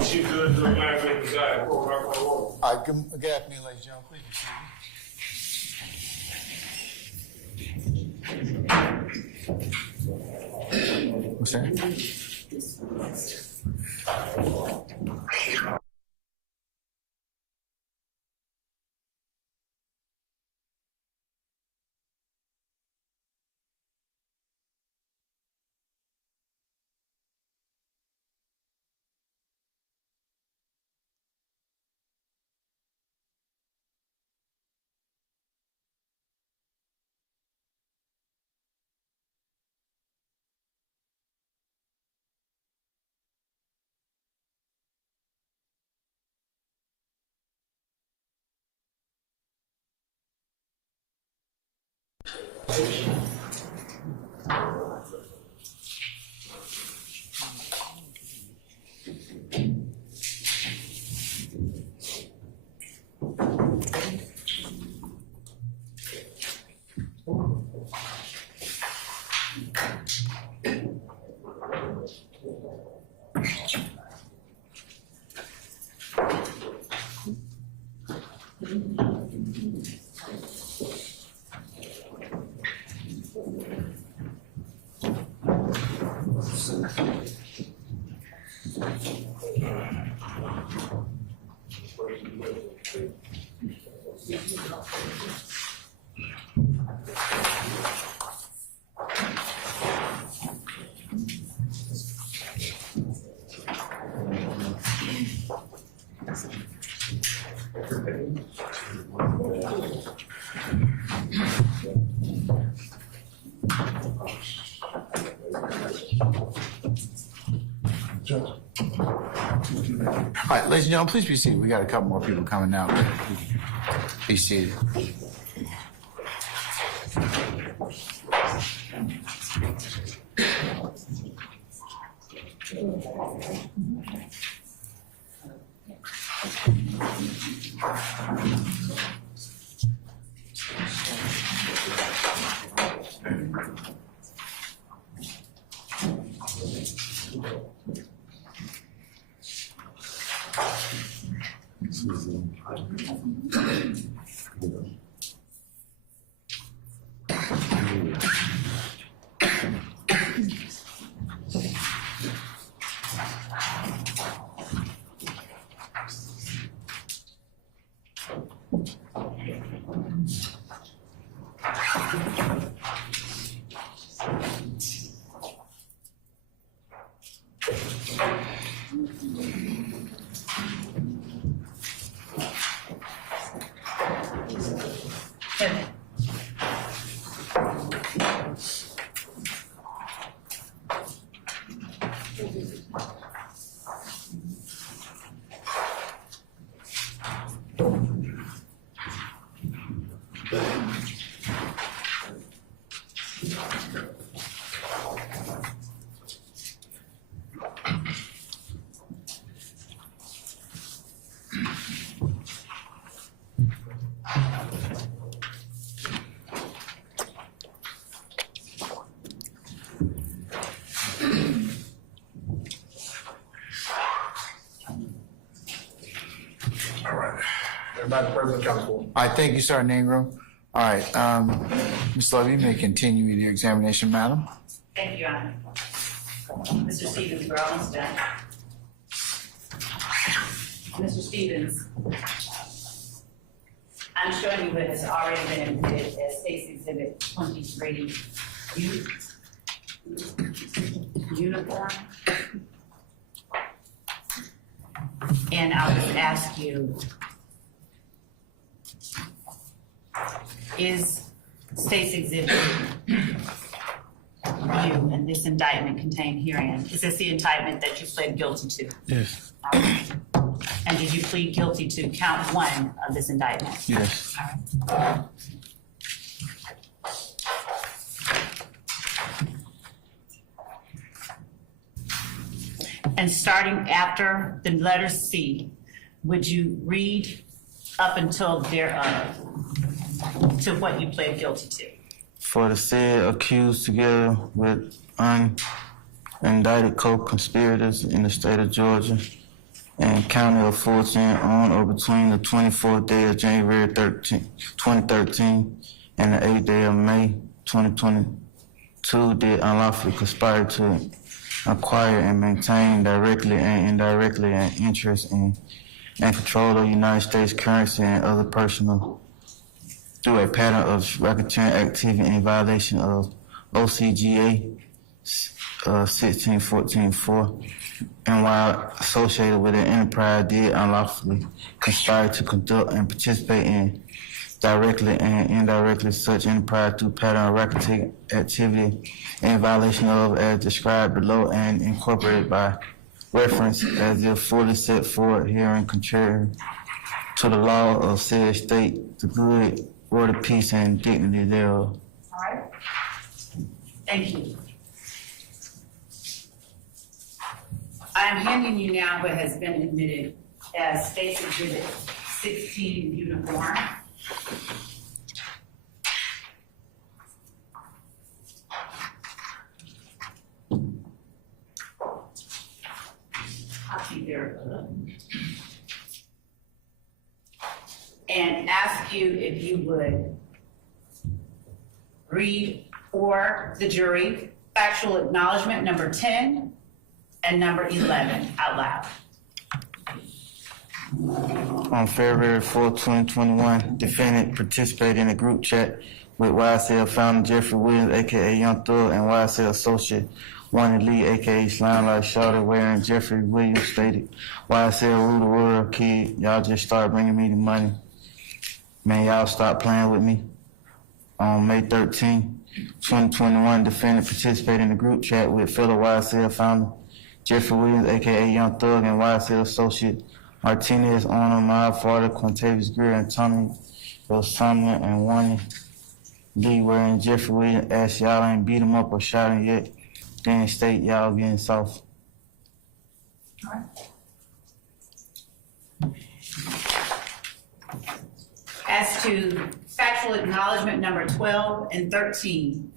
Chief Judge of the United States presiding. All right, good afternoon, ladies and gentlemen. Please be seated. What's that? All right, ladies and gentlemen, please be seated. We got a couple more people coming now. Be seated. All right, thank you, Sergeant Ingram. All right, Ms. Levy, you may continue with your examination, madam. Thank you, Your Honor. Mr. Stevens, we're almost done. Mr. Stevens, I'm showing you what has already been admitted as State's Exhibit 23, uniform. And I'll just ask you, is State's Exhibit you and this indictment contained herein, is this the indictment that you pled guilty to? Yes. And did you plead guilty to count one of this indictment? Yes. All right. And starting after the letter C, would you read up until thereof to what you pled guilty to? For the said accused together with unindicted co-conspirators in the state of Georgia and County of Fulton on or between the 24th day of January 2013 and the 8th day of May 2022 did unlawfully conspire to acquire and maintain directly and indirectly an interest in and control of United States currency and other personal through a pattern of racketeering activity in violation of OCGA 1614-4, and while associated with an enterprise did unlawfully conspire to conduct and participate in directly and indirectly such enterprise through pattern of racketeering activity in violation of as described below and incorporated by reference as if fully set forth herein contrary to the law of said state, the good order, peace, and dignity thereof. All right. Thank you. I am handing you now what has been admitted as State's Exhibit 16 uniform. Copy thereof. And ask you if you would read for the jury factual acknowledgement number 10 and number 11 out loud. On February 4, 2021, defendant participated in a group chat with YSL founder Jeffery Williams, aka Young Thug, and YSL associate Wanted Lee, aka Slime Like Shawty, wherein Jeffery Williams stated, YSL rule the world, kid, y'all just start bringing me the money. Man, y'all stop playing with me. On May 13, 2021, defendant participated in a group chat with fellow YSL founder Jeffery Williams, aka Young Thug, and YSL associate Martinez, Arnold, Mild Farter, Quintavious Greer, and Tommy Rosomna, and Wanted Lee, wherein Jeffery Williams asked y'all ain't beat him up or shot him yet. Then state y'all getting soft. All right. As to factual acknowledgement number 12 and 13,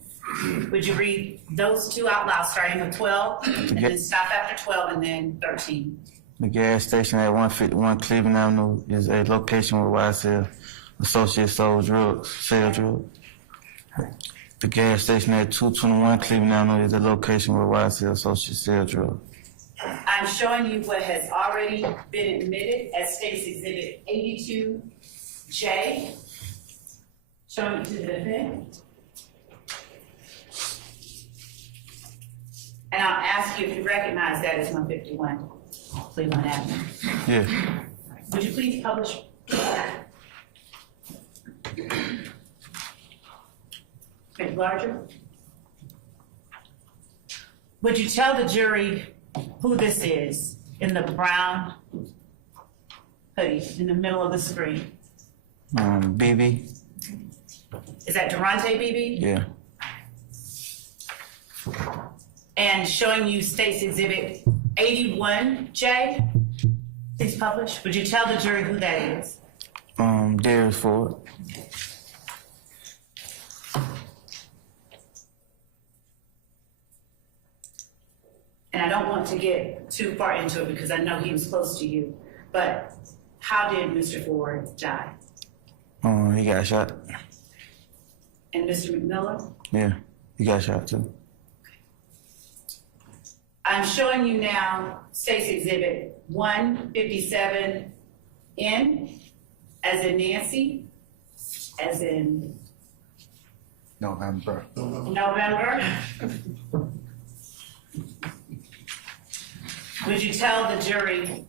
would you read those two out loud, starting with 12, and then stop after 12, and then 13? The gas station at 151 Cleveland Avenue is a location where YSL associates sell drugs. The gas station at 221 Cleveland Avenue is a location where YSL associates sell drugs. I'm showing you what has already been admitted as State's Exhibit 82J. Showing it to the defendant. And I'll ask you if you recognize that as 151 Cleveland Avenue. Yeah. Would you please publish that? Make it larger. Would you tell the jury who this is in the brown hoodie in the middle of the screen? BB. Is that Durante BB? Yeah. And showing you State's Exhibit 81J, please publish. Would you tell the jury who that is? Darius Ford. And I don't want to get too far into it because I know he was close to you, but how did Mr. Ford die? He got shot. And Mr. McMillan? Yeah, he got shot too. I'm showing you now State's Exhibit 157N, as in Nancy, as in November. November. Would you tell the jury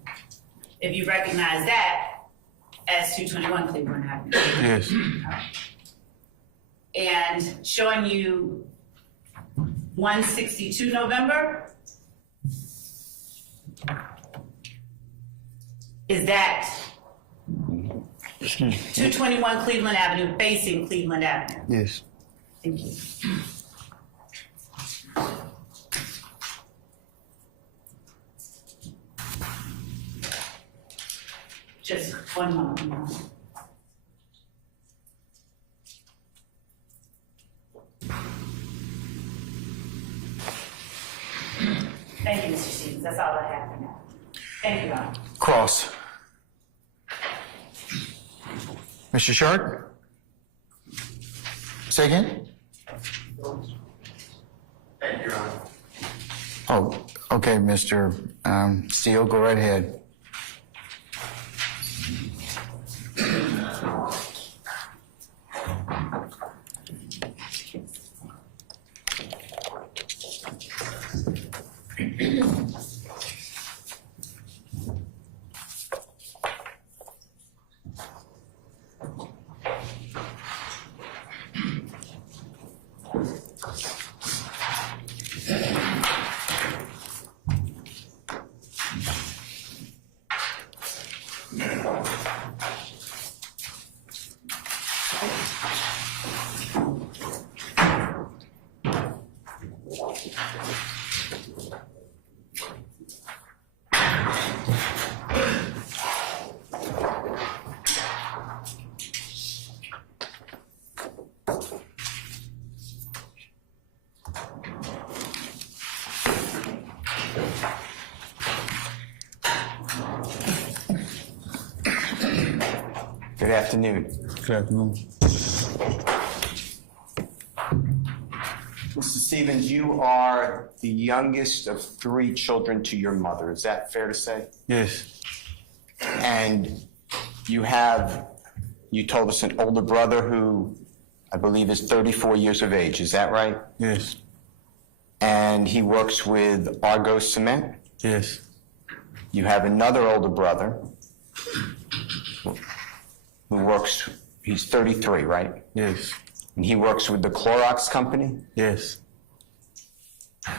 if you recognize that as 221 Cleveland Avenue? Yes. And showing you 162 November? Is that 221 Cleveland Avenue facing Cleveland Avenue? Yes. Thank you. Just one moment. Thank you, Mr. Stevens. That's all I have for now. Thank you, Your Honor. Cross. Mr. Sharp? Say again? Thank you, Your Honor. Oh, okay, Mr. Steele, go right ahead. Good afternoon. Good afternoon. Mr. Stevens, you are the youngest of 3 children to your mother. Is that fair to say? Yes. And you told us an older brother who I believe is 34 years of age. Is that right? Yes. And he works with Argo Cement. Yes. You have another older brother who works, he's 33, right? Yes. And he works with the Clorox company. Yes.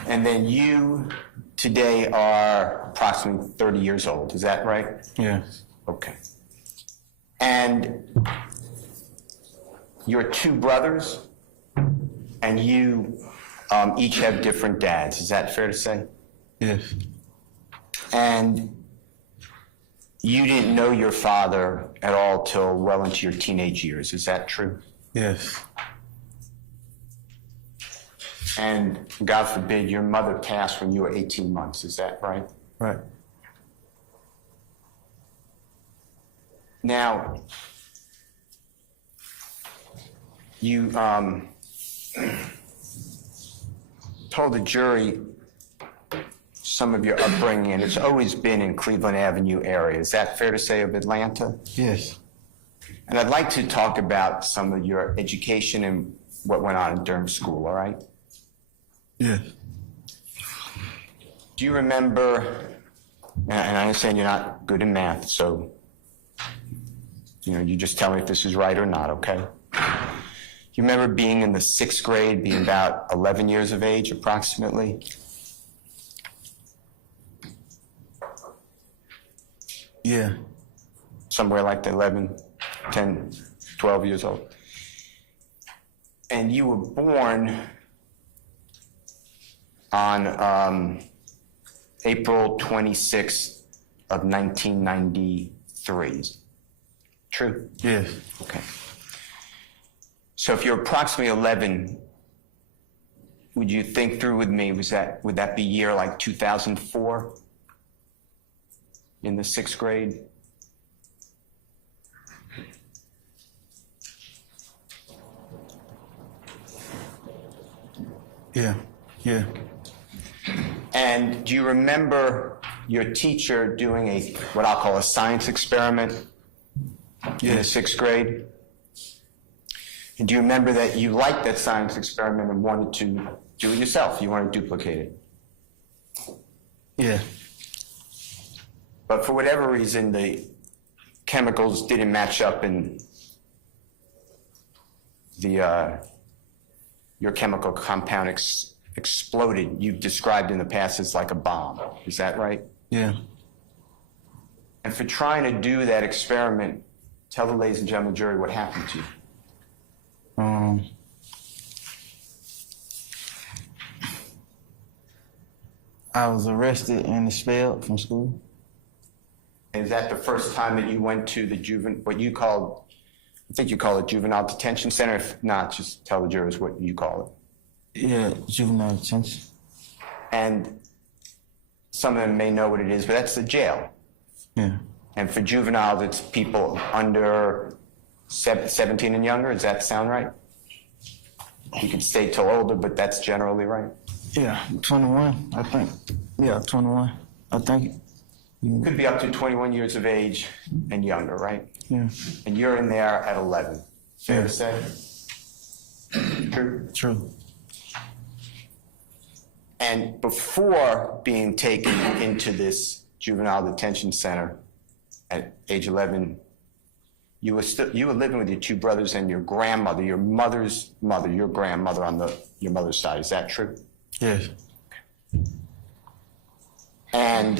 And then you today are approximately 30 years old. Is that right? Yes. Okay. And your 2 brothers and you each have different dads. Is that fair to say? Yes. And you didn't know your father at all till well into your teenage years. Is that true? Yes. And God forbid your mother passed when you were 18 months. Is that right? Right. Now, you told the jury some of your upbringing, and it's always been in Cleveland Avenue area. Is that fair to say of Atlanta? Yes. And I'd like to talk about some of your education and what went on during school, all right? Yes. Do you remember, and I understand you're not good in math, so, you just tell me if this is right or not, okay? You remember being in the 6th grade, being about 11 years of age, approximately? Yeah. Somewhere like 11, 10, 12 years old. And you were born on April 26th of 1993. True? Yes. Okay. So if you're approximately 11, would you think through with me, would that be year like 2004 in the 6th grade? Yeah. Yeah. And do you remember your teacher doing what I'll call a science experiment in the 6th grade? And do you remember that you liked that science experiment and wanted to do it yourself? You wanted to duplicate it? Yeah. But for whatever reason, the chemicals didn't match up and your chemical compound exploded. You've described in the past as like a bomb. Is that right? Yeah. And for trying to do that experiment, tell the ladies and gentlemen jury what happened to you. I was arrested and expelled from school. Is that the first time that you went to the what you called, I think you call it juvenile detention center? If not, just tell the jurors what you call it. Yeah, juvenile detention. And some of them may know what it is, but that's the jail. Yeah. And for juveniles, it's people under 17 and younger. Does that sound right? You could stay till older, but that's generally right. Yeah, 21, I think. Yeah, 21, I think. Could be up to 21 years of age and younger, right? Yeah. And you're in there at 11. Fair Yeah. to say? True. True. And before being taken into this juvenile detention center at age 11, you were living with your two brothers and your grandmother, your mother's mother, your grandmother on your mother's side. Is that true? Yes. And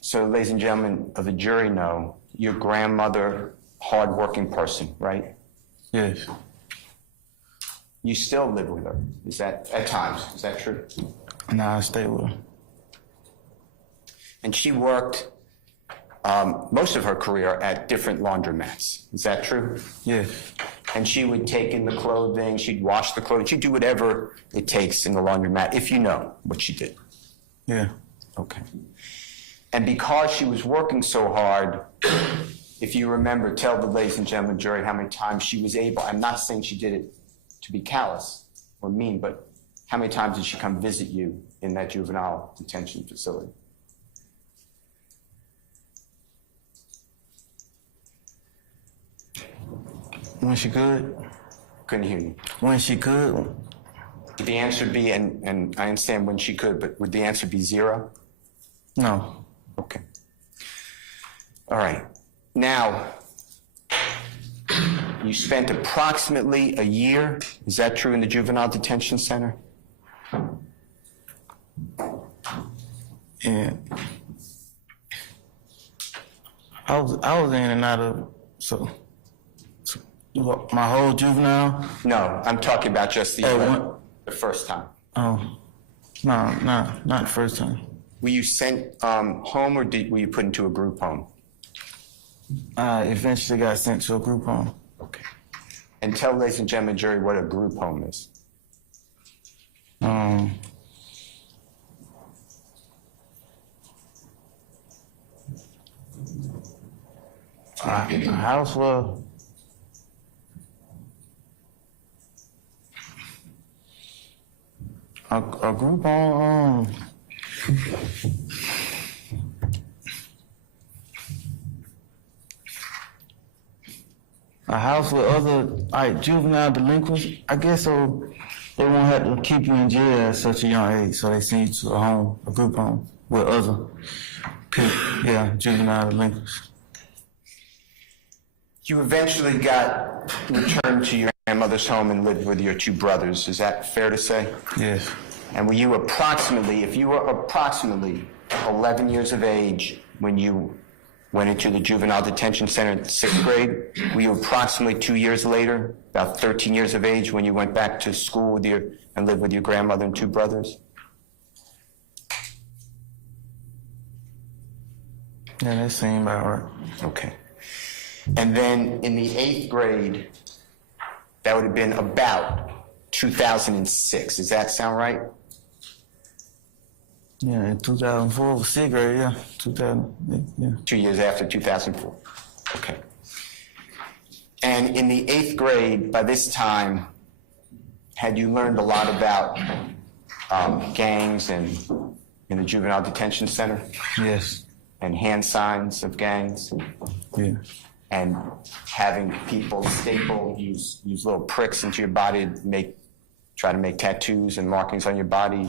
so, ladies and gentlemen of the jury know your grandmother, hardworking person, right? Yes. You still live with her. Is that at times? Is that true? Nah, I stay with her. And she worked most of her career at different laundromats. Is that true? Yes. And she would take in the clothing, she'd wash the clothing, she'd do whatever it takes in the laundromat, if you know what she did. Yeah. Okay. And because she was working so hard, if you remember, tell the ladies and gentlemen jury how many times she was able, I'm not saying she did it to be callous or mean, but how many times did she come visit you in that juvenile detention facility? When she could. Couldn't hear you. When she could. Would the answer be, and I understand when she could, but would the answer be 0? No. Okay. All right. Now, you spent approximately a year, is that true, in the juvenile detention center? Yeah. I was in and out of so my whole juvenile. No, I'm talking about just the first time. Oh, no, not the first time. Were you sent home or were you put into a group home? I eventually got sent to a group home. Okay. And tell ladies and gentlemen jury what a group home is. A house full. A group home. A house with other juvenile delinquents. I guess so they won't have to keep you in jail at such a young age. So they send you to a home, a group home with other people. Yeah, juvenile delinquents. You eventually got returned to your grandmother's home and lived with your two brothers. Is that fair to say? Yes. And were you approximately, if you were approximately 11 years of age when you went into the juvenile detention center in 6th grade, were you approximately 2 years later, about 13 years of age, when you went back to school with and lived with your grandmother and two brothers? Yeah, that seemed about right. Okay. And then in the 8th grade, that would have been about 2006. Does that sound right? Yeah, in 2004 was 6th grade, yeah. 2000, yeah. 2 years after 2004. Okay. And in the 8th grade, by this time, had you learned a lot about gangs and in the juvenile detention center? Yes. And hand signs of gangs? Yeah. And having people use little pricks into your body to try to make tattoos and markings on your body?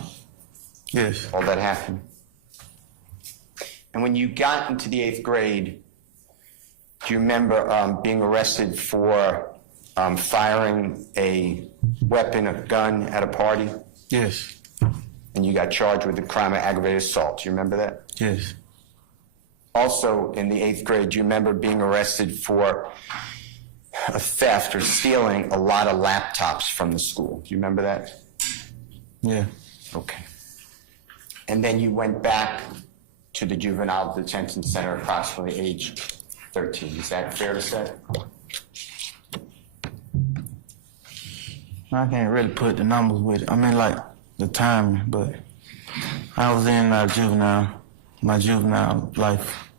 Yes. All that happened. And when you got into the 8th grade, do you remember being arrested for firing a weapon, a gun at a party? Yes. And you got charged with the crime of aggravated assault. Do you remember that? Yes. Also, in the 8th grade, do you remember being arrested for a theft or stealing a lot of laptops from the school? Do you remember that? Yeah. Okay. And then you went back to the juvenile detention center approximately age 13. Is that fair to say? I can't really put the numbers with it. I mean, like, the timing, but I was in my juvenile life.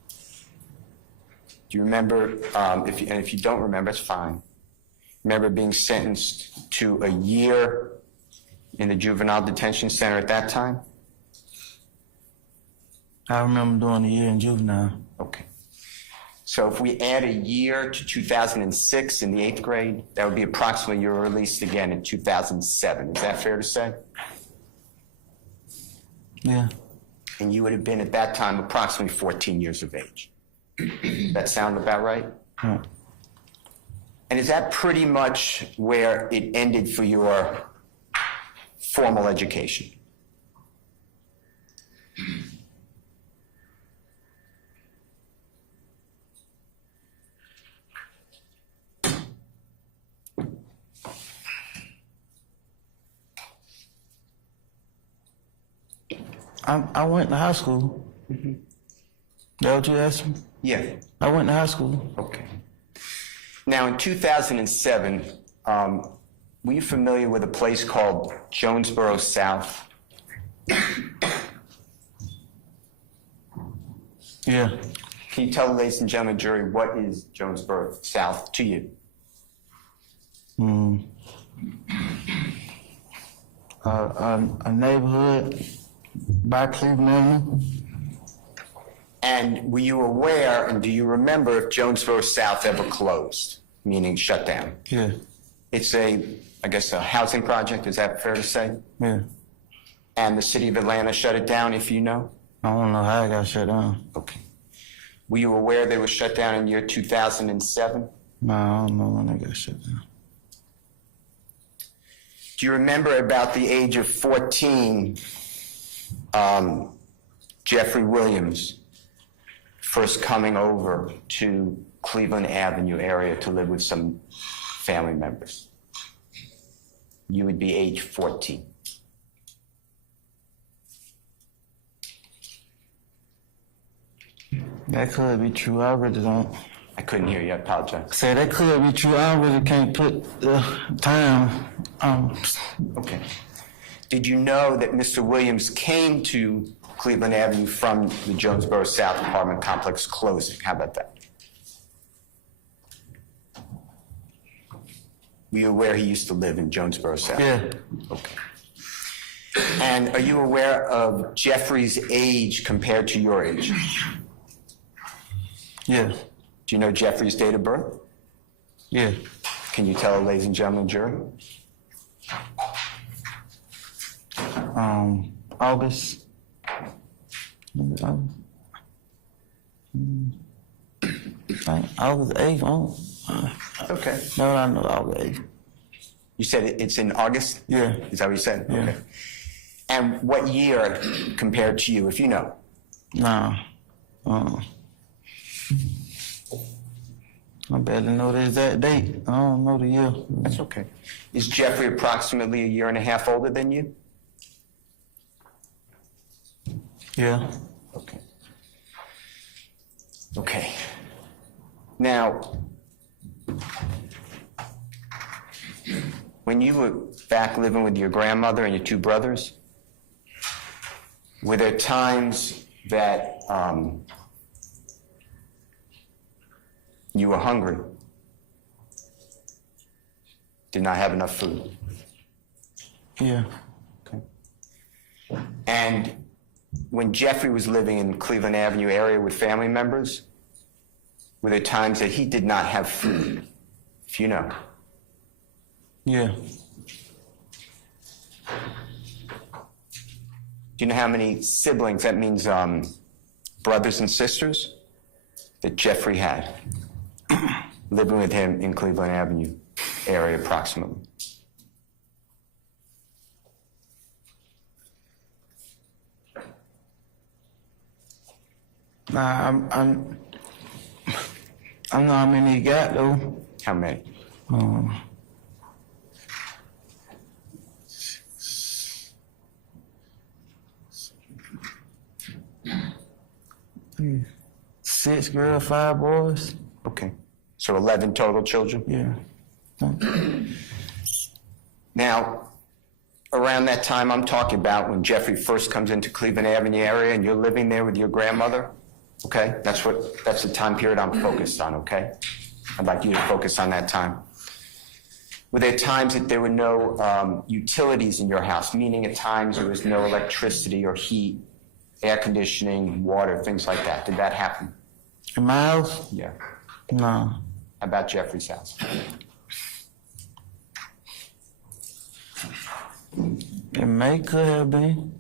Do you remember, if you don't remember, it's fine. Remember being sentenced to a year in the juvenile detention center at that time? I remember doing a year in juvenile. Okay. So if we add a year to 2006 in the 8th grade, that would be approximately you were released again in 2007. Is that fair to say? Yeah. And you would have been at that time approximately 14 years of age. That sound about right? Yeah. And is that pretty much where it ended for your formal education? I went to high school. That what you asked me? Yeah. I went to high school. Okay. Now, in 2007, were you familiar with a place called Jonesboro South? Yeah. Can you tell the ladies and gentlemen, jury, what is Jonesboro South to you? A neighborhood by Cleveland Avenue. And were you aware, and do you remember if Jonesboro South ever closed, meaning shut down? Yeah. It's a housing project, is that fair to say? Yeah. And the city of Atlanta shut it down, if you know? I don't know how it got shut down. Okay. Were you aware they were shut down in year 2007? No, I don't know when it got shut down. Do you remember about the age of 14, Jeffery Williams first coming over to Cleveland Avenue area to live with some family members? You would be age 14. That could be true. I really don't. I couldn't hear you, I apologize. Say that could be true. I really can't put the time. Okay. Did you know that Mr. Williams came to Cleveland Avenue from the Jonesboro South apartment complex closing? How about that? Were you aware he used to live in Jonesboro South? Yeah. Okay. And are you aware of Jeffrey's age compared to your age? Yeah. Do you know Jeffrey's date of birth? Yeah. Can you tell, ladies and gentlemen, jury? August. August 8th. Okay. No, I know August 8th. You said it's in August? Yeah. Is that what you said? Yeah. Okay. And what year compared to you, if you know? Nah. I better know the exact date. I don't know the year. That's okay. Is Jeffrey approximately a year and a half older than you? Yeah. Okay. Okay. Now, when you were back living with your grandmother and your two brothers, were there times that you were hungry? Did not have enough food? Yeah. Okay. And when Jeffrey was living in Cleveland Avenue area with family members, were there times that he did not have food, if you know? Yeah. Do you know how many siblings, that means brothers and sisters, that Jeffrey had living with him in Cleveland Avenue area approximately? Nah, I know how many he got though. How many? Six girls, 5 boys. Okay. So 11 total children? Yeah. Now, around that time I'm talking about, when Jeffrey first comes into Cleveland Avenue area and you're living there with your grandmother, okay? That's the time period I'm focused on, okay? I'd like you to focus on that time. Were there times that there were no utilities in your house, meaning at times there was no electricity or heat, air conditioning, water, things like that? Did that happen? In my house? Yeah. No. How about Jeffrey's house? It may could have been.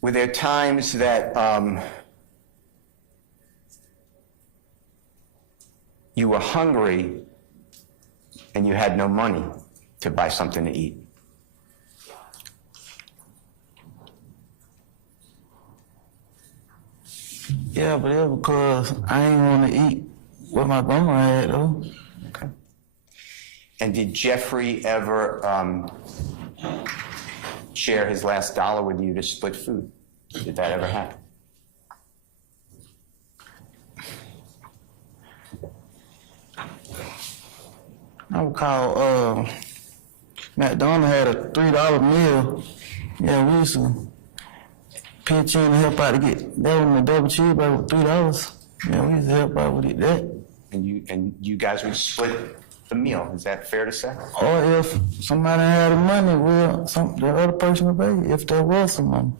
Were there times that you were hungry and you had no money to buy something to eat? Yeah, but it was because I ain't want to eat what my grandma had, though. Okay. And did Jeffrey ever share his last dollar with you to split food? Did that ever happen? I recall McDonald's had a $3 meal. Yeah, we used to pitch in and help out to get that one, the double cheeseburger with $3. Yeah, we used to help out with it, that. And you guys would split the meal. Is that fair to say? Or if somebody had the money, the other person would pay if there was some money.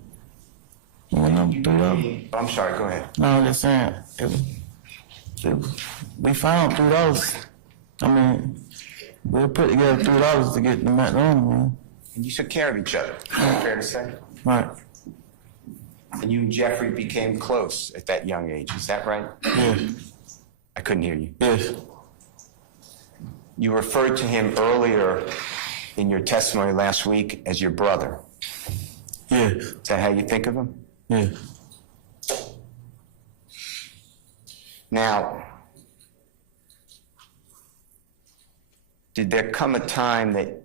You know, $3. I'm sorry, go ahead. No, I'm just saying, we found $3. I mean, we put together $3 to get the McDonald's, man. And you took care of each other. Is that fair to say? Right. And you and Jeffrey became close at that young age. Is that right? Yes. I couldn't hear you. Yes. You referred to him earlier in your testimony last week as your brother. Yes. Is that how you think of him? Yes. Now, did there come a time that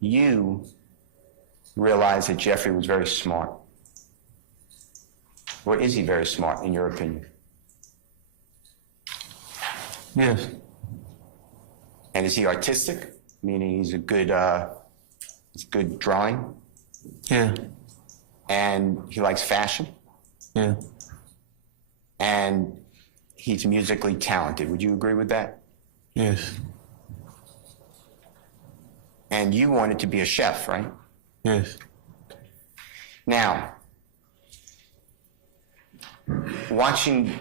you realized that Jeffrey was very smart? Or is he very smart, in your opinion? Yes. And is he artistic? Meaning he's good drawing? Yeah. And he likes fashion? Yeah. And he's musically talented. Would you agree with that? Yes. And you wanted to be a chef, right? Yes. Now, watching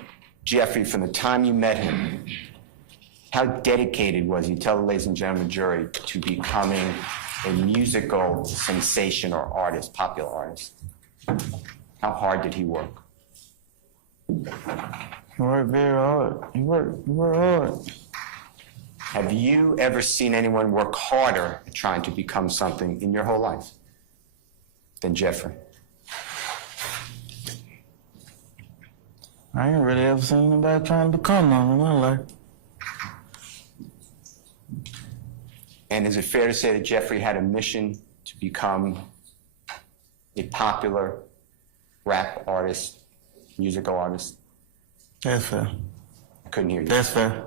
Jeffrey from the time you met him, how dedicated was he, tell the ladies and gentlemen jury, to becoming a musical sensation or artist, popular artist? How hard did he work? He worked very hard. He worked hard. Have you ever seen anyone work harder at trying to become something in your whole life than Jeffrey? I ain't really ever seen anybody trying to become one in my life. And is it fair to say that Jeffrey had a mission to become a popular rap artist, musical artist? That's fair. I couldn't hear you. That's fair.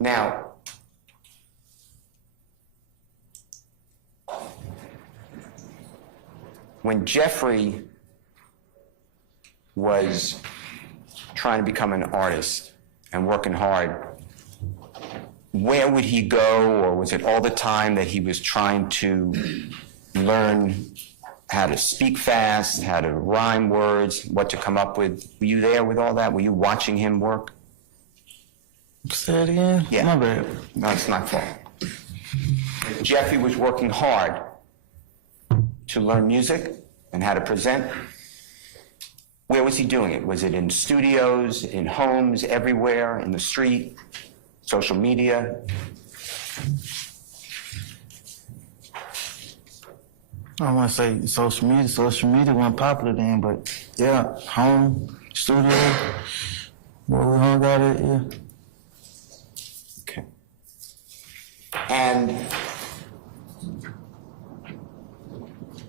Now, when Jeffrey was trying to become an artist and working hard, where would he go, or was it all the time that he was trying to learn how to speak fast, how to rhyme words, what to come up with? Were you there with all that? Were you watching him work? Say it again? Yeah. My bad. No, it's not fault. Jeffrey was working hard to learn music and how to present. Where was he doing it? Was it in studios, in homes, everywhere, in the street, social media? I want to say social media. Social media wasn't popular then, but yeah, home, studio, where we hung out at, yeah. Okay. And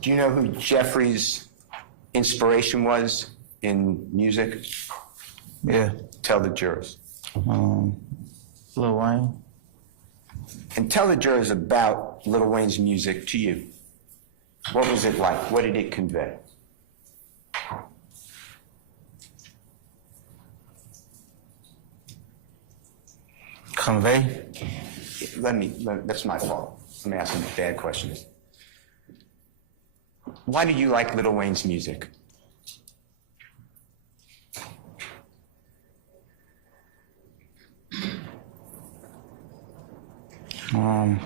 do you know who Jeffrey's inspiration was in music? Yeah. Tell the jurors. Lil Wayne. And tell the jurors about Lil Wayne's music to you. What was it like? What did it convey? Convey? That's my fault. Let me ask some bad questions. Why do you like Lil Wayne's music? I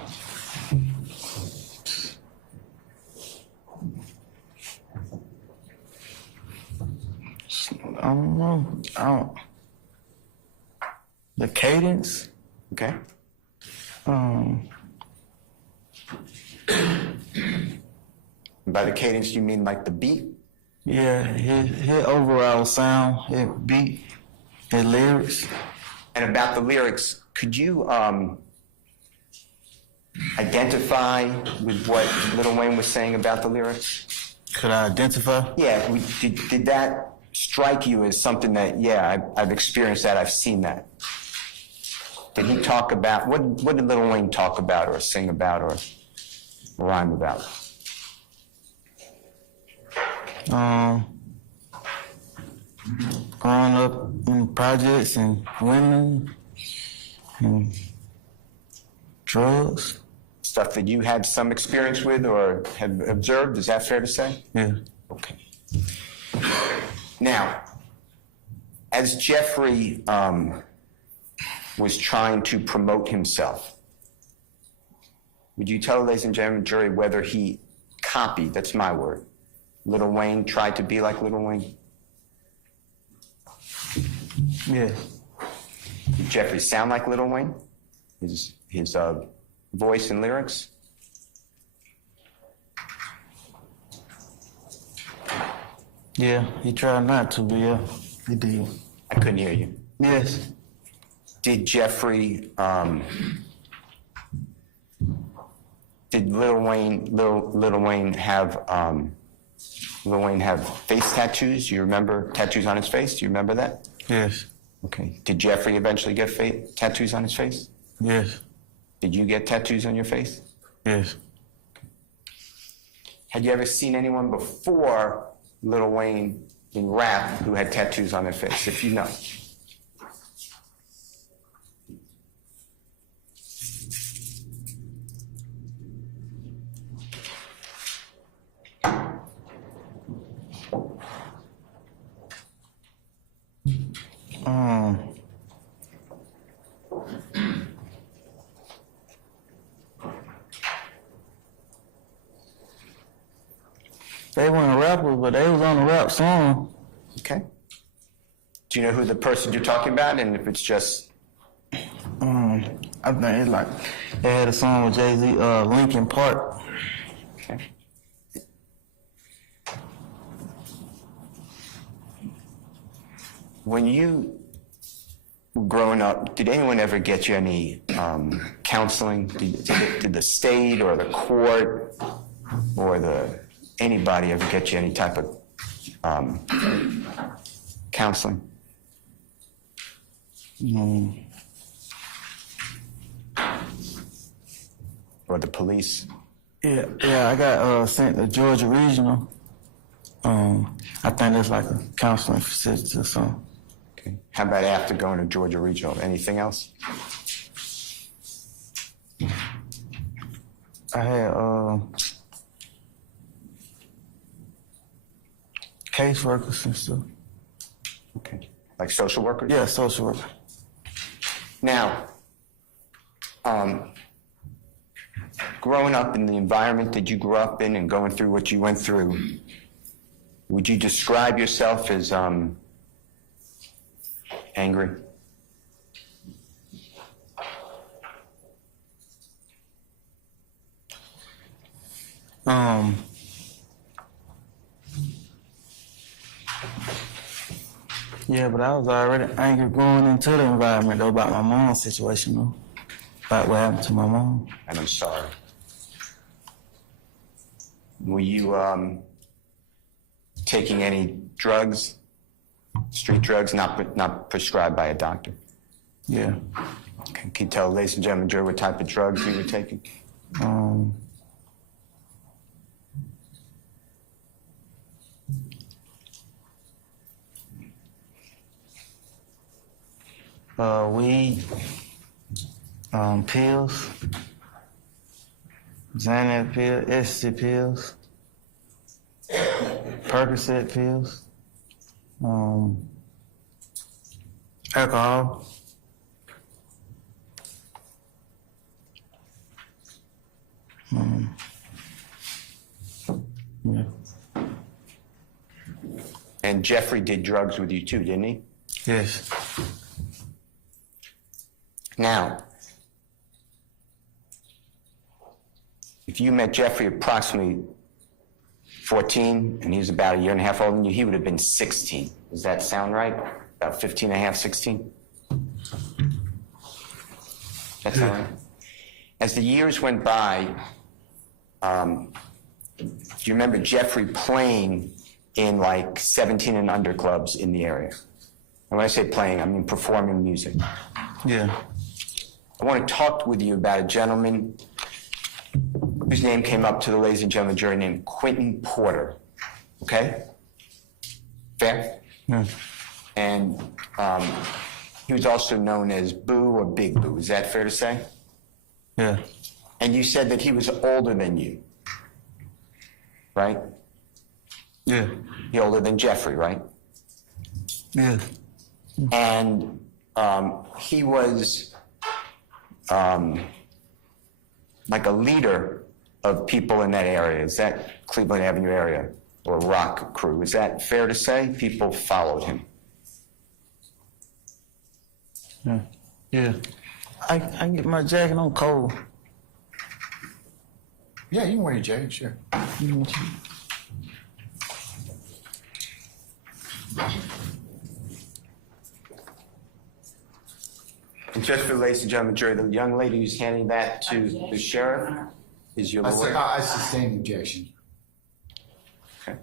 don't know. The cadence. Okay. By the cadence, you mean like the beat? Yeah, his overall sound, his beat, his lyrics. And about the lyrics, could you identify with what Lil Wayne was saying about the lyrics? Could I identify? Yeah, did that strike you as something that, yeah, I've experienced that, I've seen that? Did he talk about, what did Lil Wayne talk about or sing about or rhyme about? Growing up in projects and women and drugs. Stuff that you had some experience with or have observed, is that fair to say? Yeah. Okay. Now, as Jeffrey was trying to promote himself, would you tell, ladies and gentlemen, jury, whether he copied, that's my word, Lil Wayne, tried to be like Lil Wayne? Yeah. Did Jeffrey sound like Lil Wayne? His voice and lyrics? Yeah, he tried not to, but yeah, he did. I couldn't hear you. Yes. Did Jeffrey, did Lil Wayne have face tattoos? Do you remember tattoos on his face? Do you remember that? Yes. Okay. Did Jeffrey eventually get tattoos on his face? Yes. Did you get tattoos on your face? Yes. Had you ever seen anyone before Lil Wayne in rap who had tattoos on their face, if you know? They weren't rappers, but they was on a rap song. Okay. Do you know who the person you're talking about, and if it's just... I think it's like, they had a song with Jay-Z, Linkin Park. Okay. When you were growing up, did anyone ever get you any counseling? Did the state or the court or anybody ever get you any type of counseling? Or the police? Yeah, I got sent to Georgia Regional. I think that's like a counseling facility or something. Okay. How about after going to Georgia Regional? Anything else? I had caseworkers and stuff. Okay. Like social workers? Yeah, social worker. Now, growing up in the environment that you grew up in and going through what you went through, would you describe yourself as angry? Yeah, but I was already angry going into the environment though about my mom's situation though. About what happened to my mom. And I'm sorry. Were you taking any drugs, street drugs, not prescribed by a doctor? Yeah. Okay. Can you tell, ladies and gentlemen, jury, what type of drugs you were taking? Weed, pills, Xanax pills, ecstasy pills, Percocet pills, alcohol. Yeah. And Jeffrey did drugs with you too, didn't he? Yes. Now, if you met Jeffrey approximately 14 and he's about a year and a half older than you, he would have been 16. Does that sound right? About 15 and a half, 16? That's all right. As the years went by, do you remember Jeffrey playing in like 17 and under clubs in the area? And when I say playing, I mean performing music. Yeah. I want to talk with you about a gentleman whose name came up to the ladies and gentlemen jury named Quentin Porter. Okay? Fair? Yeah. And he was also known as Boo or Big Boo. Is that fair to say? Yeah. And you said that he was older than you, right? Yeah. He older than Jeffrey, right? Yeah. And he was like a leader of people in that area. Is that Cleveland Avenue area or Rock Crew? Is that fair to say? People followed him. Yeah. Yeah. I can get my jacket on cold. Yeah, you can wear your jacket, sure. And just for the ladies and gentlemen jury, the young lady who's handing that to the sheriff is your lawyer. I sustain the objection. Okay.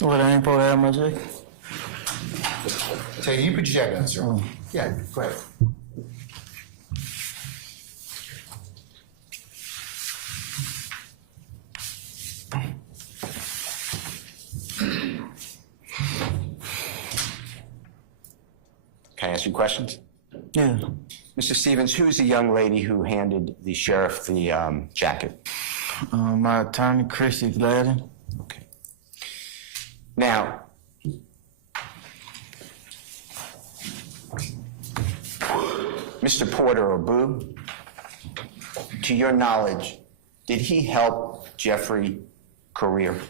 What, I ain't supposed to have my jacket? So you put your jacket on, sir. Oh. Yeah, go ahead. Can I ask you questions? Yeah. Mr. Stevens, who's the young lady who handed the sheriff the jacket? My attorney, Chrissy Gladden. Okay. Now, Mr. Porter or Boo, to your knowledge, did he help Jeffrey career?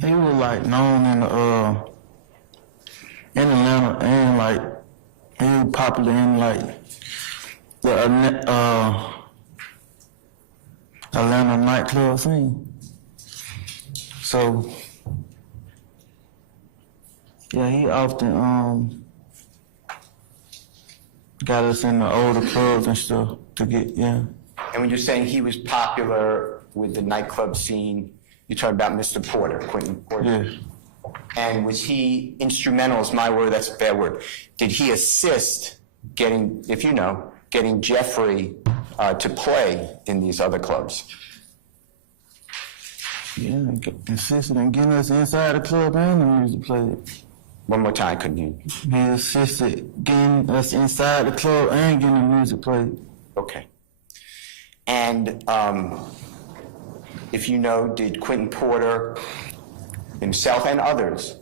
He was like known in Atlanta, and like he was popular in like the Atlanta nightclub scene. So yeah, he often got us in the older clubs and stuff to get, yeah. And when you're saying he was popular with the nightclub scene, you're talking about Mr. Porter, Quentin Porter? Yeah. And was he instrumental, is my word, that's a bad word. Did he assist getting, if you know, getting Jeffrey to play in these other clubs? Yeah, assisted in getting us inside the club and the music played. One more time, couldn't you? He assisted getting us inside the club and getting the music played. Okay. And if you know, did Quentin Porter himself and others,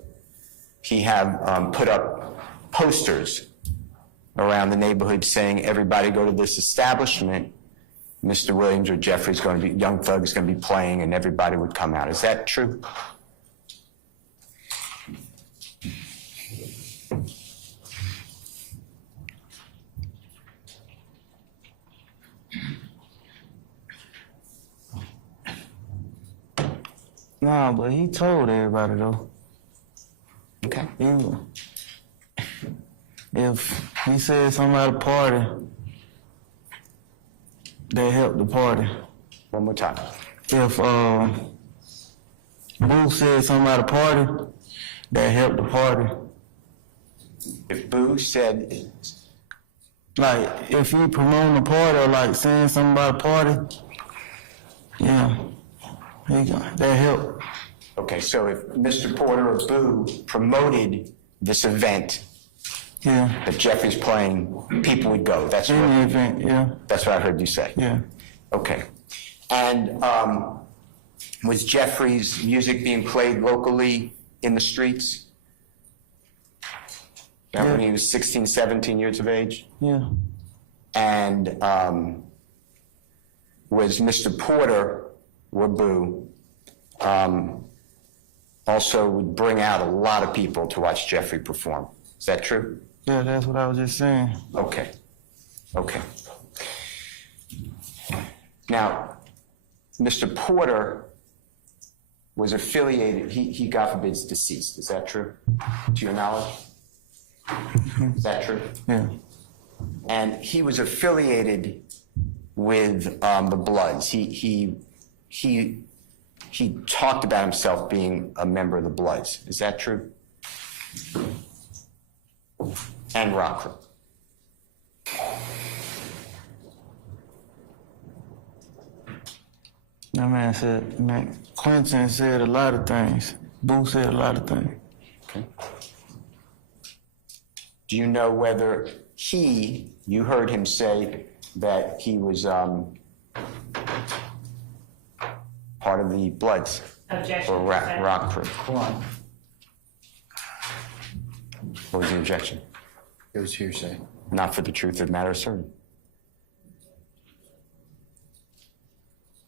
he have put up posters around the neighborhood saying, everybody go to this establishment, Mr. Williams or Jeffrey's going to be, Young Thug's going to be playing, and everybody would come out. Is that true? Nah, but he told everybody though. Okay. Yeah. if he said something at a party, that helped the party. One more time. If Boo said something at a party, that helped the party. If Boo said, Like, if he promoting a party or like saying something about a party, yeah, that helped. okay, so if Mr. Porter or Boo promoted this event Yeah, that Jeffrey's playing, people would go. That's in the what, event, yeah, that's what I heard you say. yeah. Okay. And was Jeffrey's music being played locally in the streets? Back when he was 16, 17 years of age? Yeah. And was Mr. Porter or Boo also would bring out a lot of people to watch Jeffrey perform? Is that true? Yeah, that's what I was just saying. Okay. Okay. Now, Mr. Porter was affiliated, he God forbid, is deceased. Is that true? To your knowledge? Is that true? Yeah. And he was affiliated with the Bloods. He talked about himself being a member of the Bloods. Is that true? And Rockford. That man said, Quentin said a lot of things. Boo said a lot of things. Okay. Do you know whether you heard him say that he was part of the Bloods Objection. or Rockford? Hold on. What was the objection? It was hearsay. Not for the truth of the matter asserted.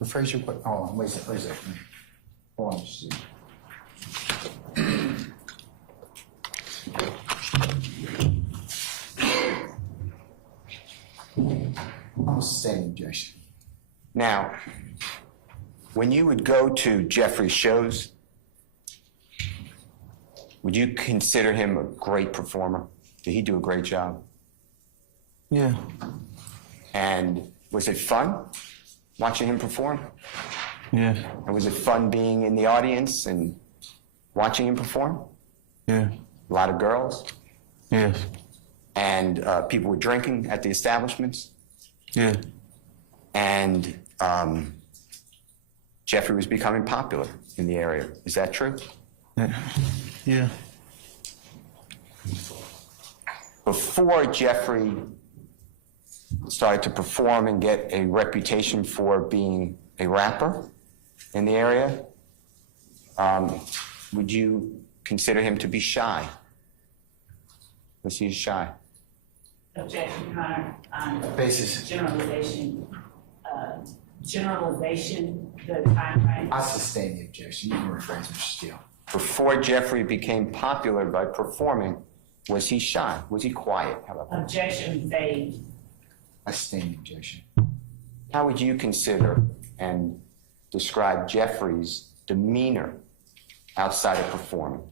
Rephrase your question. Hold on, wait a second. Hold on, just a second. I'm saying objection. Now, when you would go to Jeffrey's shows, would you consider him a great performer? Did he do a great job? Yeah. And was it fun watching him perform? Yeah. And was it fun being in the audience and watching him perform? Yeah. A lot of girls? Yes. And people were drinking at the establishments? Yeah. And Jeffrey was becoming popular in the area. Is that true? Yeah. Yeah. Before Jeffrey started to perform and get a reputation for being a rapper in the area, would you consider him to be shy? Was he shy? Objection, Your Honor, on Basis. generalization, the time frame. I sustain the objection. You can rephrase, Mr. Steele. Before Jeffrey became popular by performing, was he shy? Was he quiet? How about that? Objection, vague. I sustain the objection. How would you consider and describe Jeffrey's demeanor outside of performing?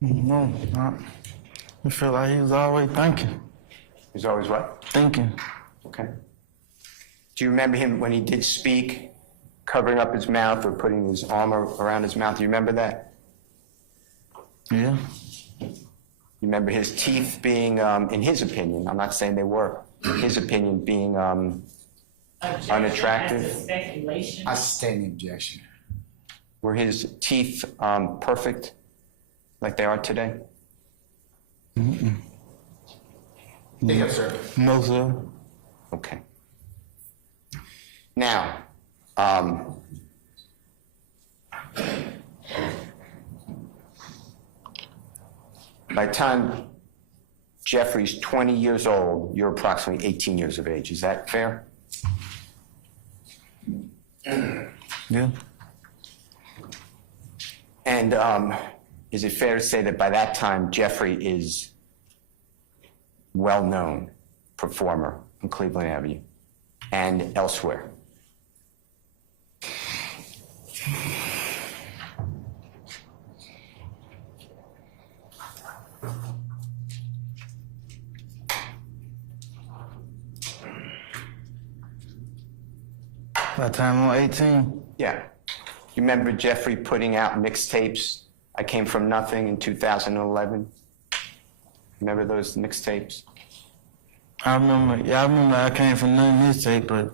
No, I feel like he was always thinking. He's always what? Thinking. Okay. Do you remember him when he did speak, covering up his mouth or putting his arm around his mouth? Do you remember that? Yeah. You remember his teeth being, in his opinion, I'm not saying they were, in his opinion, being Objection unattractive? as to speculation. I sustain the objection. Were his teeth perfect like they are today? Yes, sir. No, sir. Okay. Now, by the time Jeffrey's 20 years old, you're approximately 18 years of age. Is that fair? Yeah. And is it fair to say that by that time Jeffrey is well-known performer on Cleveland Avenue and elsewhere? By the time I'm 18, Yeah. You remember Jeffrey putting out mixtapes? I Came From Nothing in 2011. Remember those mixtapes? I remember I came from nothing this tape, but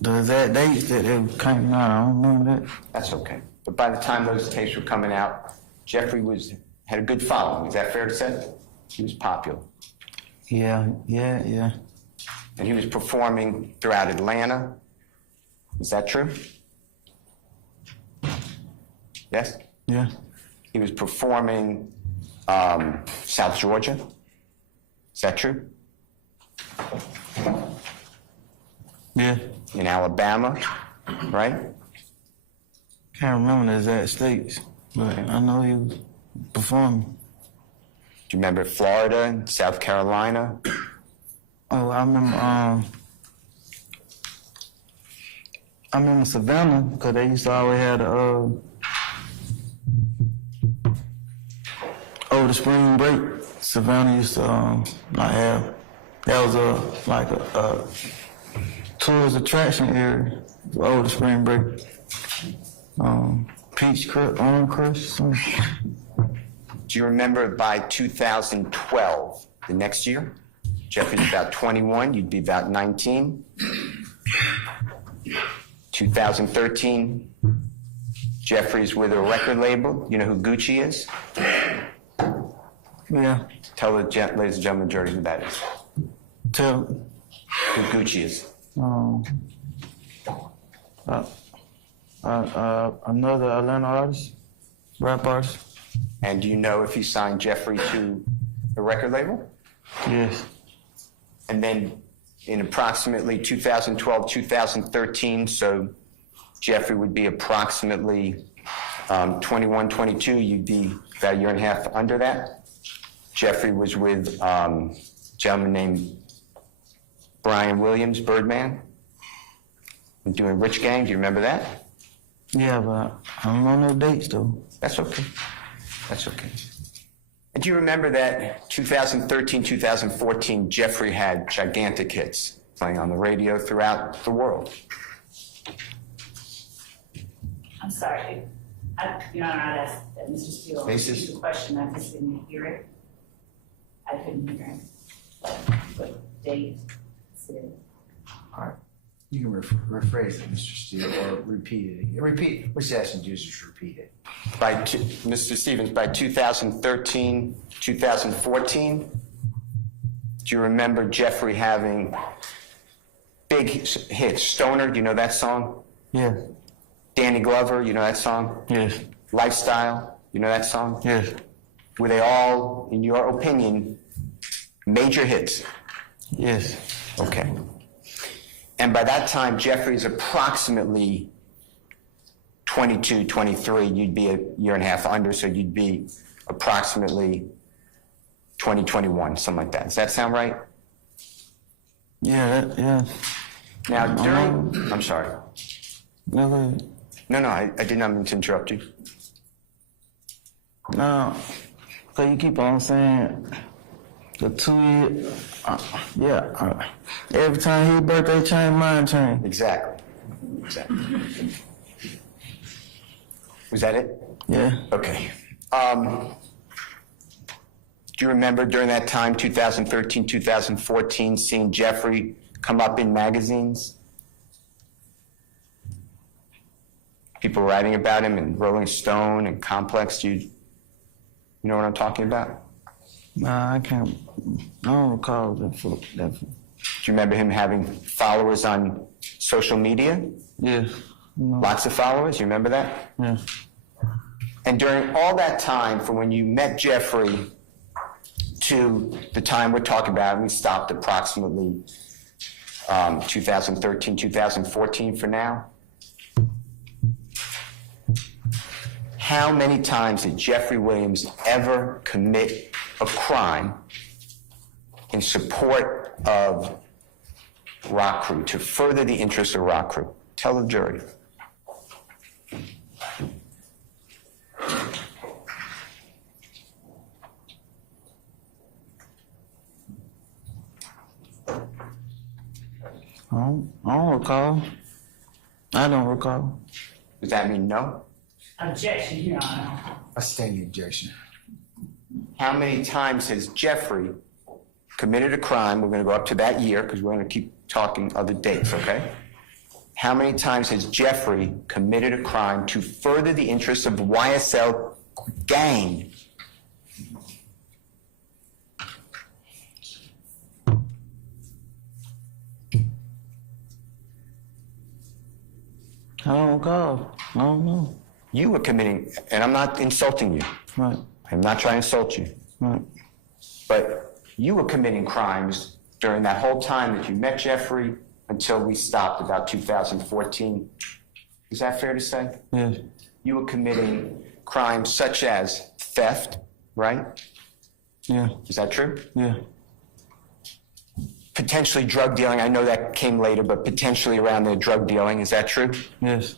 the exact dates that it came out, I don't remember that. That's okay. But by the time those tapes were coming out, Jeffrey had a good following. Is that fair to say? He was popular. Yeah. And he was performing throughout Atlanta. Is that true? Yes? Yeah. He was performing South Georgia. Is that true? Yeah. In Alabama, right? Can't remember the exact states, but I know he was performing. Do you remember Florida and South Carolina? Oh, I remember Savannah, because they used to always have the spring break. Savannah used to like have, that was a tourist attraction area over the spring break. Peach Crush, Orange Crush, something. Do you remember by 2012, the next year? Jeffrey's about 21, you'd be about 19. 2013, Jeffrey's with a record label. You know who Gucci is? Yeah. Tell the ladies and gentlemen, majority who that is. Tell, Who Gucci is. another Atlanta artist, rap artist. And do you know if he signed Jeffrey to a record label? Yes. And then in approximately 2012, 2013, so Jeffrey would be approximately 21, 22, you'd be about a year and a half under that. Jeffrey was with a gentleman named Brian Williams, Birdman, doing Rich Gang. Do you remember that? Yeah, but I don't know no dates though. That's okay. That's okay. And do you remember that 2013, 2014, Jeffrey had gigantic hits playing on the radio throughout the world? I'm sorry. Your Honor, I'd ask that Mr. Steele Basis? repeat the question. I just didn't hear it. I couldn't hear him. What date? Said. All right. You can rephrase it, Mr. Steele, or repeat it. Repeat. We're just asking you to just repeat it. Mr. Stevens, by 2013, 2014, do you remember Jeffrey having big hits? Stoner, do you know that song? Yeah. Danny Glover, you know that song? Yes. Lifestyle, you know that song? Yes. Were they all, in your opinion, major hits? Yes. Okay. And by that time, Jeffrey's approximately 22, 23. You'd be a year and a half under, so you'd be approximately 20, 21, something like that. Does that sound right? Yeah. Yeah. Now, I'm sorry. No, go ahead. No, I did not mean to interrupt you. No, so you keep on saying the 2 year, every time his birthday change, mine change. Exactly. Was that it? Yeah. Okay. Do you remember during that time, 2013, 2014, seeing Jeffrey come up in magazines? People writing about him in Rolling Stone and Complex. Do you know what I'm talking about? Nah, I can't. I don't recall that. Do you remember him having followers on social media? Yeah. No. Lots of followers. You remember that? Yeah. And during all that time, from when you met Jeffrey to the time we're talking about, we stopped approximately 2013, 2014 for now. How many times did Jeffrey Williams ever commit a crime in support of Rock Crew, to further the interests of Rock Crew? Tell the jury. I don't recall. I don't recall. Does that mean no? Objection, Your Honor. I stand the objection. How many times has Jeffrey committed a crime? We're going to go up to that year because we're going to keep talking other dates, okay? How many times has Jeffrey committed a crime to further the interests of the YSL gang? I don't recall. I don't know. You were committing, and I'm not insulting you. Right. I'm not trying to insult you. Right. But you were committing crimes during that whole time that you met Jeffrey until we stopped about 2014. Is that fair to say? Yes. You were committing crimes such as theft, right? Yeah. Is that true? Yeah. Potentially drug dealing. I know that came later, but potentially around the drug dealing. Is that true? Yes.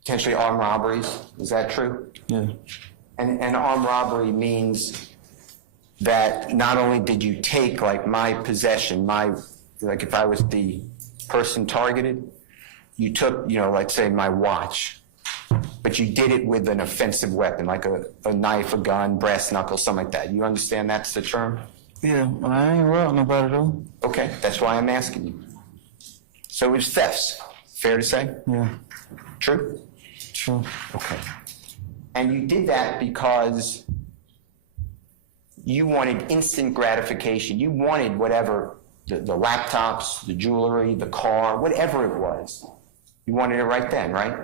Potentially armed robberies. Is that true? Yeah. And armed robbery means that not only did you take like my possession, like if I was the person targeted, you took, let's say my watch, but you did it with an offensive weapon, like a knife, a gun, brass knuckles, something like that. You understand that's the term? Yeah, well, I ain't robbed nobody though. Okay, that's why I'm asking you. So it's thefts, fair to say? Yeah. True? True. Okay. And you did that because you wanted instant gratification. You wanted whatever, the laptops, the jewelry, the car, whatever it was. You wanted it right then, right?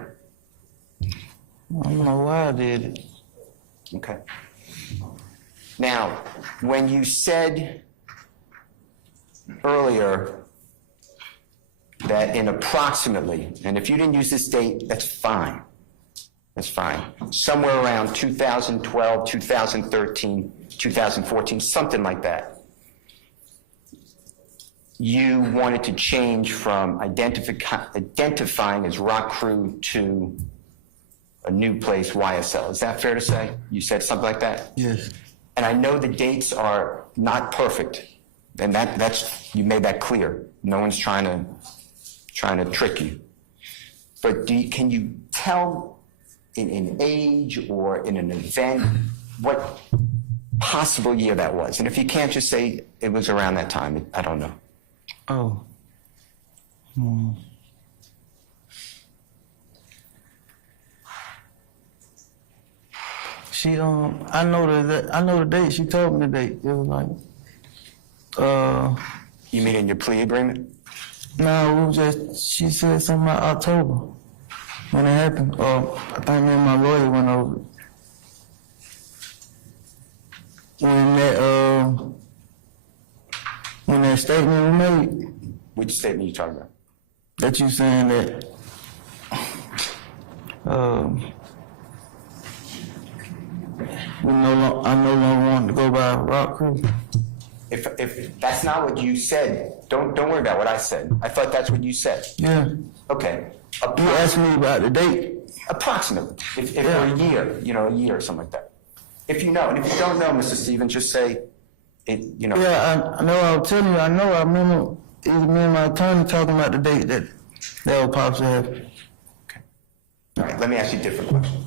I don't know why I did it. Okay. Now, when you said earlier that in approximately, and if you didn't use this date, that's fine. That's fine. Somewhere around 2012, 2013, 2014, something like that. You wanted to change from identifying as Rock Crew to a new place, YSL. Is that fair to say? You said something like that? Yes. And I know the dates are not perfect, and that's you made that clear. No one's trying to trick you. But can you tell in an age or in an event what possible year that was? And if you can't, just say it was around that time. I don't know. Oh. She I know the date. She told me the date. It was like You mean in your plea agreement? no, it was just she said something about October when it happened. I think me and my lawyer went over it. When that statement was made, Which statement are you talking about? that you saying that I no longer want to go by Rock Crew. If that's not what you said, don't worry about what I said. I thought that's what you said. Yeah. Okay. You asked me about the date. Approximately. If for a year, a year or something like that. If you know, and if you don't know, Mr. Stevens, just say it, Yeah, I know. I was telling you. I know. I remember it was me and my attorney talking about the date that was possibly happening. Okay. All right, let me ask you a different question.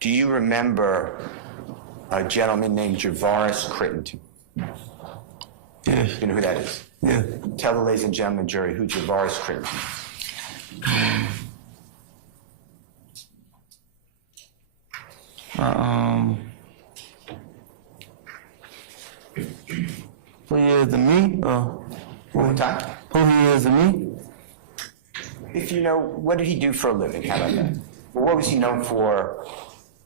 Do you remember a gentleman named Javaris Crittenton? Yes. You know who that is? Yeah. Tell the ladies and gentlemen, jury, who Javaris Crittenton is. Who he is to me? Or One more time. who he is to me? If you know, what did he do for a living? How about that? Well, what was he known for?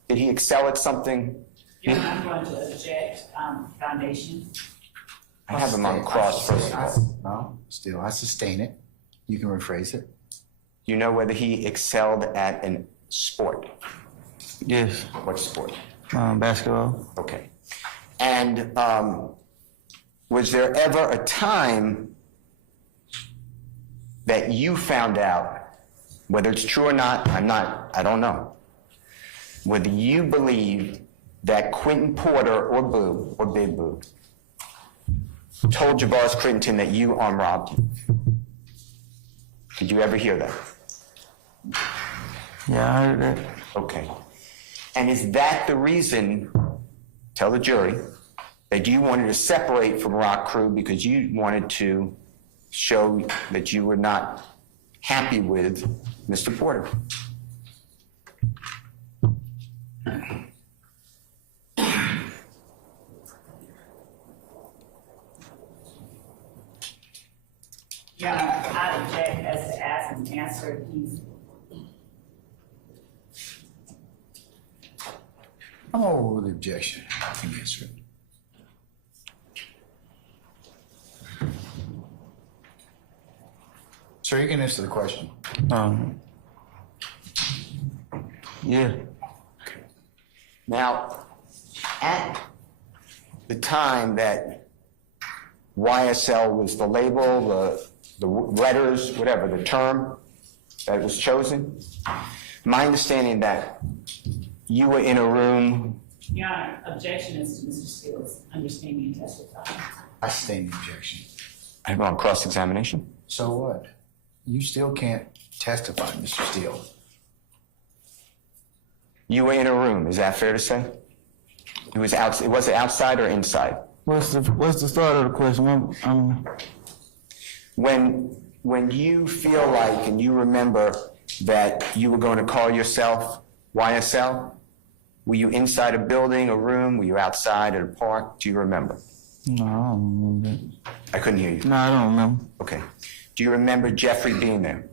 Did he excel at something? Your Honor, I'm going to object, foundation. I have him on cross, first of all. No, still, I sustain it. You can rephrase it. Do you know whether he excelled at a sport? Yes. What sport? Basketball. Okay. And was there ever a time that you found out, whether it's true or not, I don't know, whether you believe that Quentin Porter or Boo, or Big Boo, told Javaris Crittenton that you armed robbed him? Did you ever hear that? Yeah, I heard that. Okay. And is that the reason, tell the jury, that you wanted to separate from Rock Crew because you wanted to show that you were not happy with Mr. Porter? Yeah, I object as to ask and answer these. I'm over with the objection. I can answer it. Sir, you can answer the question. Yeah. Now, at the time that YSL was the label, the letters, whatever, the term that was chosen, my understanding that you were in a room. Your Honor, objection is to Mr. Steele's understanding and testifying. I sustain the objection. I'm on cross-examination. So what? You still can't testify, Mr. Steele. You were in a room, is that fair to say? It was it outside or inside? What's the start of the question? When you feel like and you remember that you were going to call yourself YSL, were you inside a building, a room? Were you outside at a park? Do you remember? No, I don't remember that. I couldn't hear you. No, I don't remember. Okay. Do you remember Jeffrey being there?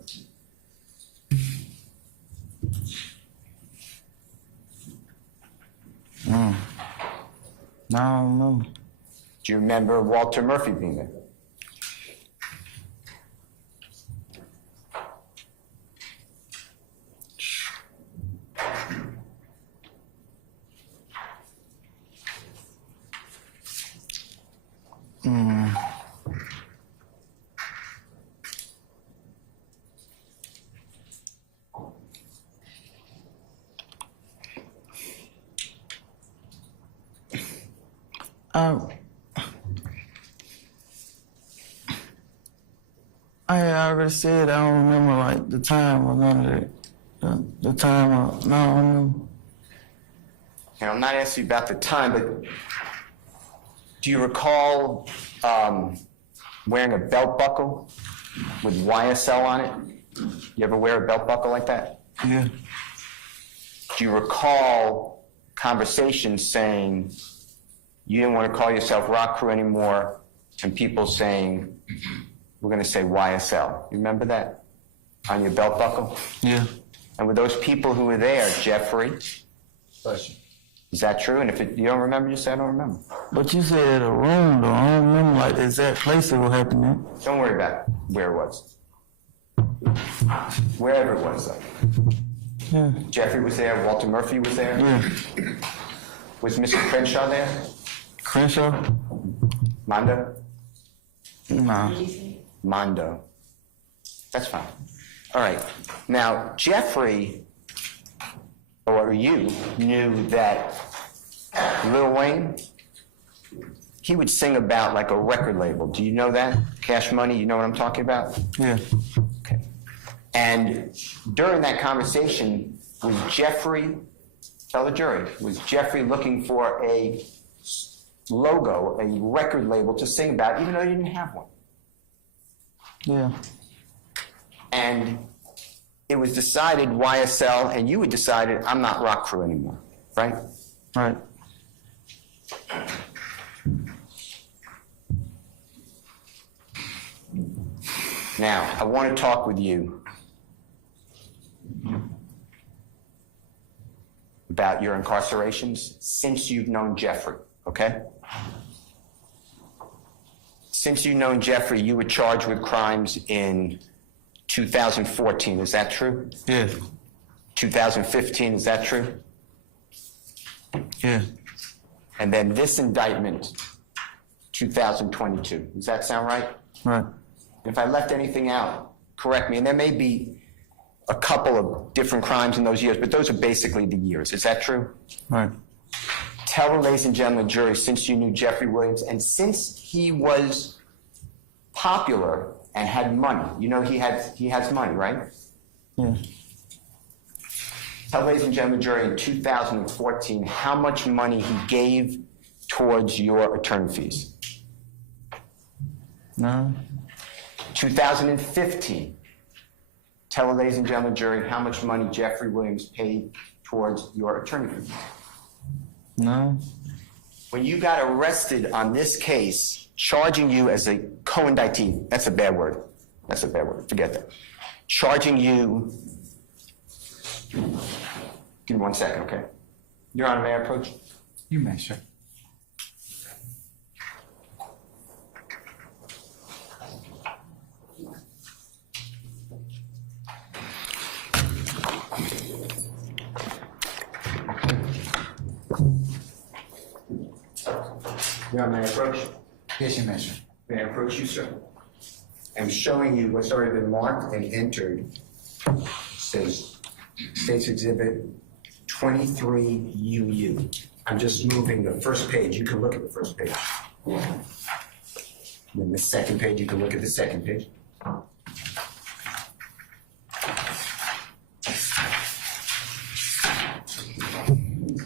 No, I don't remember. Do you remember Walter Murphy being there? I already said I don't remember like the time or none of that. The time, no, I don't remember. And I'm not asking you about the time, but do you recall wearing a belt buckle with YSL on it? You ever wear a belt buckle like that? Yeah. Do you recall conversations saying you didn't want to call yourself Rock Crew anymore, and people saying, we're going to say YSL? You remember that on your belt buckle? Yeah. And with those people who were there, Jeffrey, Question. is that true? And if you don't remember, just say I don't remember. But you said at a room though. I don't remember like the exact place it was happening. Don't worry about where it was. Wherever it was, though. Yeah. Jeffrey was there, Walter Murphy was there. Yeah. Was Mr. Crenshaw there? Crenshaw? Mondo? Nah. Mondo. That's fine. All right. Now, Jeffrey, or you, knew that Lil Wayne, he would sing about like a record label. Do you know that? Cash Money, you know what I'm talking about? Yeah. Okay. And during that conversation, was Jeffrey, tell the jury, was Jeffrey looking for a logo, a record label to sing about, even though he didn't have one? Yeah. And it was decided YSL, and you had decided I'm not Rock Crew anymore, right? Right. Now, I want to talk with you about your incarcerations since you've known Jeffrey, okay? Since you've known Jeffrey, you were charged with crimes in 2014, is that true? Yes. 2015, is that true? Yeah. And then this indictment, 2022. Does that sound right? Right. If I left anything out, correct me. And there may be a couple of different crimes in those years, but those are basically the years. Is that true? Right. Tell the ladies and gentlemen jury, since you knew Jeffrey Williams and since he was popular and had money, you know he has money, right? Yeah. Tell ladies and gentlemen jury in 2014 how much money he gave towards your attorney fees. No. 2015. Tell the ladies and gentlemen jury how much money Jeffrey Williams paid towards your attorney fees. No. When you got arrested on this case, charging you as a co-indictee, that's a bad word. That's a bad word. Forget that. Charging you. Give me 1 second, okay? Your Honor, may I approach? You may, sir. Your Honor, may I approach? Yes, you may, sir. May I approach you, sir? I'm showing you what's already been marked and entered. It says State's Exhibit 23UU. I'm just moving the first page. You can look at the first page. Then the second page, you can look at the second page.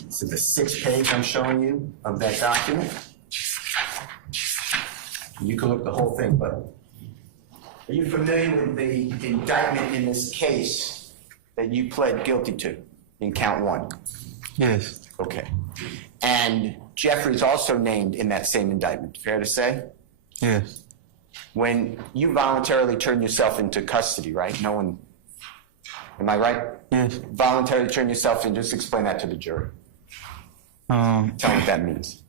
So the sixth page I'm showing you of that document. You can look the whole thing, but are you familiar with the indictment in this case that you pled guilty to in count 1? Yes. Okay. And Jeffrey's also named in that same indictment, fair to say? Yes. When you voluntarily turned yourself into custody, right? No one, am I right? Yes. Voluntarily turn yourself in, just explain that to the jury. Tell them what that means.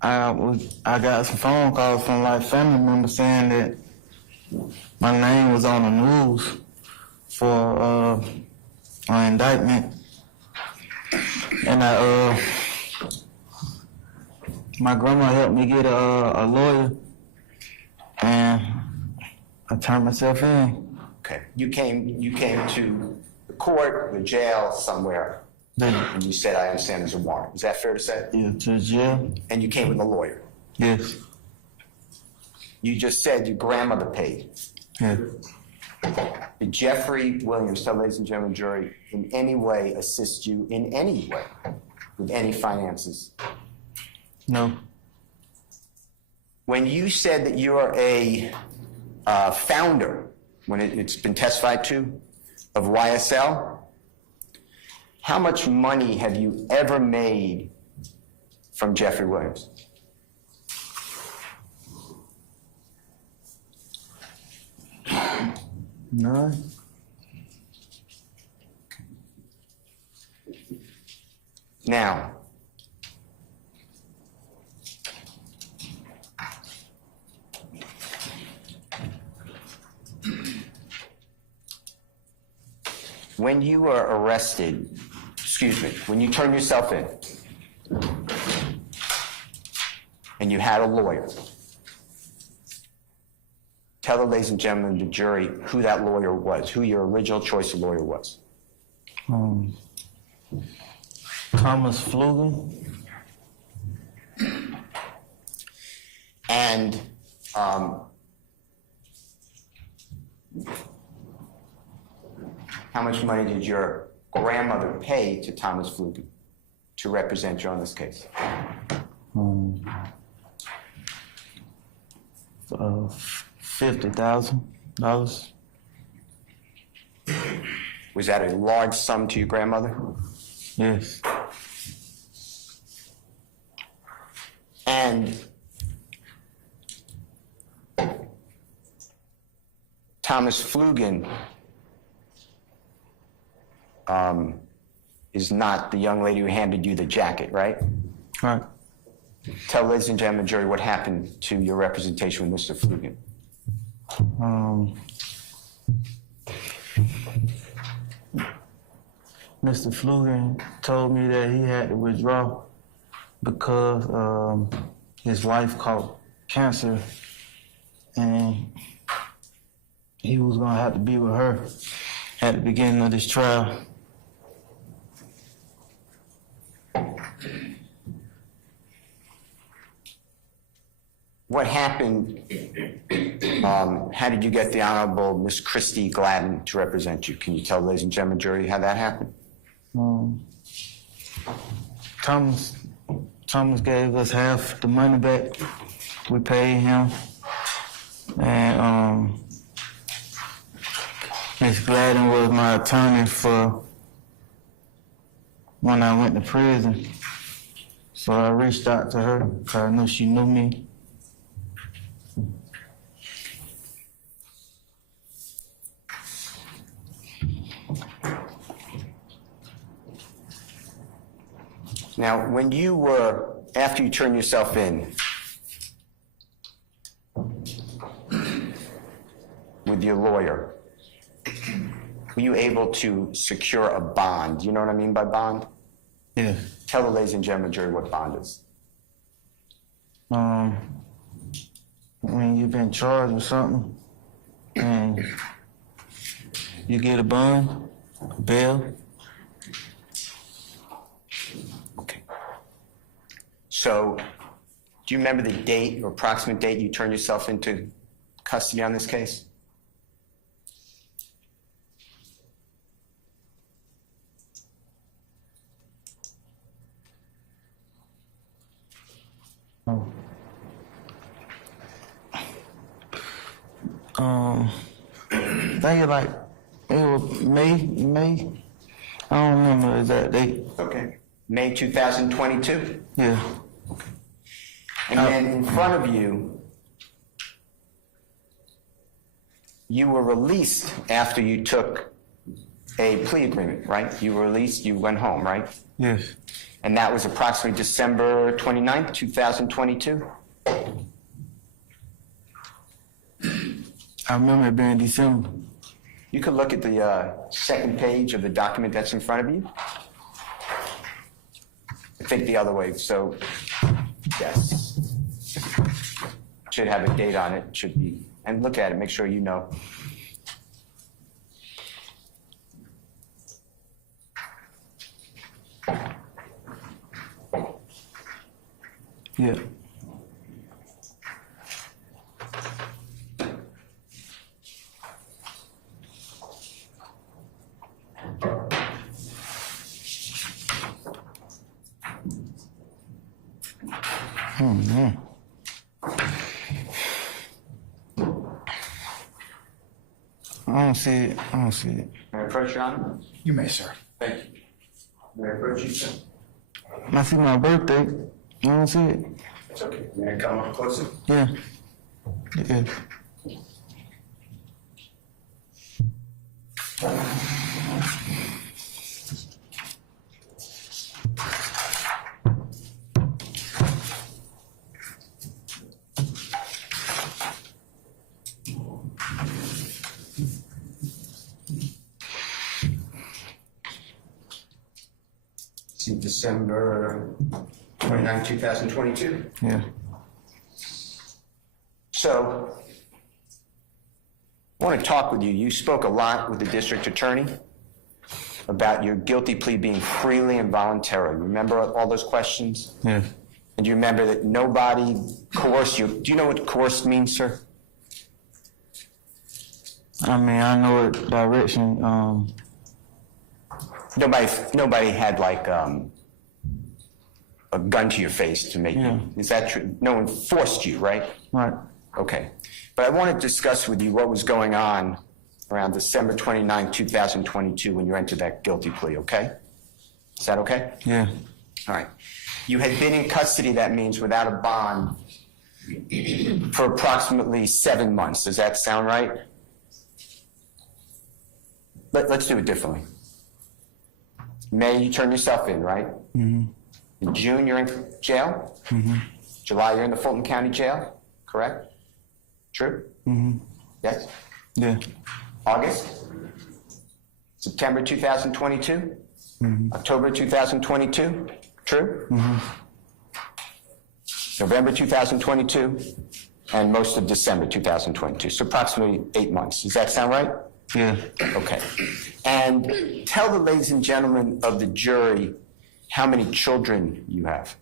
I got some phone calls from like family members saying that my name was on the news for an indictment, and my grandma helped me get a lawyer, and I turned myself in. Okay. You came to the court, the jail, somewhere, and you said, I understand there's a warrant. Is that fair to say? Yeah, to jail. And you came with a lawyer. Yes. You just said your grandmother paid. Yeah. Did Jeffrey Williams, tell ladies and gentlemen jury, in any way assist you in any way with any finances? No. When you said that you are a founder, when it's been testified to, of YSL, how much money have you ever made from Jeffrey Williams? No. Now, when you were arrested, when you turned yourself in and you had a lawyer, tell the ladies and gentlemen, the jury, who that lawyer was, who your original choice of lawyer was. Thomas Flugen. And how much money did your grandmother pay to Thomas Flugen to represent you on this case? $50,000. Was that a large sum to your grandmother? Yes. And Thomas Flugen is not the young lady who handed you the jacket, right? Right. Tell ladies and gentlemen, jury, what happened to your representation with Mr. Flugen. Mr. Flugen told me that he had to withdraw because his wife caught cancer and he was gonna have to be with her at the beginning of this trial. What happened? How did you get the Honorable Miss Christy Gladden to represent you? Can you tell, ladies and gentlemen, jury, how that happened? Thomas gave us half the money back. We paid him, and Miss Gladden was my attorney for when I went to prison. So I reached out to her because I knew she knew me. Now, when you were, after you turned yourself in with your lawyer, were you able to secure a bond? You know what I mean by bond? Yeah. Tell the ladies and gentlemen, jury, what bond is. When you've been charged with something and you get a bond, a bail. Okay. So, do you remember the date or approximate date you turned yourself into custody on this case? I think it was May. I don't remember the exact date. Okay. May 2022? Yeah. And then in front of you, you were released after you took a plea agreement, right? You were released, you went home, right? Yes. And that was approximately December 29th, 2022? I remember it being December. You could look at the second page of the document that's in front of you. I think the other way, so yes. Should have a date on it, should be, and look at it, make sure you know. Yeah. Oh, no. I don't see it. May I approach you, Honor? You may, sir. Thank you. May I approach you, sir? I see my birthday. I don't see it. It's okay. May I come up closer? Yeah. Yeah. See, December 29, 2022. Yeah. So, I want to talk with you. You spoke a lot with the district attorney about your guilty plea being freely and voluntarily. Remember all those questions? Yeah. And do you remember that nobody coerced you? Do you know what coerced means, sir? I mean, I know what direction. Nobody had like a gun to your face to make you. Is that true? No one forced you, right? Right. Okay. But I want to discuss with you what was going on around December 29, 2022 when you entered that guilty plea, okay? Is that okay? Yeah. All right. You had been in custody, that means, without a bond for approximately 7 months. Does that sound right? Let's do it differently. May, you turn yourself in, right? Mm-hmm. In June, you're in jail? Mm-hmm. July, you're in the Fulton County Jail, correct? True? Mm-hmm. Yes? Yeah. August? September 2022? October 2022? True? November 2022? And most of December 2022. So approximately 8 months. Does that sound right? Yeah. Okay. And tell the ladies and gentlemen of the jury how many children you have.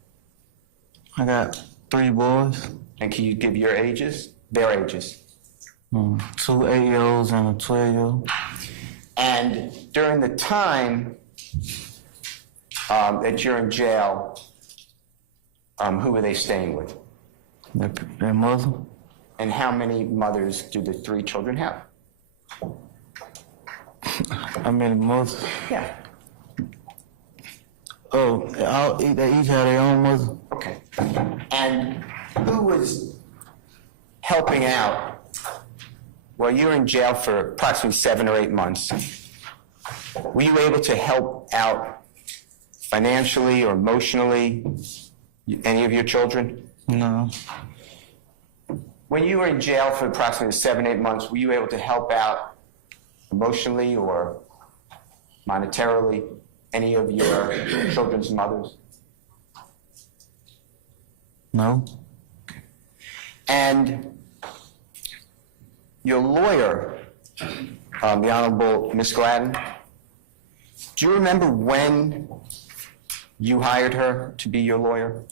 I got 3 boys, And can you give your ages? Their ages. 2 8-year-olds and a 12-year-old. And during the time that you're in jail, who were they staying with? Their mother. And how many mothers do the 3 children have? How many mothers? Yeah. Oh, they each have their own mother. Okay. And who was helping out? Well, you were in jail for approximately 7 or 8 months. Were you able to help out financially or emotionally any of your children? No. When you were in jail for approximately 7, 8 months, were you able to help out emotionally or monetarily any of your children's mothers? No. And your lawyer, the Honorable Miss Gladden, do you remember when you hired her to be your lawyer?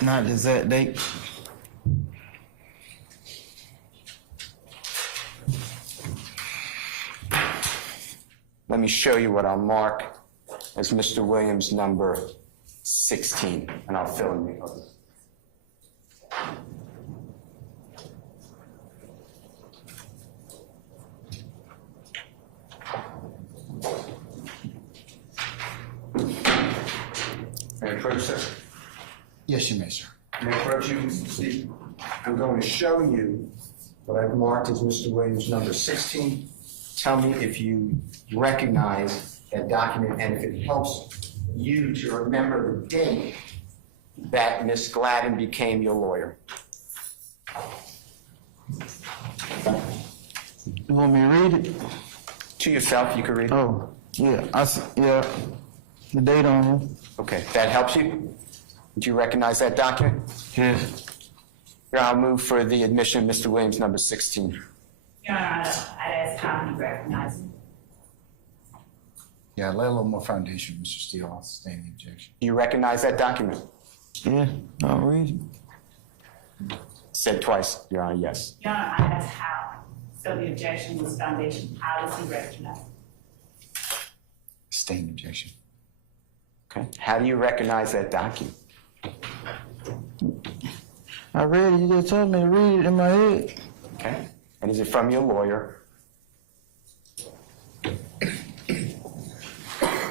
Not the exact date. Let me show you what I'll mark as Mr. Williams number 16, and I'll fill in the others. May I approach, sir? Yes, you may, sir. May I approach you, Steve? I'm going to show you what I've marked as Mr. Williams number 16. Tell me if you recognize that document and if it helps you to remember the date that Miss Gladden became your lawyer. You want me to read it? To yourself, you can read it. Oh, yeah. Yeah. The date on here. Okay, that helps you? Do you recognize that document? Yes. Here, I'll move for the admission of Mr. Williams number 16. Your Honor, I'd ask how you recognize it. Yeah, lay a little more foundation, Mr. Steele. I'll sustain the objection. Do you recognize that document? Yeah. I'll read it. Said twice, Your Honor, yes. Your Honor, I'd ask how. So the objection was foundation. How does he recognize it? Sustain the objection. Okay. How do you recognize that document? I read it. You just told me to read it in my head. Okay. And is it from your lawyer,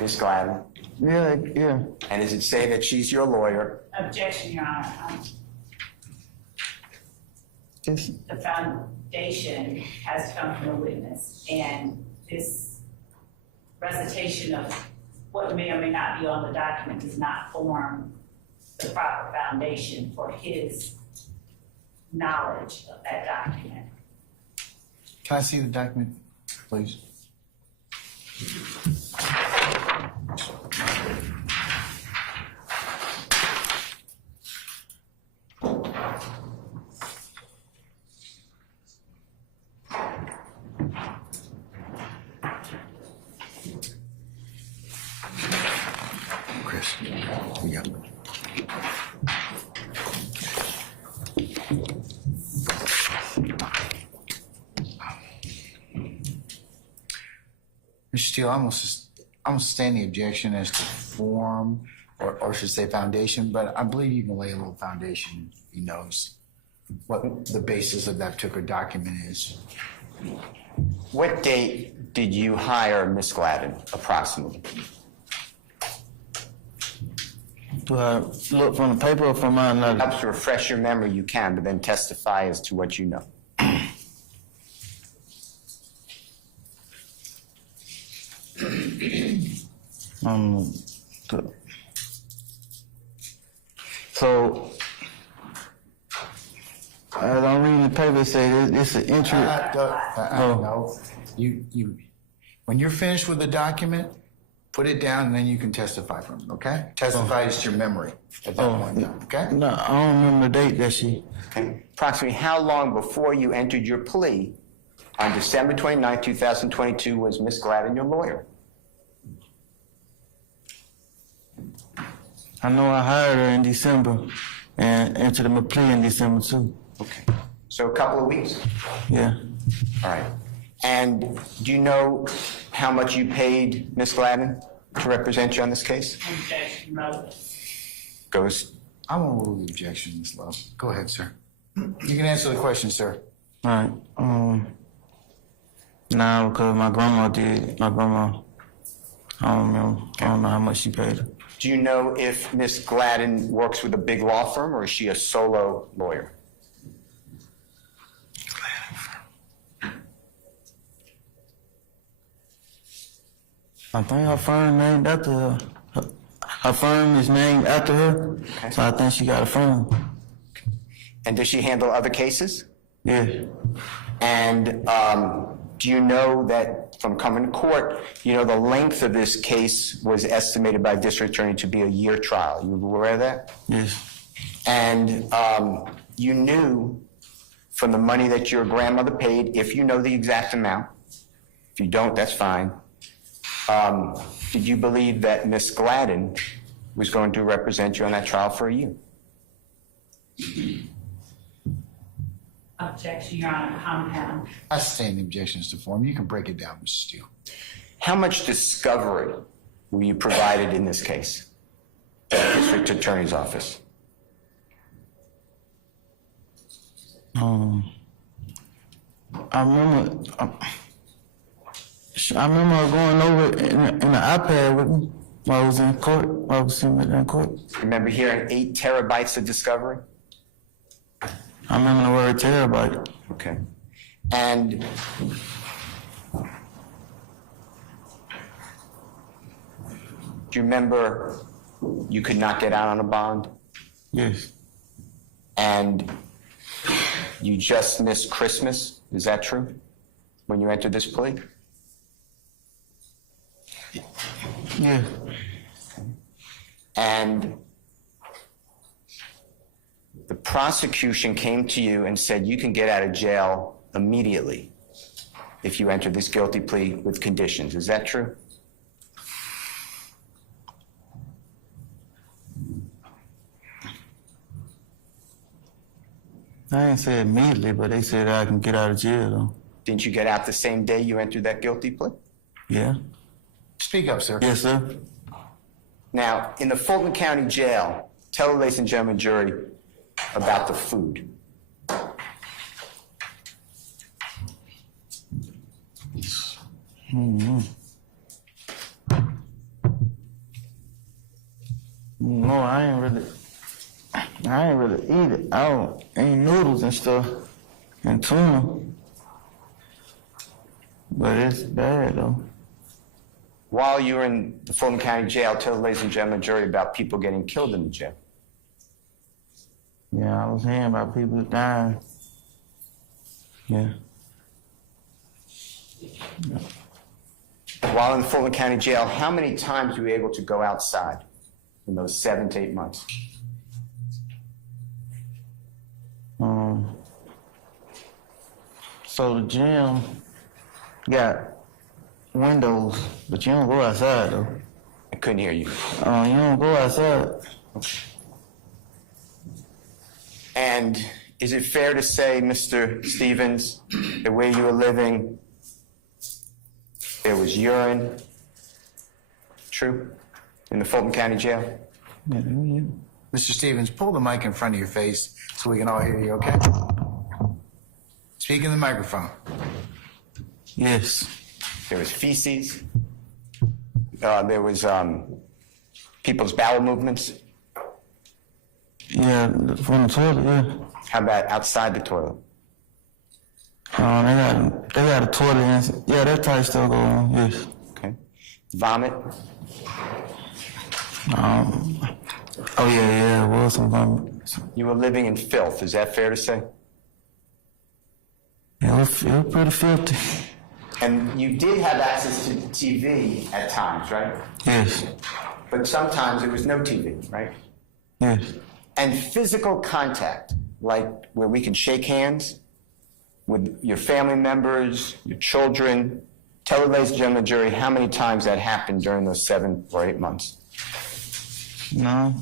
Miss Gladden? Yeah, yeah. And does it say that she's your lawyer? Objection, Your Honor. It's, The foundation has come from a witness, and this recitation of what may or may not be on the document does not form the proper foundation for his knowledge of that document. Can I see the document, please? Chris, we got it. Mr. Steele, I'm gonna stand the objection as to form, or should say foundation, but I believe you can lay a little foundation. He knows what the basis of that particular document is. What date did you hire Miss Gladden, approximately? do I look from the paper or from my another? Helps to refresh your memory, you can, but then testify as to what you know. The So, as I'm reading the paper, it says it's an entry. No, when you're finished with the document, put it down and then you can testify from it, okay? Testify is your memory at that point, okay? No, I don't remember the date that she. Okay. Approximately how long before you entered your plea on December 29, 2022, was Miss Gladden your lawyer? I know I hired her in December and entered my plea in December too. Okay. So a couple of weeks? Yeah. All right. And do you know how much you paid Miss Gladden to represent you on this case? Objection, no. Goes. I'm gonna rule the objection, Ms. Love. Go ahead, sir. You can answer the question, sir. All right. Nah, because my grandma did. My grandma. I don't remember. I don't know how much she paid her. Do you know if Miss Gladden works with a big law firm or is she a solo lawyer? I think her firm named after her. Her firm is named after her, Okay. so I think she got a firm. And does she handle other cases? Yeah. And do you know that from coming to court, you know the length of this case was estimated by district attorney to be a year trial? You aware of that? Yes. And you knew from the money that your grandmother paid, if you know the exact amount, if you don't, that's fine. Did you believe that Miss Gladden was going to represent you on that trial for a year? Objection, Your Honor, compound. I sustain the objections to form. You can break it down, Mr. Steele. How much discovery were you provided in this case? The district attorney's office. I remember her going over in the iPad with me while I was in court. While I was sitting in court. Remember hearing 8 terabytes of discovery? I remember the word terabyte. Okay. And do you remember you could not get out on a bond? Yes. And you just missed Christmas? Is that true? When you entered this plea? Yeah. And the prosecution came to you and said you can get out of jail immediately if you enter this guilty plea with conditions. Is that true? I didn't say immediately, but they said I can get out of jail though. Didn't you get out the same day you entered that guilty plea? Yeah. Speak up, sir. Yes, sir. Now, in the Fulton County Jail, tell the ladies and gentlemen jury about the food. No, I ain't really eat it. Ain't noodles and stuff and tuna. But it's bad though. While you were in the Fulton County Jail, tell the ladies and gentlemen jury about people getting killed in the jail. Yeah, I was hearing about people dying. Yeah. While in the Fulton County Jail, how many times were you able to go outside in those 7 to 8 months? So the gym got windows, but you don't go outside though. I couldn't hear you. You don't go outside. And is it fair to say, Mr. Stevens, the way you were living, there was urine? True? In the Fulton County Jail? Yeah. Mr. Stevens, pull the mic in front of your face so we can all hear you, okay? Speak in the microphone. Yes. There was feces. There was people's bowel movements. Yeah, from the toilet, yeah. How about outside the toilet? They got a toilet and yeah, that type still go on, yes. Okay. Vomit. Oh yeah, there was some vomit. You were living in filth, is that fair to say? It was pretty filthy. And you did have access to TV at times, right? Yes, But sometimes there was no TV, right? yes, And physical contact, like where we can shake hands with your family members, your children. Tell the ladies and gentlemen of the jury how many times that happened during those 7 or 8 months. no.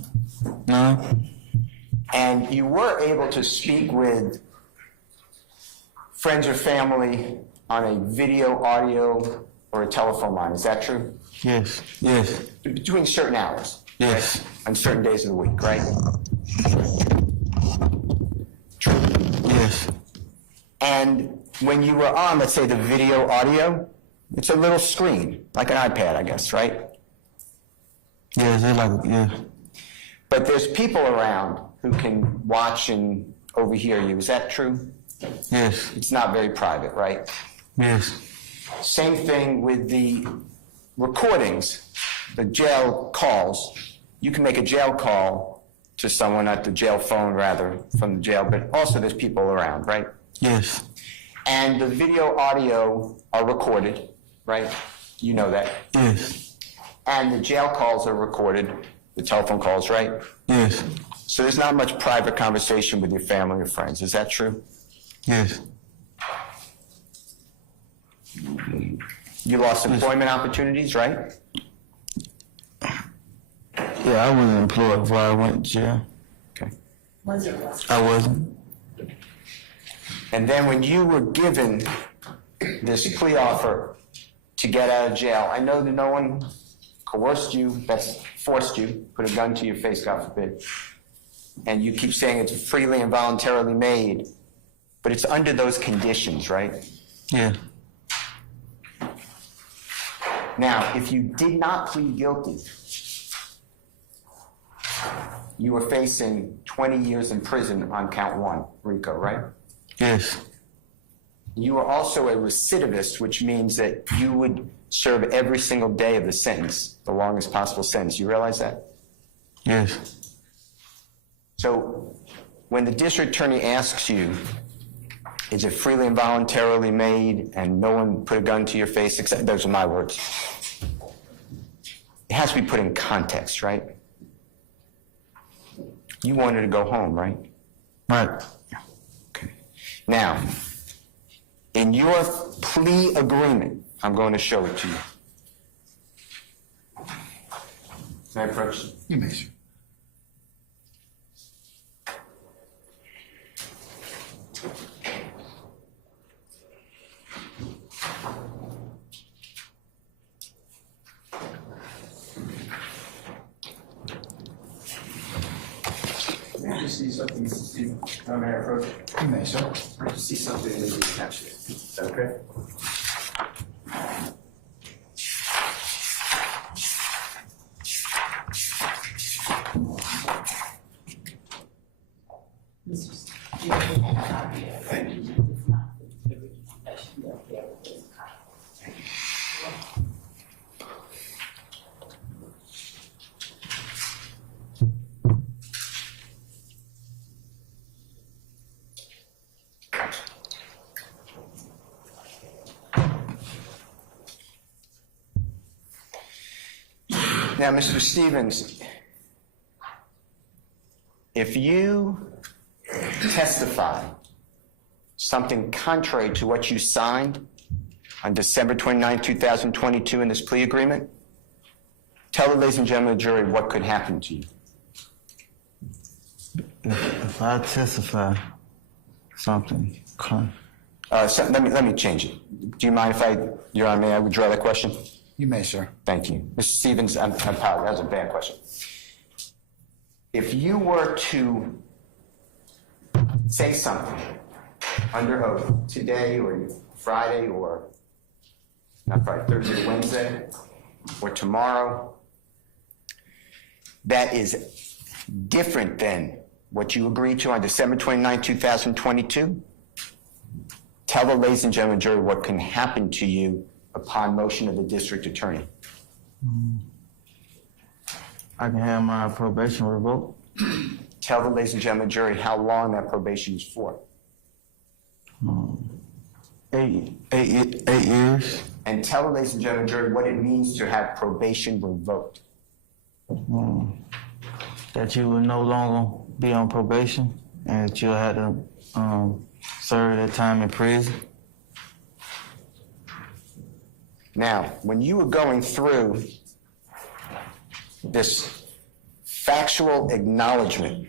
And you were able to speak with friends or family on a video, audio, or a telephone line. Is that true? Yes, Between certain hours. yes, On certain days of the week, right? yes, And when you were on, let's say, the video, audio, it's a little screen, like an iPad, I guess, right? yes, it's like, yeah, But there's people around who can watch and overhear you. Is that true? yes, It's not very private, right? yes, Same thing with the recordings, the jail calls. You can make a jail call to someone at the jail phone, rather, from the jail, but also there's people around, right? yes, And the video, audio are recorded, right? You know that. yes, And the jail calls are recorded, the telephone calls, right? yes, So there's not much private conversation with your family or friends. Is that true? yes, You lost employment opportunities, right? yeah, I wasn't employed before I went to jail. Okay. I wasn't. And then when you were given this plea offer to get out of jail, I know that no one coerced you, that's forced you, put a gun to your face, God forbid. And you keep saying it's freely and voluntarily made, but it's under those conditions, right? Yeah, Now, if you did not plead guilty, you were facing 20 years in prison on count 1, RICO, right? yes, You are also a recidivist, which means that you would serve every single day of the sentence, the longest possible sentence. You realize that? yes, So when the district attorney asks you, is it freely and voluntarily made and no one put a gun to your face, except those are my words. It has to be put in context, right? You wanted to go home, right? right, Okay. Now, in your plea agreement, I'm going to show it to you. Can I approach? You may, sir. May I just see something, Mr. Stephen? May I approach? You may, sir. I just see something and maybe attach it. Is that okay? Now, Mr. Stevens, if you testify something contrary to what you signed on December 29, 2022 in this plea agreement, tell the ladies and gentlemen of the jury what could happen to you. if I testify something, Let me change it. Do you mind if Your Honor, may I withdraw that question? You may, sir. Thank you. Mr. Stevens, I apologize, that was a bad question. If you were to say something under oath today or Friday or, not Friday, Thursday, Wednesday, or tomorrow, that is different than what you agreed to on December 29, 2022, tell the ladies and gentlemen jury what can happen to you upon motion of the district attorney. I can have my probation revoked. tell the ladies and gentlemen jury how long that probation is for. 8 years. And tell the ladies and gentlemen jury what it means to have probation revoked. That you will no longer be on probation and that you'll have to serve that time in prison. Now, when you were going through this factual acknowledgement,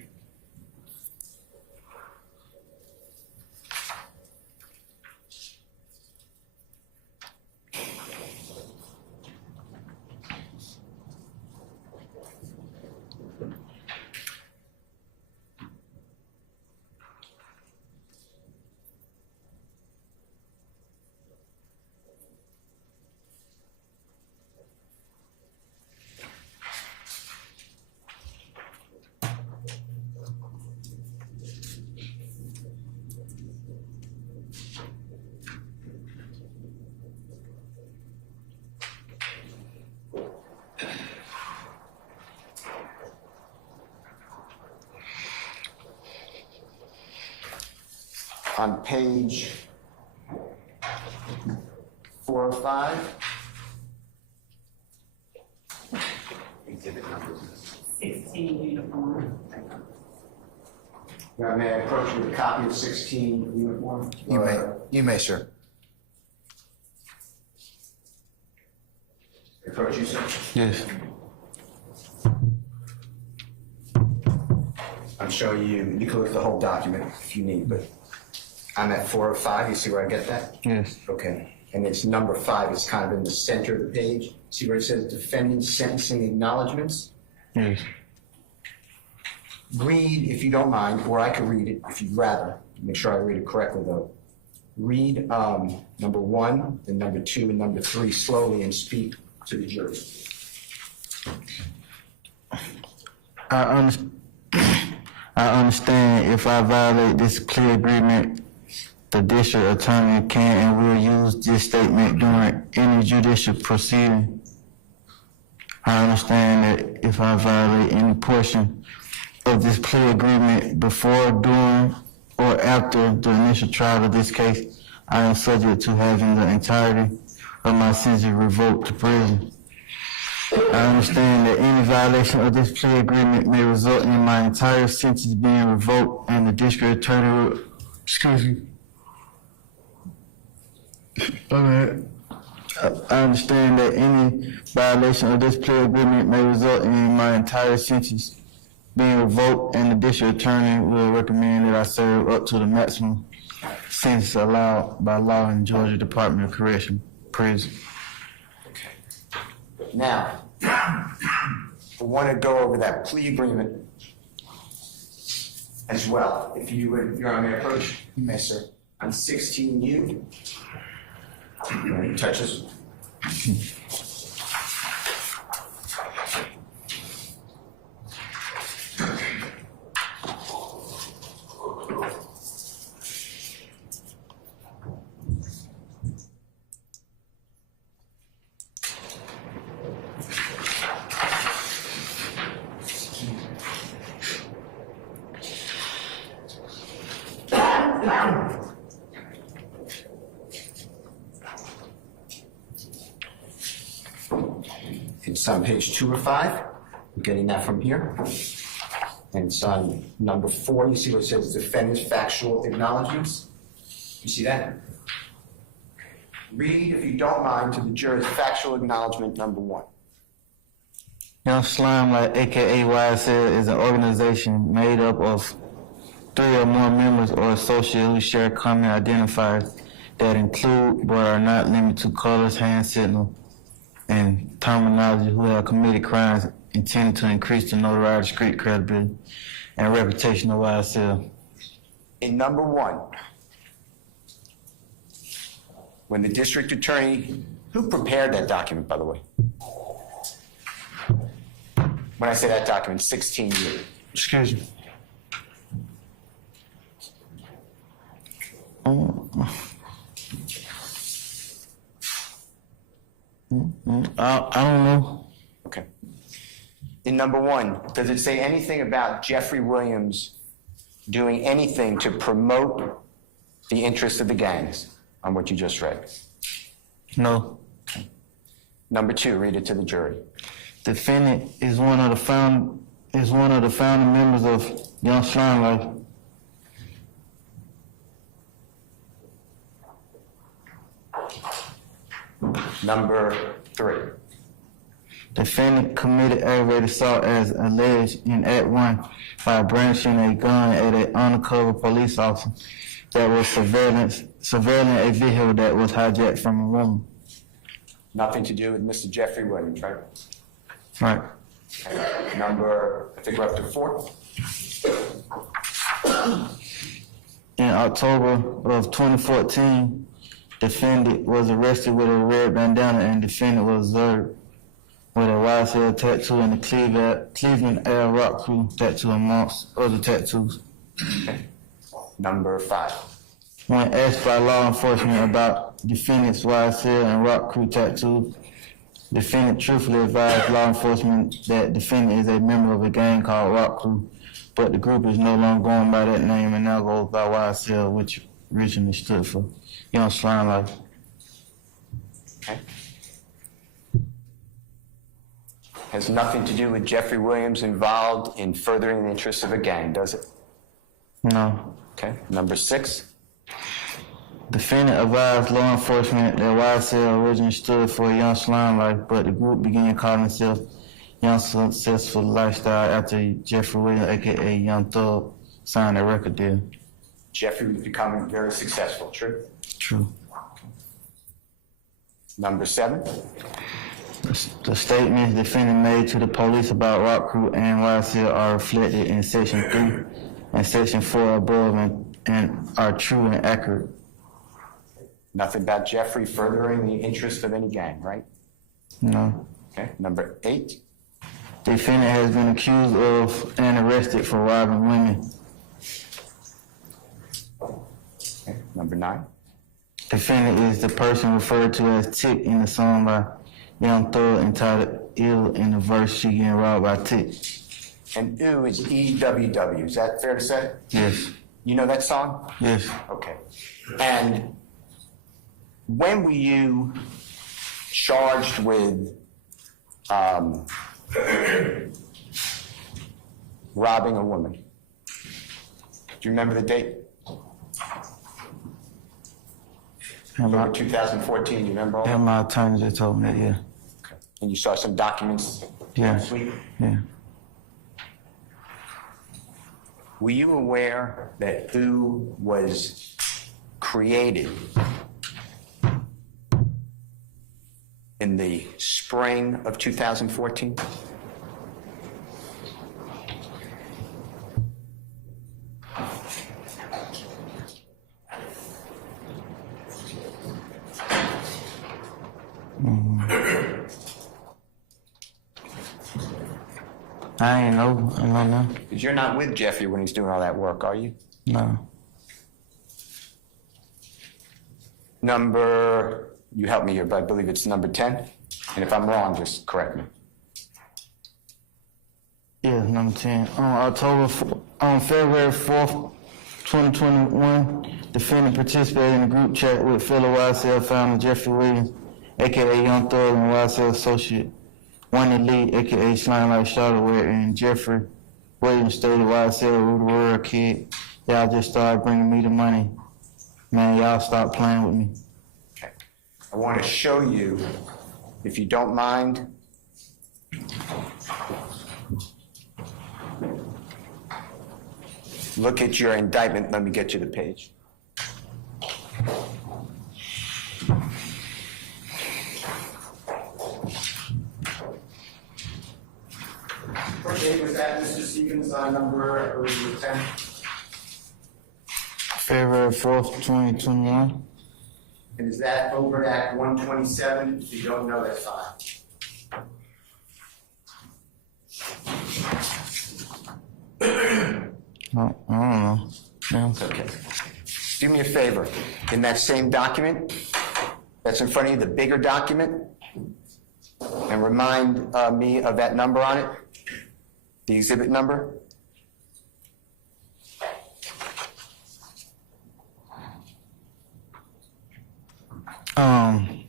on page 405, exhibit number. 16 uniform. Now, may I approach you with a copy of 16 uniform? You may, sir. Approach you, sir. Yes. I'm showing you, you can look at the whole document if you need, but I'm at 405, you see where I get that? Yes. Okay, and it's number 5, it's kind of in the center of the page. See where it says defendant sentencing acknowledgements? Yes. Read, if you don't mind, or I can read it if you'd rather. Make sure I read it correctly though. Read number 1, then number 2, and number 3 slowly and speak to the jury. I understand if I violate this plea agreement, the district attorney can and will use this statement during any judicial proceeding. I understand that if I violate any portion of this plea agreement before, during, or after the initial trial of this case, I am subject to having the entirety of my sentence revoked to prison. I understand that any violation of this plea agreement may result in my entire sentence being revoked and the district attorney will, I understand that any violation of this plea agreement may result in my entire sentence being revoked and the district attorney will recommend that I serve up to the maximum sentence allowed by law in Georgia Department of Correction prison. Now, I want to go over that plea agreement as well. If you would, Your Honor, may I approach? You may, sir. On 16U, touch this. It's on page 2 or 5. I'm getting that from here. And it's on number 4. You see where it says defendant's factual acknowledgements? You see that? Read, if you don't mind, to the jurors factual acknowledgement number 1. Young Slime, like aka YSL, is an organization made up of 3 or more members or associates who share common identifiers that include but are not limited to colors, hand signal, and terminology who have committed crimes intended to increase the notoriety, street credibility, and reputation of YSL. In number 1, when the district attorney, who prepared that document, by the way? When I say that document, 16U. Excuse me. I don't know. Okay. in number 1, does it say anything about Jeffery Williams doing anything to promote the interests of the gangs on what you just read? No. Number 2, read it to the jury. Defendant is one of the founding members of Young Slime Life. Number 3. Defendant committed aggravated assault as alleged in Act 1 by brandishing a gun at an undercover police officer that was surveilling a vehicle that was hijacked from a woman. Nothing to do with Mr. Jeffery Williams, right? Right. Okay. Number, I think we're up to 4. In October of 2014, defendant was arrested with a red bandana and defendant was observed with a YSL tattoo and the Cleveland Air Rock Crew tattoo amongst other tattoos. Okay. Number 5. When asked by law enforcement about defendant's YSL and Rock Crew tattoos, defendant truthfully advised law enforcement that defendant is a member of a gang called Rock Crew, but the group is no longer going by that name and now goes by YSL, which originally stood for Young Slime Life. Okay. Has nothing to do with Jeffery Williams involved in furthering the interests of a gang, does it? No. Okay. Number 6. Defendant advised law enforcement that YSL originally stood for Young Slime Life, but the group began calling itself Young Successful Lifestyle after Jeffery Williams, aka Young Thug, signed a record deal. Jeffery was becoming very successful, true? True. Number 7. The statements defendant made to the police about Rock Crew and YSL are reflected in Section 3 and Section 4 above and are true and accurate. Nothing about Jeffery furthering the interests of any gang, right? No. Okay. Number 8. Defendant has been accused of and arrested for robbing women. Okay. Number 9. Defendant is the person referred to as Tick in the song by Young Thug entitled Ill in the verse She Getting Robbed by Tick. And ooh is EWW. Is that fair to say? Yes. You know that song? Yes. Okay. And when were you charged with robbing a woman? Do you remember the date? Over 2014, you remember all? Yeah, my attorney just told me that, yeah. Okay. And you saw some documents Yeah. last week? Yeah. Were you aware that who was created in the spring of 2014? I ain't know. I don't know. Because you're not with Jeffrey when he's doing all that work, are you? No. Number, you help me here, but I believe it's number 10. And if I'm wrong, just correct me. Yeah, number 10. On February 4th, 2021, defendant participated in a group chat with fellow YSL founder Jeffery Williams, aka Young Thug, and YSL associate Wendy Lee, aka Slime Like Shuttleware, and Jeffery Williams stated YSL rule the world, kid. Y'all just started bringing me the money. Man, y'all stop playing with me. Okay. I want to show you, if you don't mind, look at your indictment. Let me get you the page. What date was that, Mr. Stevens, on number 10? February 4th, 2021. And is that over at 127? If you don't know, that's fine. No, I don't know. Yeah. Okay. Do me a favor. In that same document that's in front of you, the bigger document, and remind me of that number on it. The exhibit number? Um,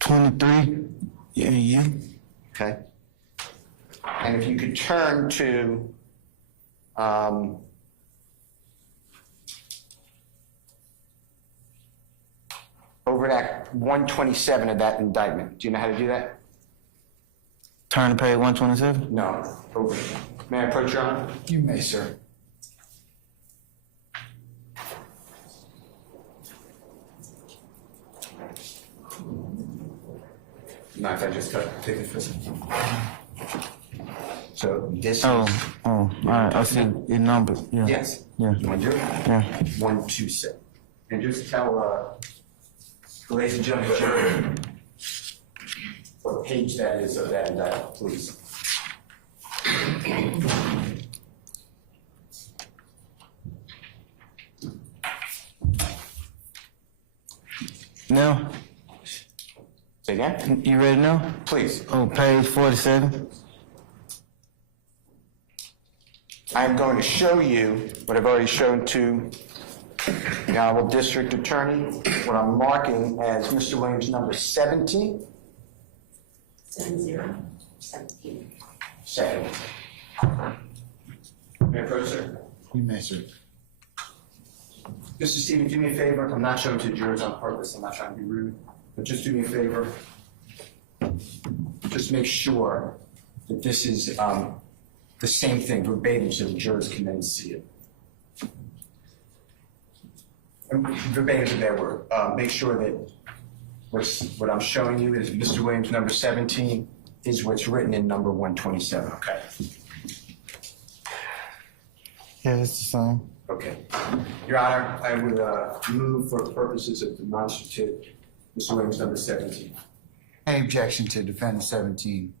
23. Yeah, you. Okay. And if you could turn to over at 127 of that indictment. Do you know how to do that? Turn to page 127. No. Over. May I approach, Your Honor? You may, sir. Mind if I just take it for a second? So this Oh, is... all right. I see your number. Yeah. Yes. Yeah. You want to do it? Yeah. 127. And just tell ladies and gentlemen, jury, what page that is of that indictment, please. Now, Say again? you ready now? Please. Oh, page 47. I'm going to show you what I've already shown to the Honorable District Attorney, what I'm marking as Mr. Williams number 17. 17. Second. May I approach, sir? You may, sir. Mr. Stevens, do me a favor. I'm not showing to the jurors on purpose. I'm not trying to be rude. But just do me a favor. Just make sure that this is the same thing verbatim so the jurors can then see it. And verbatim is a bad word. Make sure that what I'm showing you is Mr. Williams number 17 is what's written in number 127. Okay. Yeah, it's the same. Okay. Your Honor, I would move for purposes of demonstrative Mr. Williams number 17. Any objection to defendant 17?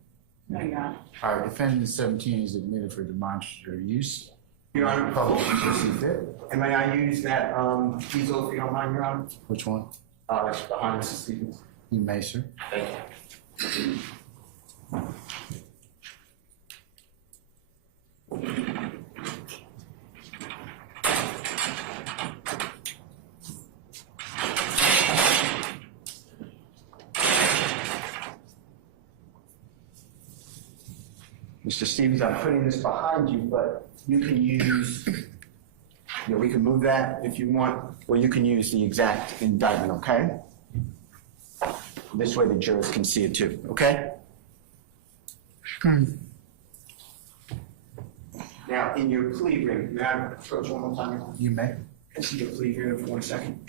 No, Your Honor. All right, defendant 17 is admitted for demonstrative use. Your Honor, Public to see fit. and may I use that easel if you don't mind, Your Honor? Which one? That's behind Mrs. Stevens. You may, sir. Thank you. Mr. Stevens, I'm putting this behind you, but you can use, we can move that if you want, or you can use the exact indictment, okay? This way the jurors can see it too, okay? Now, in your plea agreement, may I approach one more time? You may. Can I see your plea agreement for 1 second?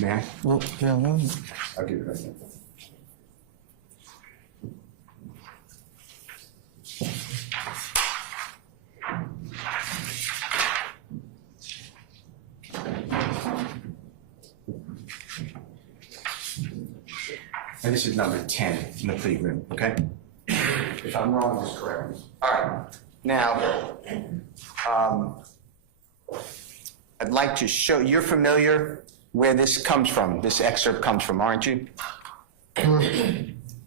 May I? Well, yeah, well, I'll give it right now. And this is number 10 in the plea agreement, okay? If I'm wrong, just correct me. All right. Now, I'd like to show, you're familiar where this comes from, this excerpt comes from, aren't you?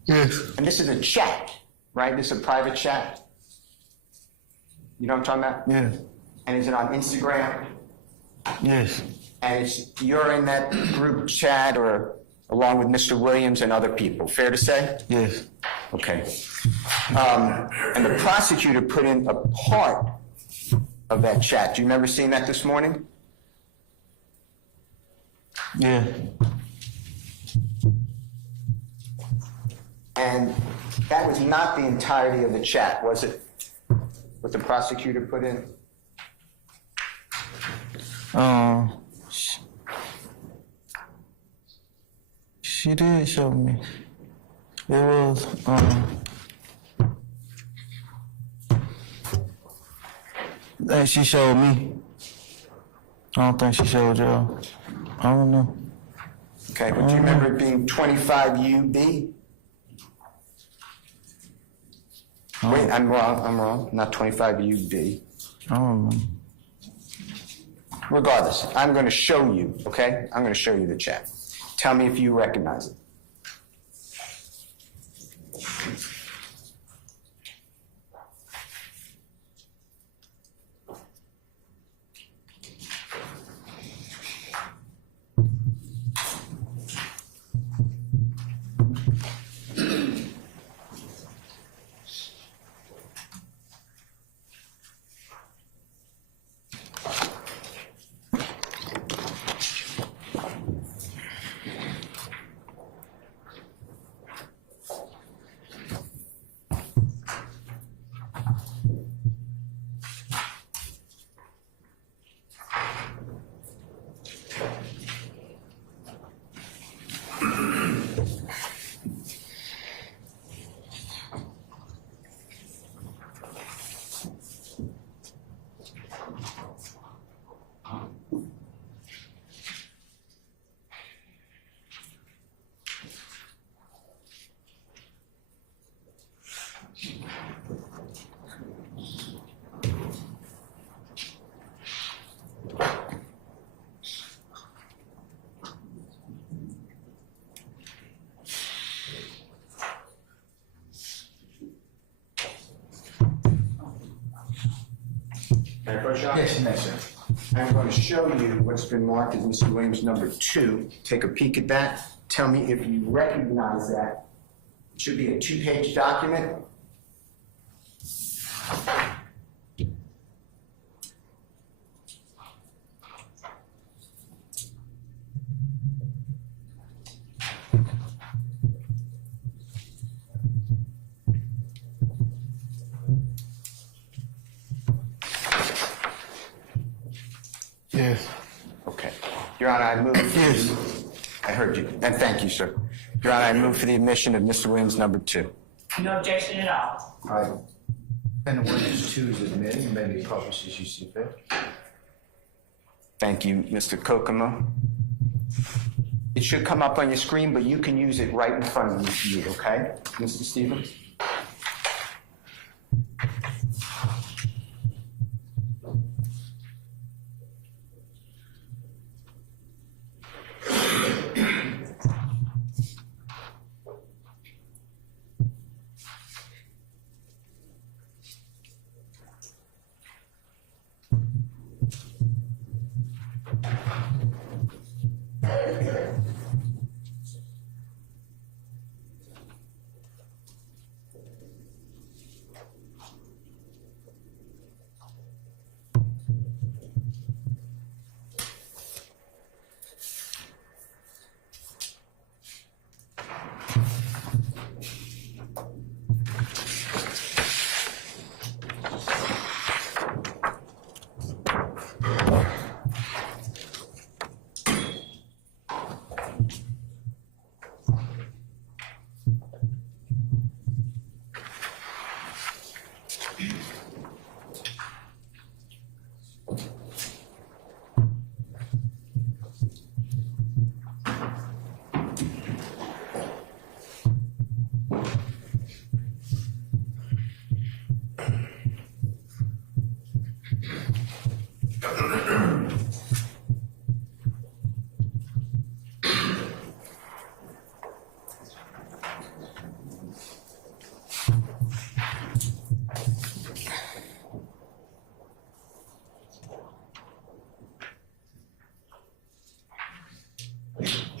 yes. And this is a chat, right? This is a private chat. You know what I'm talking about? Yeah. And is it on Instagram? Yes. And you're in that group chat or along with Mr. Williams and other people, fair to say? Yes. Okay. And the prosecutor put in a part of that chat. Do you remember seeing that this morning? Yeah. And that was not the entirety of the chat, was it? What the prosecutor put in? She did show me. It was, and she showed me. I don't think she showed y'all. I don't know. Okay, but do you remember it being 25 UB? Wait, I'm wrong. Not 25 UB. I don't know. Regardless, I'm going to show you, okay? I'm going to show you the chat. Tell me if you recognize it. Can I approach you? Yes, you may, sir. I'm going to show you what's been marked as Mr. Williams number 2. Take a peek at that. Tell me if you recognize that. It should be a 2-page document. Yes. Okay. Your Honor, I move. Yes. I heard you, and thank you, sir. Your Honor, I move for the admission of Mr. Williams number 2. No objection at all. All right. Defendant Williams 2 is admitted and may be published as you see fit. Thank you, Mr. Kokomo. It should come up on your screen, but you can use it right in front of you, okay? Mr. Stevens?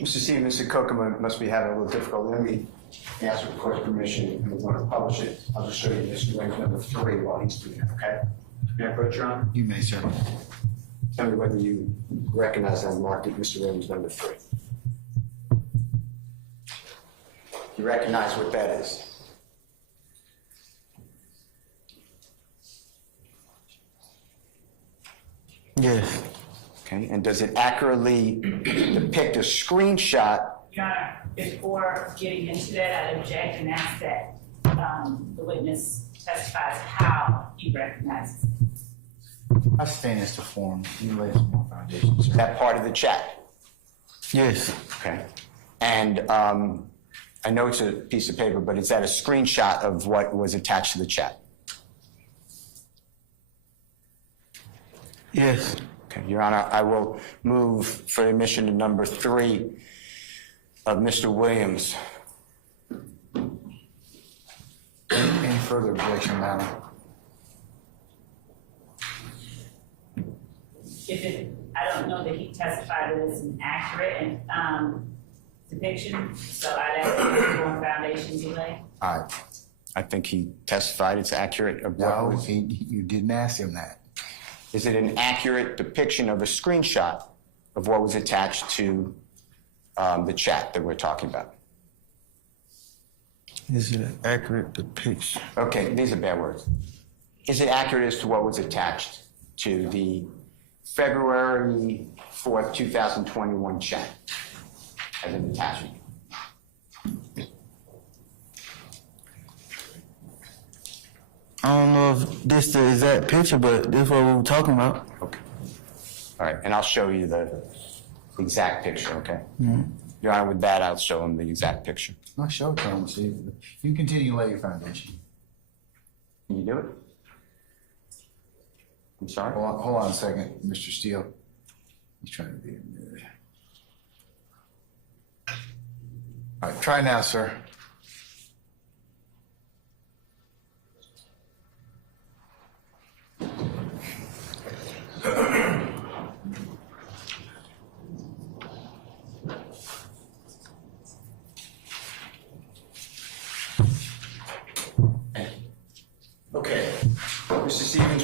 Mr. Stevens, Mr. Kokomo must be having a little difficulty. Let me ask for the court's permission, and we want to publish it. I'll just show you Mr. Williams number 3 while he's doing it, okay? May I approach, Your Honor? You may, sir. Tell me whether you recognize that marked at Mr. Williams number 3. You recognize what that is? Yes. Okay, and does it accurately depict a screenshot? Your Honor, before getting into that, I'd object and ask that the witness testifies how he recognizes it. I stand as to form. You lay some more foundation, Is sir. that part of the chat? Yes. Okay. And I know it's a piece of paper, but is that a screenshot of what was attached to the chat? Yes. Okay, Your Honor, I will move for admission to number 3 of Mr. Williams. Any further objection, madam? I don't know that he testified that it's an accurate depiction, so I'd ask that the more foundation be laid. All right. I think he testified it's accurate of what No, was. you didn't ask him that. Is it an accurate depiction of a screenshot of what was attached to the chat that we're talking about? Is it an accurate depiction? Okay, these are bad words. Is it accurate as to what was attached to the February 4th, 2021 chat as an attachment? I don't know if this is the exact picture, but this is what we were talking about. Okay. All right, and I'll show you the exact picture, okay? Mm-hmm. Your Honor, with that, I'll show him the exact picture. I'll show it to him, see. You continue to lay your foundation. Can you do it? I'm sorry? Hold on a second, Mr. Steele. He's trying to be in there. All right, try now, sir.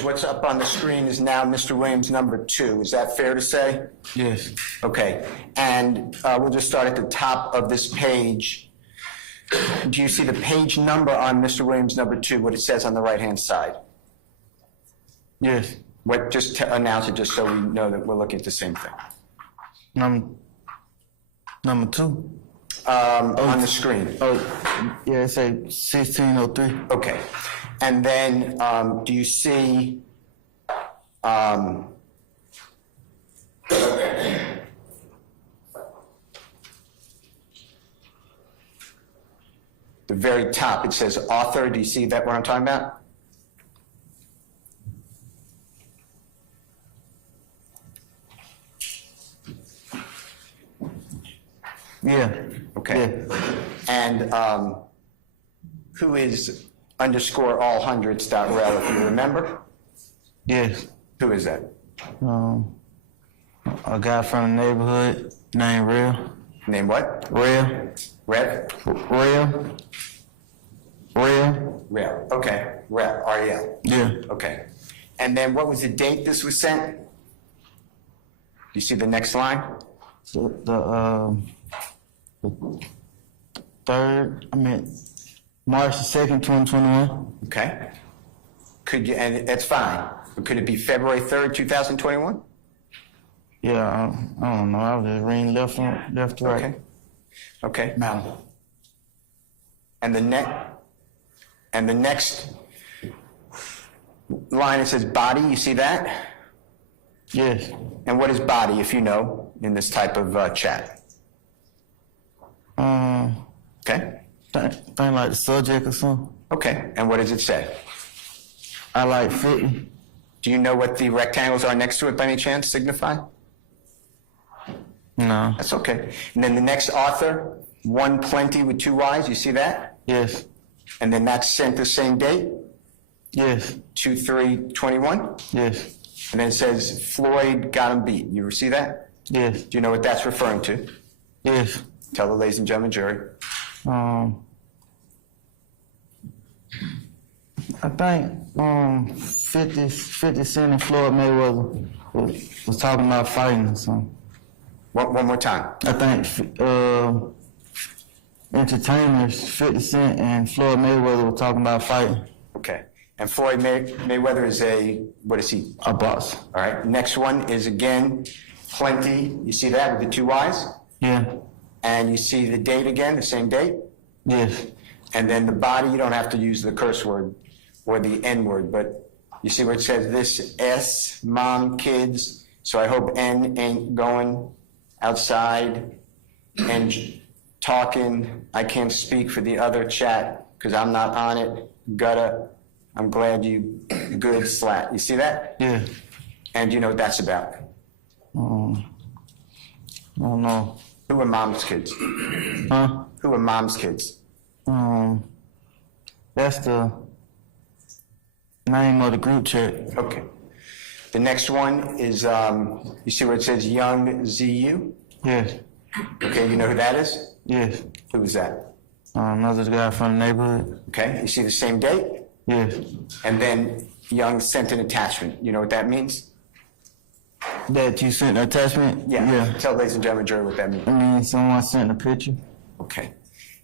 what's up on the screen is now Mr. Williams number 2. Is that fair to say? Yes. Okay, and we'll just start at the top of this page. Do you see the page number on Mr. Williams number 2, what it says on the right-hand side? Yes. What, just announce it just so we know that we're looking at the same thing. Number 2. On the screen. Oh, yeah, it say 1603. Okay, and then do you see the very top, it says author. Do you see that, what I'm talking about? Yeah. Okay. Yeah. And who is underscore all hundreds.rel, if you remember? Yes. Who is that? A guy from the neighborhood named Real. Name what? Real. Rev? Real. Real. Rel. Okay. Rel. R-E-L. Yeah. Okay. And then what was the date this was sent? Do you see the next line? So the 3rd, March the 2nd, 2021. Okay. Could you, and it's fine, but could it be February 3rd, 2021? Yeah, I don't know. I was just reading left to right. Okay. Okay. Madam. And the next line, it says body, you see that? Yes. And what is body, if you know, in this type of chat? Okay. Thing like the subject or something. Okay. And what does it say? I like 50. Do you know what the rectangles are next to it by any chance signify? No. That's okay. And then the next author, one plenty with 2 Y's, you see that? Yes. And then that's sent the same date, Yes. 2/3/21. Yes. And then it says Floyd got him beat. You ever see that? Yes. Do you know what that's referring to? Yes. Tell the ladies and gentlemen jury. I think 50 Cent and Floyd Mayweather was talking about fighting or something. One more time. I think entertainers 50 Cent and Floyd Mayweather were talking about fighting. Okay. And Floyd Mayweather is what is he? A box. All right. Next one is again, plenty. You see that with the 2 Y's? Yeah. And you see the date again, the same date? Yes. And then the body, you don't have to use the curse word or the N word, but you see where it says this S, mom, kids. So I hope N ain't going outside and talking. I can't speak for the other chat because I'm not on it. I'm glad you good slat. You see that? Yeah. And you know what that's about? I don't know. Who are mom's kids? Huh? Who are mom's kids? That's the name of the group chat. Okay. The next one is, you see where it says Young ZU? Yes. Okay, you know who that is? Yes. Who is that? Another guy from the neighborhood. Okay, you see the same date? Yes. And then Young sent an attachment. You know what that means? That you sent an attachment? Yeah. Tell ladies and gentlemen jury what that means. I mean, someone sent a picture. Okay.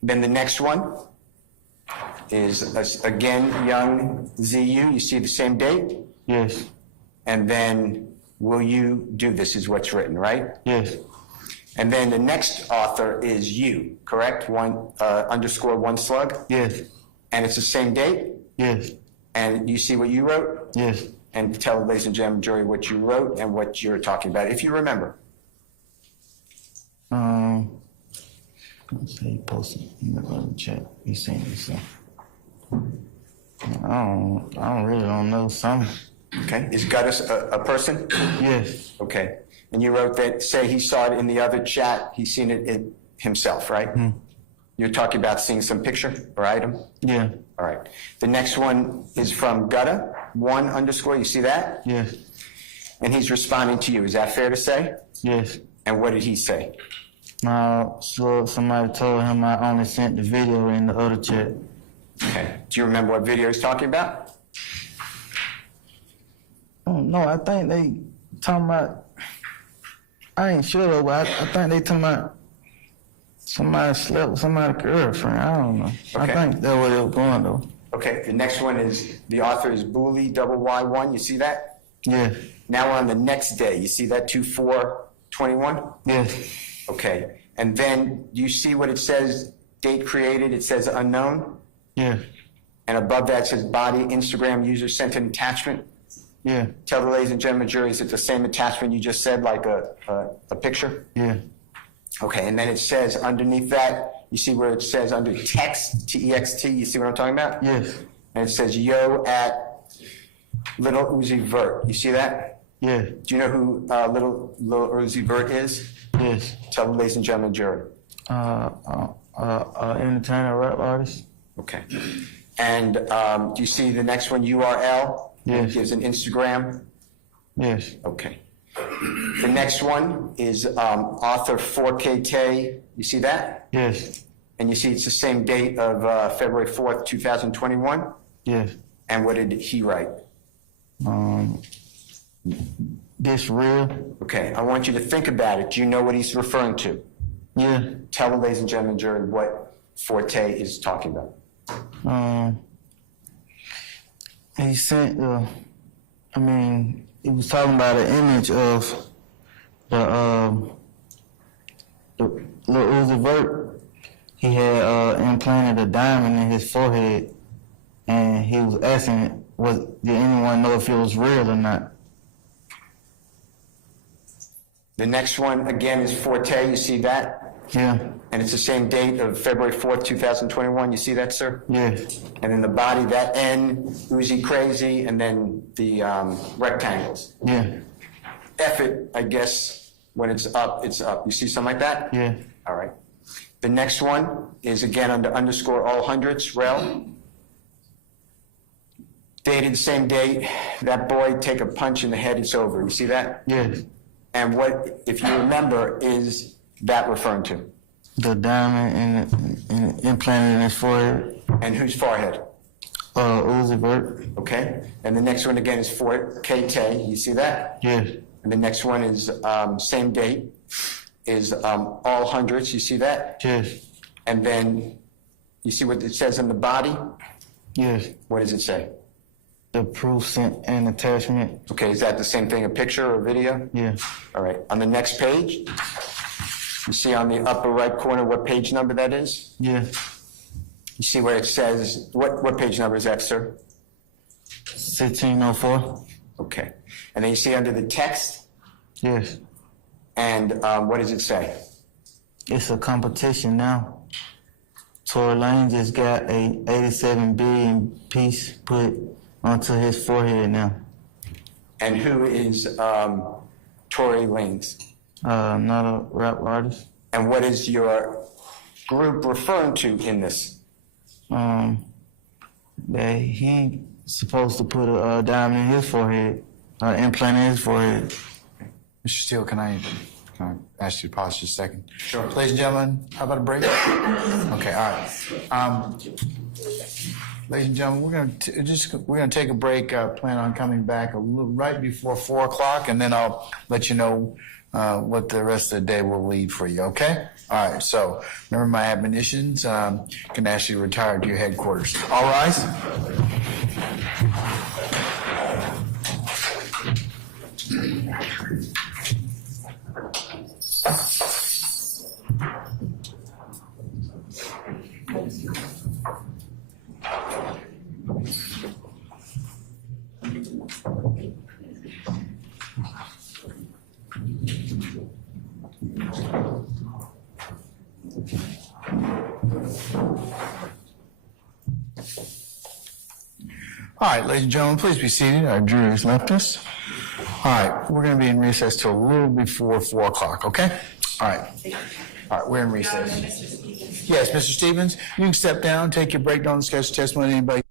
Then the next one is, again, Young ZU. You see the same date? Yes. And then, will you do this is what's written, right? Yes. And then the next author is you, correct? Underscore one slug? Yes. And it's the same date? Yes. And you see what you wrote? Yes. And tell the ladies and gentlemen jury what you wrote and what you're talking about, if you remember. Let's say he posted in the chat. He sent me some. I really don't know. Some. Okay. Is Guttis a person? Yes. Okay. And you wrote that, say he saw it in the other chat, he's seen it himself, right? You're talking about seeing some picture or item? Yeah. All right. The next one is from Gutta, one underscore, you see that? Yes. And he's responding to you. Is that fair to say? Yes. And what did he say? So somebody told him I only sent the video in the other chat. Okay. Do you remember what video he's talking about? No, I think they talking about. I ain't sure though, but I think they talking about somebody slept with somebody's girlfriend. I don't know. I Okay. think that's where they were going though. Okay, the next one is, the author is Booley, double Y1, you see that? Yeah, Now we're on the next day, you see that 2/4/21? yeah, Okay, and then you see what it says, date created, it says unknown, yeah, and above that says body, Instagram user sent an attachment. yeah, Tell the ladies and gentlemen jury, is it the same attachment you just said, like a picture? yeah, Okay, and then it says underneath that, you see where it says under text, T-E-X-T, you see what I'm talking about? yes, And it says yo at Little Uzi Vert, you see that? yeah, Do you know who Little Uzi Vert is? yes. Tell the ladies and gentlemen jury. Entertainer, rap artist. Okay. And do you see the next one, URL? Yes. It gives an Instagram. Yes, Okay. The next one is author 4KT. You see that? yes, And you see it's the same date of February 4th, 2021. yes. And what did he write? This real? Okay, I want you to think about it. Do you know what he's referring to? Yeah. Tell the ladies and gentlemen jury what Forte is talking about. He sent, he was talking about an image of the little Uzi Vert. He had implanted a diamond in his forehead, and he was asking, did anyone know if it was real or not? The next one, again, is Forte. You see that? Yeah, And it's the same date of February 4th, 2021. You see that, sir? yeah, And then the body, that N, Uzi Crazy, and then the rectangles. yeah, F it, I guess, when it's up, it's up. You see something like that? yeah, All right. The next one is again under underscore all hundreds, rel. Dated the same date. That boy take a punch in the head, it's over. You see that? yeah. And what, if you remember, is that referring to? The diamond implanted in his forehead. And whose forehead? Uzi Vert. Okay. And the next one again is for KT. You see that? Yes, And the next one is same date, is all hundreds. You see that? yes, And then you see what it says on the body? yes. What does it say? The proof sent an attachment. Okay, is that the same thing, a picture or video? Yeah. All right. On the next page, you see on the upper right corner what page number that is? Yeah. You see where it says, what page number is that, sir? 1604. Okay. And then you see under the text, Yes. and what does it say? It's a competition now. Tory Lane just got a 87 billion piece put onto his forehead now. And who is Tory Lanez? Not a rap artist. And what is your group referring to in this? That he supposed to put a diamond in his forehead, implant in his forehead. Mr. Steele, can I ask you to pause just a second? Sure. Ladies and gentlemen, how about a break? Okay, all right. Ladies and gentlemen, we're gonna take a break. Plan on coming back a little right before 4 o'clock, and then I'll let you know what the rest of the day will lead for you. Okay? All right. So remember my admonitions. Can ask you to retire to your headquarters. All rise. All right, ladies and gentlemen, please be seated. Our jury has left us. All right, we're going to be in recess till a little before 4 o'clock, okay? All right. All right, we're in recess. Yes, Mr. Stevens, you can step down, take your break, don't discuss testimony, anybody.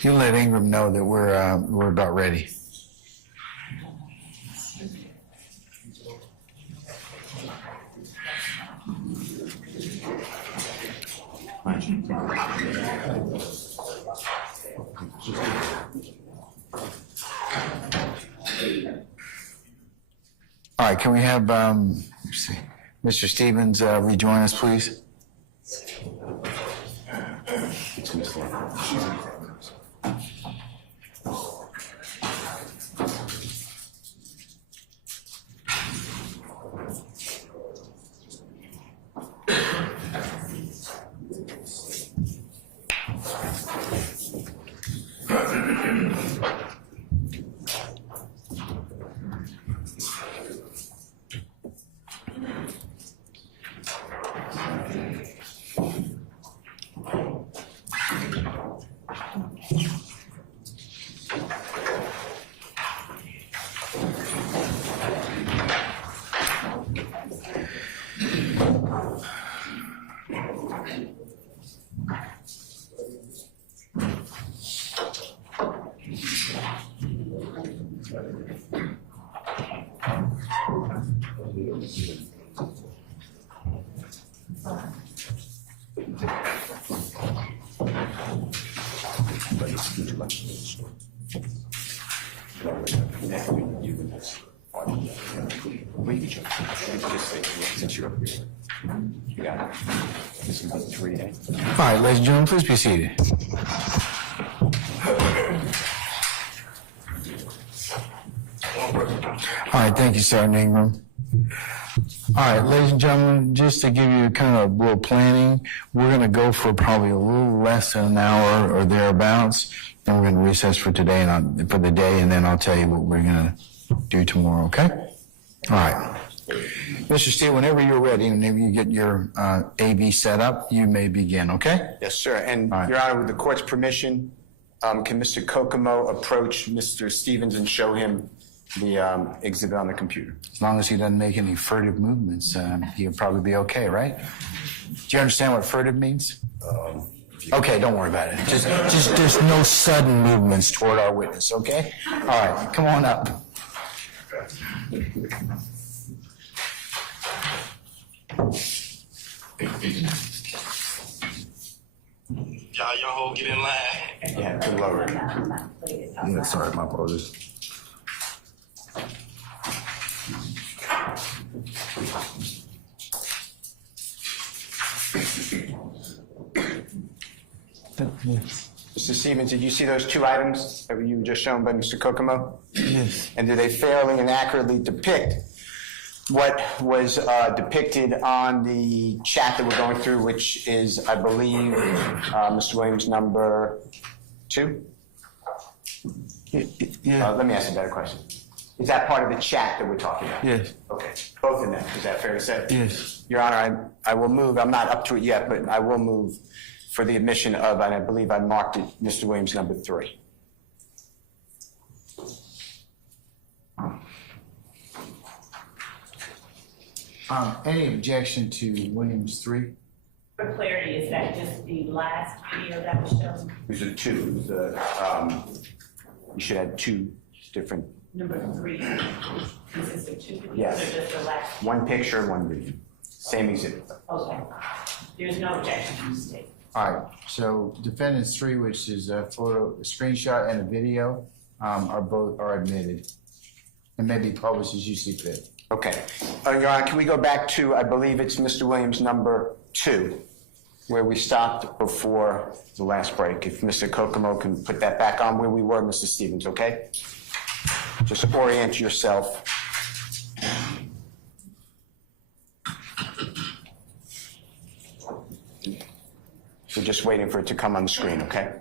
You let Ingram know that we're about ready. All right, can we have let's see, Mr. Stevens rejoin us, please? All right, ladies and gentlemen, please be seated. All right, thank you, Sergeant Ingram. All right, ladies and gentlemen, just to give you kind of a little planning, we're going to go for probably a little less than an hour or thereabouts, and we're going to recess for today and for the day, and then I'll tell you what we're going to do tomorrow. Okay? All right. Mr. Steele, whenever you're ready, whenever you get your AV set up, you may begin, okay? Yes, sir. And, All right. Your Honor, with the court's permission, can Mr. Kokomo approach Mr. Stevens and show him the exhibit on the computer? As long as he doesn't make any furtive movements, he'll probably be okay, right? Do you understand what furtive means? Okay, don't worry about it. Just there's no sudden movements toward our witness, okay? All right, come on up. Y'all hold, get in line. Yeah, to lower it. Yeah, sorry, my apologies. Mr. Stevens, did you see those two items that you were just shown by Mr. Kokomo? Yes. And do they fairly and accurately depict what was depicted on the chat that we're going through, which is, I believe, Mr. Williams, number 2? Yeah. Let me ask a better question. Is that part of the chat that we're talking about? Yes. Okay, both of them. Is that fair to say? Yes. Your Honor, I will move. I'm not up to it yet, but I will move for the admission of, and I believe I marked it, Mr. Williams, number 3. Any objection to Williams 3? For clarity, is that just the last video that was shown? These are 2. You should have 2 different, Number 3 consists of 2 videos, Yes. or just the last? one picture, one video. Same exhibit. Okay. There's no objection to the state. All right, so defendants 3, which is a photo, a screenshot, and a video, are admitted and may be published as you see fit. Okay. Your Honor, can we go back to, I believe it's Mr. Williams, number 2, where we stopped before the last break. If Mr. Kokomo can put that back on where we were, Mr. Stevens, okay? Just orient yourself. We're just waiting for it to come on the screen, okay?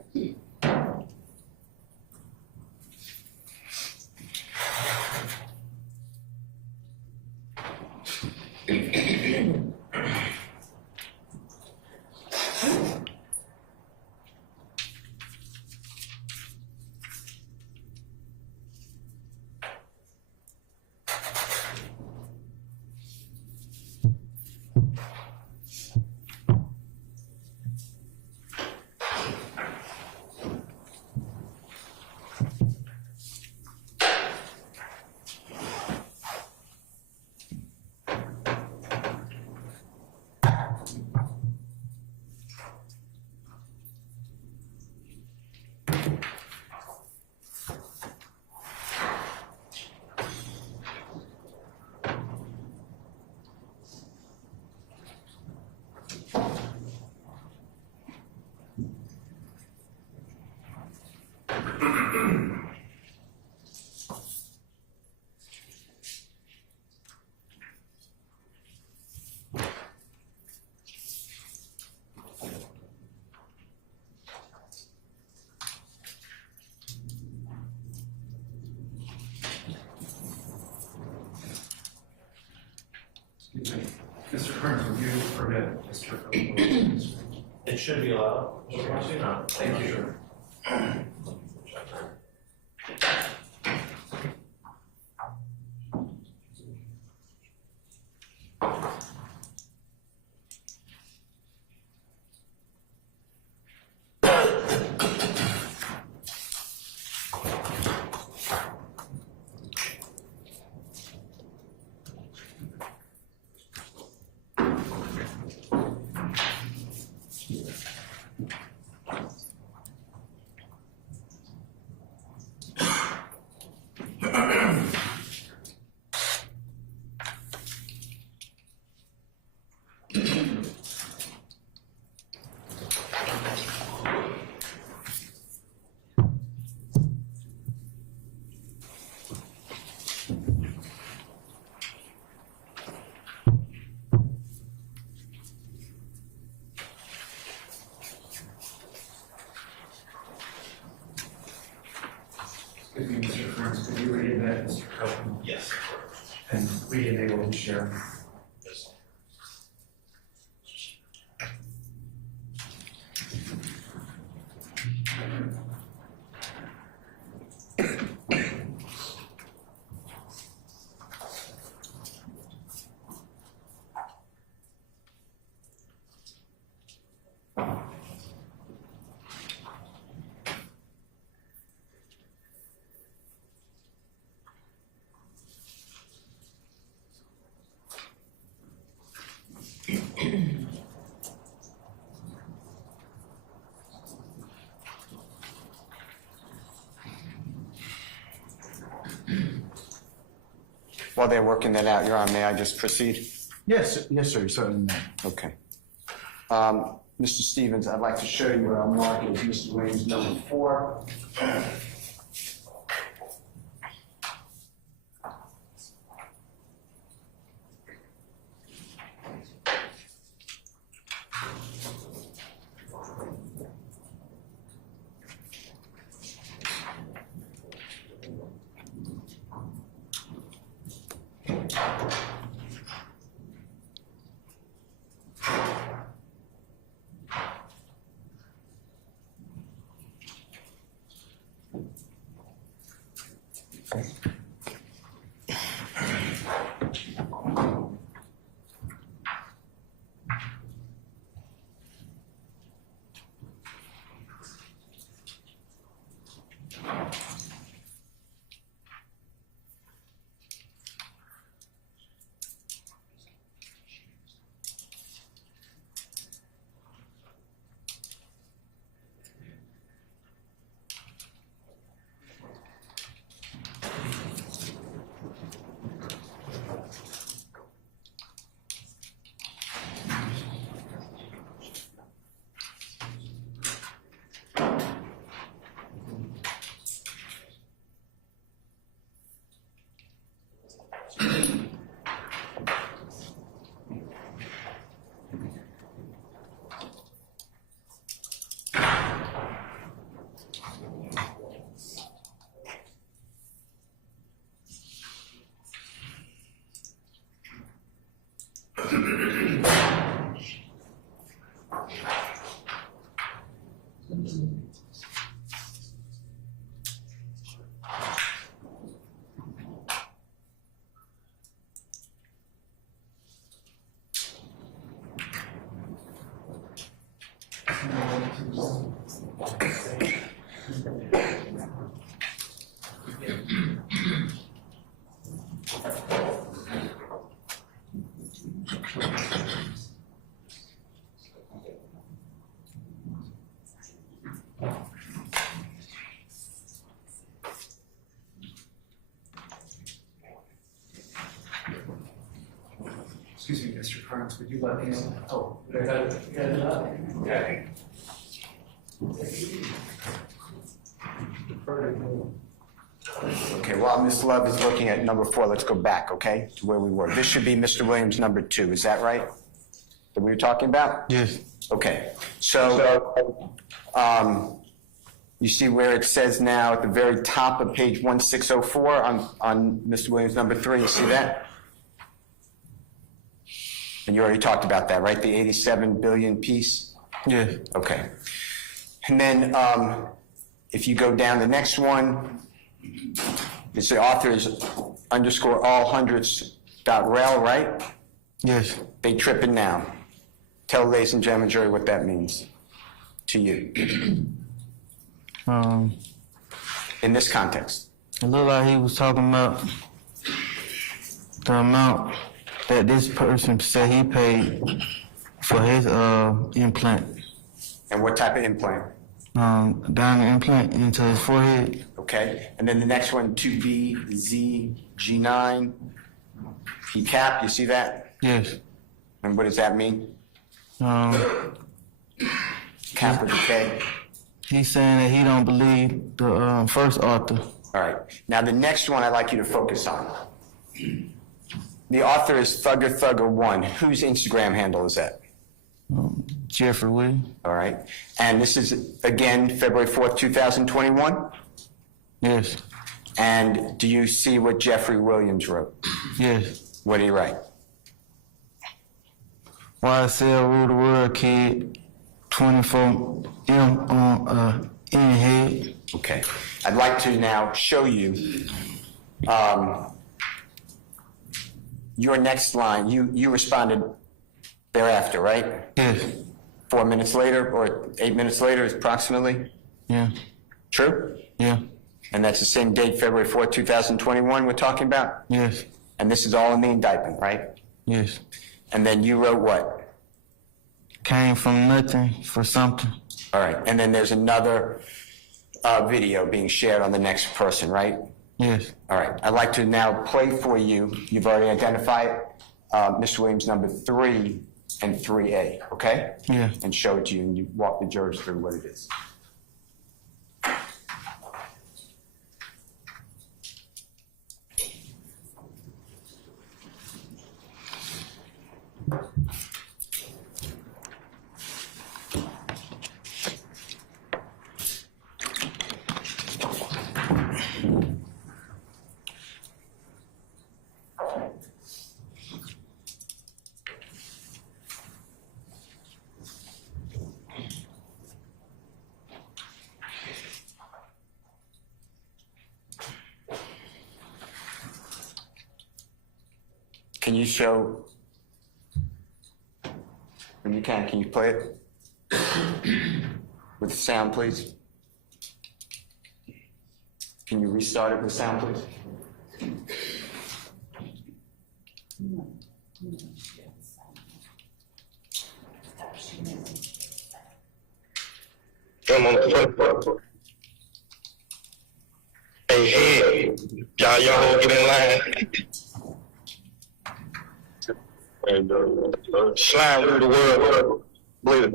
Excuse me. Mr. Kearns, would you permit Mr. Williams? It should be allowed. No, thank you. Excuse me, Mr. Kearns, could you re-admit Mr. Copeland Yes. and re-enable his sharing? Yes. While they're working that out, Your Honor, may I just proceed? Yes, yes, sir, you certainly may. Okay. Mr. Stevens, I'd like to show you where I'll mark as Mr. Williams number 4. Excuse me, Mr. Kearns, would you let me know? Oh, did I get it up? Yeah. Okay, while Ms. Love is looking at number 4, let's go back, okay, to where we were. This should be Mr. Williams number 2, is that right? That we were talking about? Yes. Okay, so you see where it says now at the very top of page 1604 on Mr. Williams number 3, you see that? And you already talked about that, right? The 87 billion piece? Yeah. Okay. And then if you go down the next one, it's the author is underscore all hundreds dot rel, right? Yes. They tripping now. Tell ladies and gentlemen, jury, what that means to you in this context. It looked like he was talking about the amount that this person said he paid for his implant, And what type of implant? diamond implant into his forehead. Okay. And then the next one, 2BZG9, P cap, you see that? Yes. And what does that mean? Cap with a K. He's saying that he don't believe the first author. All right. Now the next one I'd like you to focus on. The author is Thugger1. Whose Instagram handle is that? Jeffery Williams. All right. And this is, again, February 4th, 2021? Yes. And do you see what Jeffery Williams wrote? Yes. What did he write? YSL rule the world, kid. 24M on in head. Okay. I'd like to now show you your next line. You responded thereafter, right? Yes. 4 minutes later or 8 minutes later, approximately? Yeah. True? Yeah. And that's the same date, February 4th, 2021 we're talking about? Yes. And this is all in the indictment, right? Yes. And then you wrote what? Came from nothing for something. All right. And then there's another video being shared on the next person, right? Yes. All right. I'd like to now play for you. You've already identified Mr. Williams number 3 and 3A, okay? Yeah. And show it to you, and you walk the jurors through what it is. Can you show, when you can you play it? With sound, please? Can you restart it with sound, please? Come on the front. Hey, y'all get in line. And slide through the world. Believe it.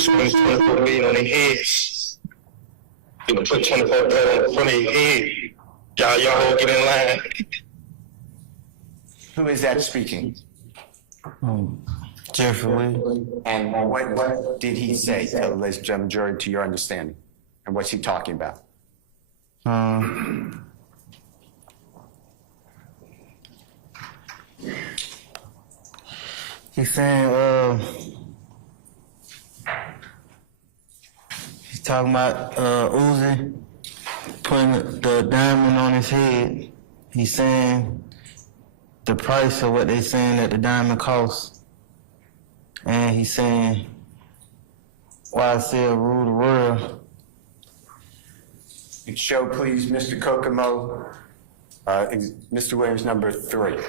24 million on their heads. You know, put 24 million on the front of their head. Y'all get in line. Who is that speaking? Jeffery Williams. And what did he say, tell the ladies and gentlemen jury, to your understanding? And what's he talking about? He's saying, he's talking about Uzi putting the diamond on his head. He's saying the price of what they saying that the diamond costs. And he's saying YSL rule the world. Show, please, Mr. Kokomo, Mr. Williams, number 3.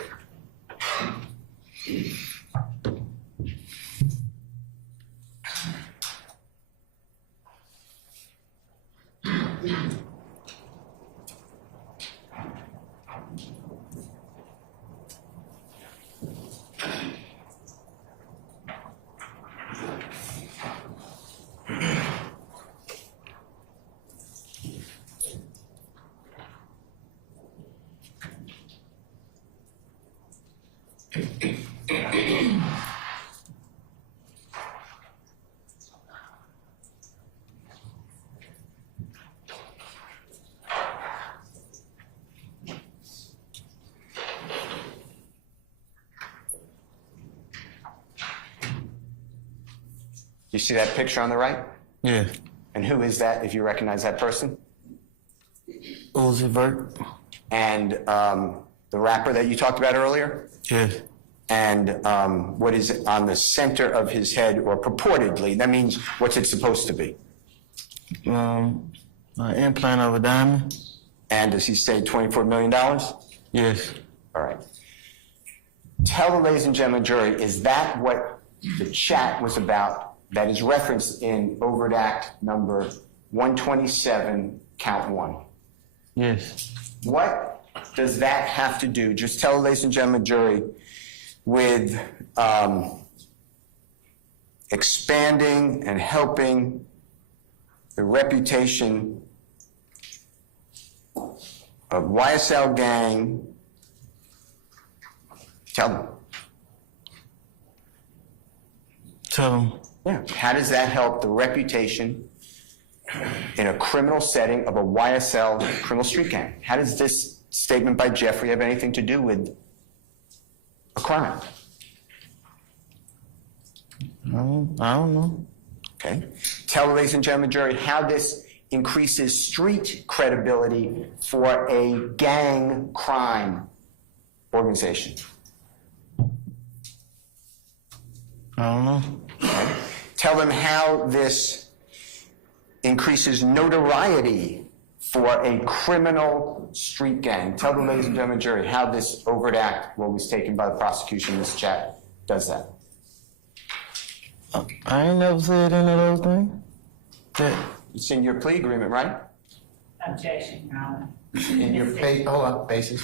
You see that picture on the right? Yeah. And who is that, if you recognize that person? Uzi Vert? And the rapper that you talked about earlier? Yes. And what is it on the center of his head, or purportedly? That means, what's it supposed to be? An implant of a diamond? And does he say $24 million? Yes. All right. Tell the ladies and gentlemen jury, is that what the chat was about that is referenced in overt act number 127, count 1? Yes. What does that have to do, just tell the ladies and gentlemen jury, with expanding and helping the reputation of YSL gang? Tell them. Tell them. Yeah. How does that help the reputation in a criminal setting of a YSL criminal street gang? How does this statement by Jeffrey have anything to do with a crime? I don't know. Okay. Tell the ladies and gentlemen jury how this increases street credibility for a gang crime organization. I don't know. Okay. Tell them how this increases notoriety for a criminal street gang. Tell the ladies and gentlemen jury how this overt act, what was taken by the prosecution in this chat, does that. I ain't never said any of those things. That It's in your plea agreement, right? Objection, Your Honor. In your hold on, basis.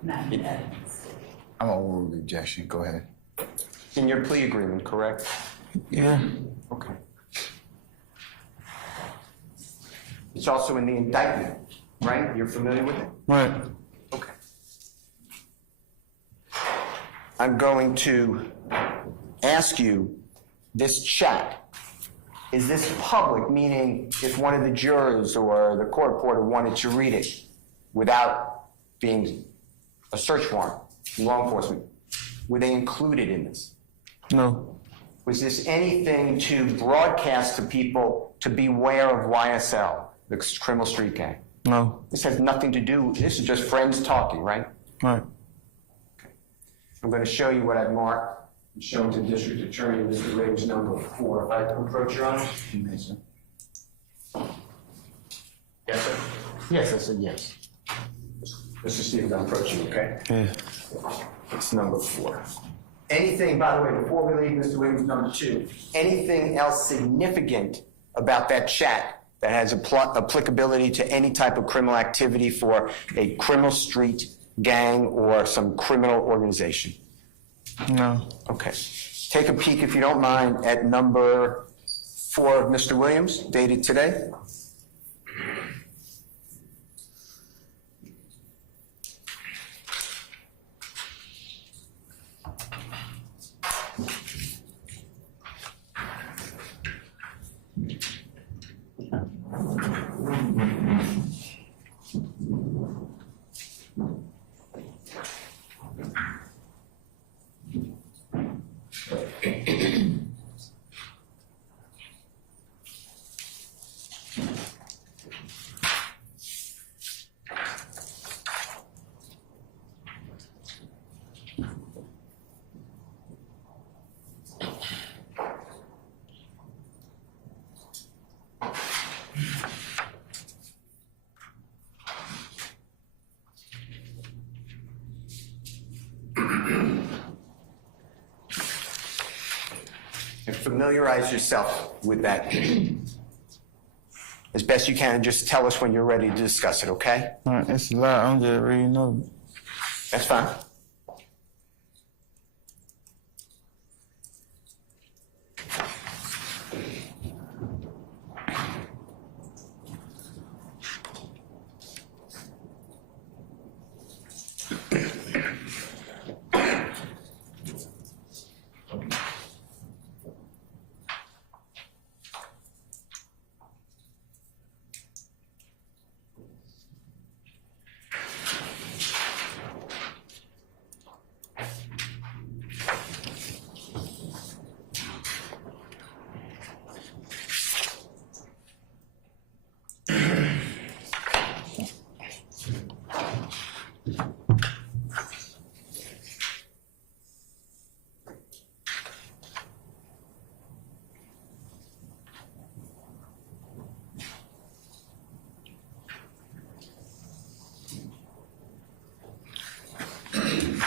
Not evidence. I'm gonna overrule the objection. Go ahead. It's in your plea agreement, correct? yeah. Okay. It's also in the indictment, right? You're familiar with it? Right. Okay. I'm going to ask you, this chat, is this public? Meaning, if one of the jurors or the court reporter wanted to read it without being a search warrant from law enforcement, were they included in this? No. Was this anything to broadcast to people to beware of YSL, the criminal street gang? No. This has nothing to do, this is just friends talking, right? Right. I'm going to show you what I've marked and show to the district attorney, Mr. Williams, number 4. If I can approach your honor? Yes, sir. Yes, sir. Yes, I said yes. Mr. Stevens, I'm approaching, okay? Yeah. It's number 4. Anything, by the way, before we leave Mr. Williams, number 2, anything else significant about that chat that has applicability to any type of criminal activity for a criminal street gang or some criminal organization? No. Okay. Take a peek, if you don't mind, at number 4 of Mr. Williams, dated today. And familiarize yourself with that as best you can, and just tell us when you're ready to discuss it, okay? All right. It's a lot. I'm just reading over. That's fine.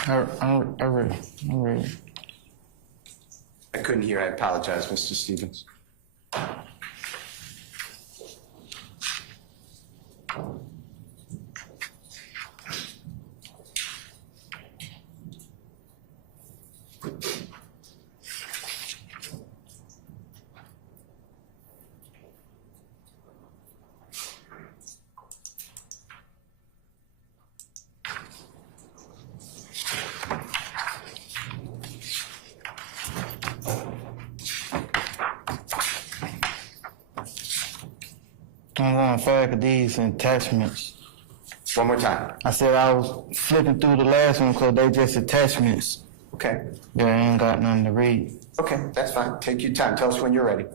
I read. I couldn't hear. I apologize, Mr. Stevens. I'm going back at these attachments. One more time. I said I was flipping through the last one because they just attachments. Okay. Yeah, I ain't got nothing to read. Okay, that's fine. Take your time. Tell us when you're ready.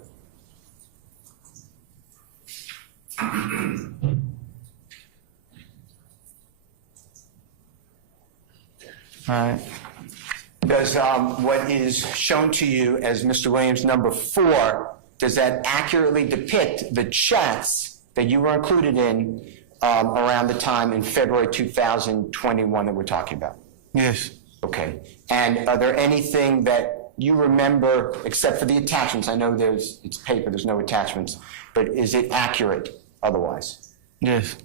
All right. Does what is shown to you as Mr. Williams number 4, does that accurately depict the chats that you were included in around the time in February 2021 that we're talking about? Yes. Okay. And are there anything that you remember, except for the attachments? I know it's paper, there's no attachments, but is it accurate otherwise? Yes.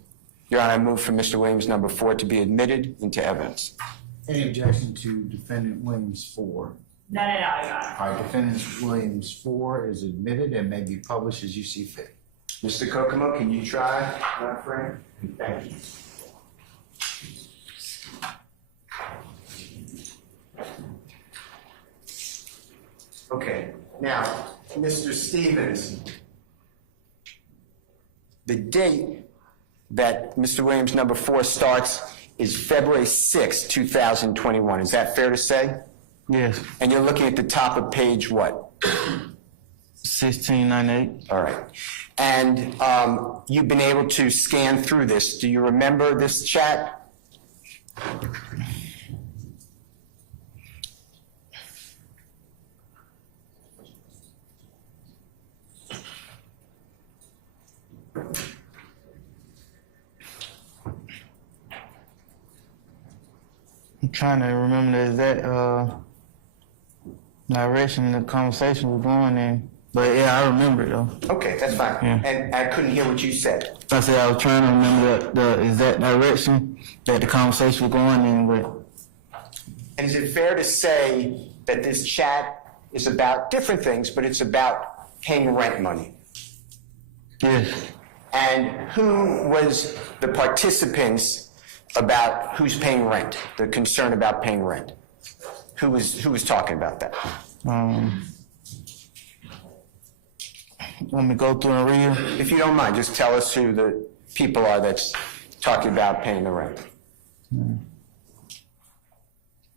Your Honor, I move for Mr. Williams number 4 to be admitted into evidence. Any objection to defendant Williams 4? No, Your Honor. All right, defendant Williams 4 is admitted and may be published as you see fit. Mr. Kokomo, can you try, my friend? Thank you. Okay, now, Mr. Stevens, the date that Mr. Williams number 4 starts is February 6, 2021. Is that fair to say? Yes. And you're looking at the top of page what? 1698. All right. And you've been able to scan through this. Do you remember this chat? I'm trying to remember the exact direction the conversation was going in. But yeah, I remember it though. Okay, that's fine. Yeah. And I couldn't hear what you said. I said I was trying to remember the exact direction that the conversation was going in with. And is it fair to say that this chat is about different things, but it's about paying rent money? Yes. And who was the participants about who's paying rent, the concern about paying rent? Who was talking about that? Want me to go through and read it? If you don't mind, just tell us who the people are that's talking about paying the rent.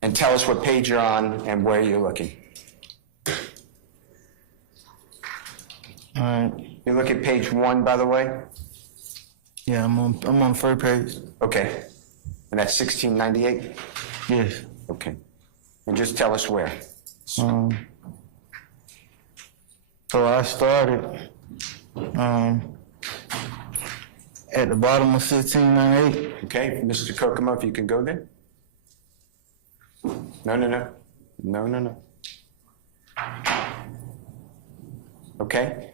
And tell us what page you're on and where you're looking. All right. You look at page 1, by the way? Yeah, I'm on the first page. Okay. And that's 1698? Yes. Okay. And just tell us where. So I started at the bottom of 1698. Okay, Mr. Kokomo, if you can go there. No. Okay.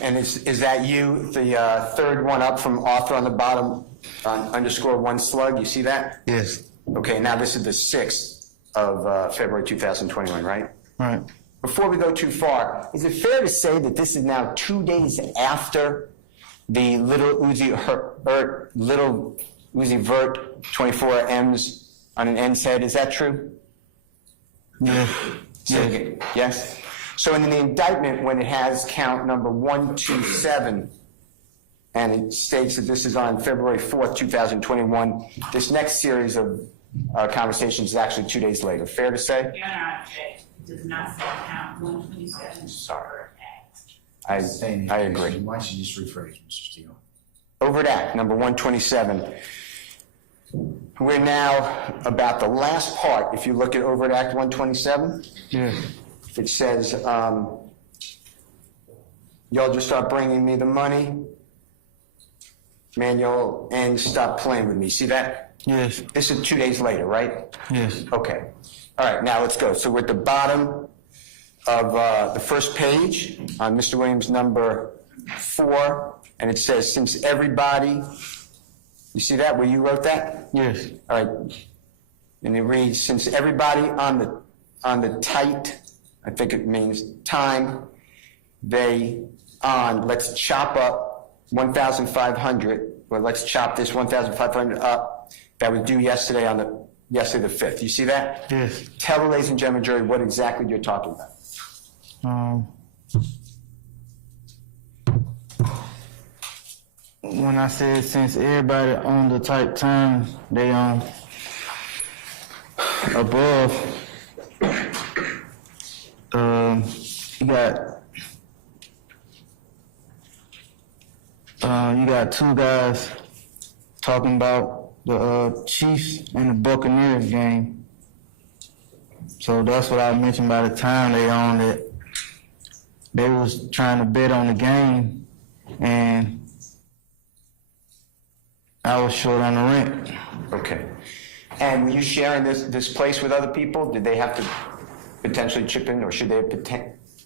And is that you, the third one up from author on the bottom, underscore 1 slug? You see that? Yes. Okay, now this is the 6th of February 2021, right? Right. Before we go too far, is it fair to say that this is now 2 days after the Little Uzi Vert 24 M's on an N's head? Is that true? Yeah. Yes? So in the indictment, when it has count number 127, and it states that this is on February 4th, 2021, this next series of conversations is actually 2 days later. Fair to say? Your Honor, it does not say count 127. Sorry. I Staying in agree. objection. Why don't you just rephrase, Mr. Steele? Overt Act, number 127. We're now about the last part. If you look at Overt Act 127, Yeah. it says, y'all just start bringing me the money, man, y'all, and stop playing with me. See that? Yes, This is 2 days later, right? yes. Okay. All right, now let's go. So we're at the bottom of the first page on Mr. Williams number 4, and it says, since everybody, you see that where you wrote that? Yes. All right. And it reads, since everybody on the tight, I think it means time, let's chop up 1,500, or let's chop this 1,500 up that was due yesterday the 5th. You see that? Yes. Tell the ladies and gentlemen jury what exactly you're talking about. When I said since everybody on the type time, they above, you got two guys talking about the Chiefs and the Buccaneers game. So that's what I mentioned by the time they on it. They was trying to bet on the game, and I was short on the rent. Okay. And were you sharing this place with other people? Did they have to potentially chip in, or should they have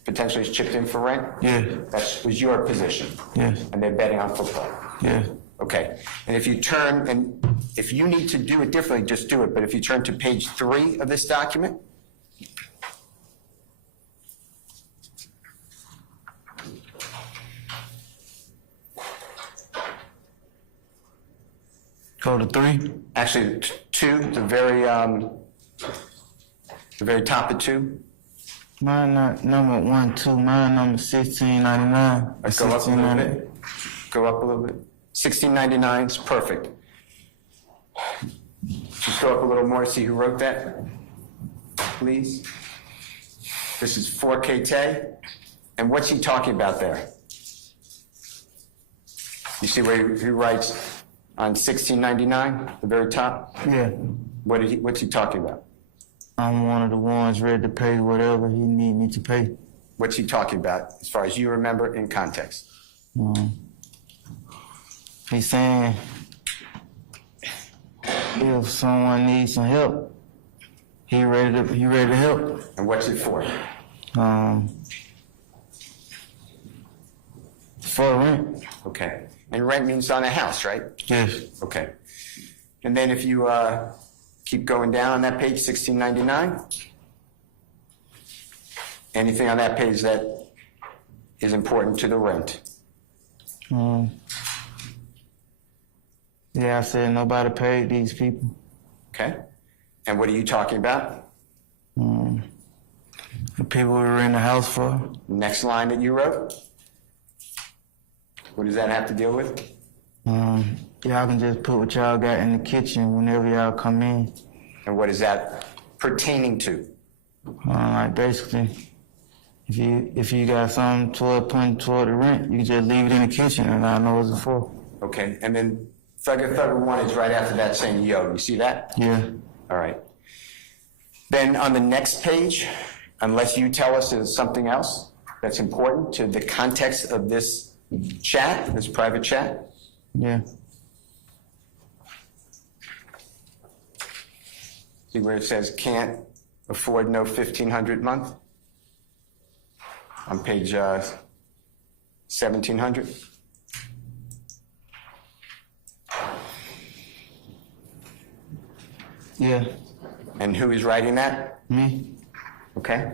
potentially chipped in for rent? Yeah. That was your position? Yes. And they're betting on football? Yeah. Okay. And if you turn, and if you need to do it differently, just do it. But if you turn to page 3 of this document, Go to 3. actually 2, the very top of 2. Mine not number 1, 2. Mine number 1699. Go up a little bit. Go up a little bit. 1699 is perfect. Just go up a little more, see who wrote that, please. This is 4K. And what's he talking about there? You see where he writes on 1699, the very top? Yeah. What's he talking about? I'm one of the ones ready to pay whatever he need me to pay. What's he talking about as far as you remember in context? He's saying if someone needs some help, he ready to help. And what's it for? For rent. Okay. And rent means on a house, right? Yes. Okay. And then if you keep going down on that page, 1699, anything on that page that is important to the rent? Yeah, I said nobody paid these people. Okay. And what are you talking about? The people we were in the house for. Next line that you wrote? What does that have to deal with? Y'all can just put what y'all got in the kitchen whenever y'all come in. And what is that pertaining to? Like basically, if you got something pointing toward the rent, you can just leave it in the kitchen and I know what it's for. Okay. And then Thugger 1 is right after that saying yo. You see that? Yeah. All right. Then on the next page, unless you tell us there's something else that's important to the context of this chat, this private chat. Yeah. See where it says can't afford no 1,500 month? On page 1700. Yeah. And who is writing that? Me? Okay.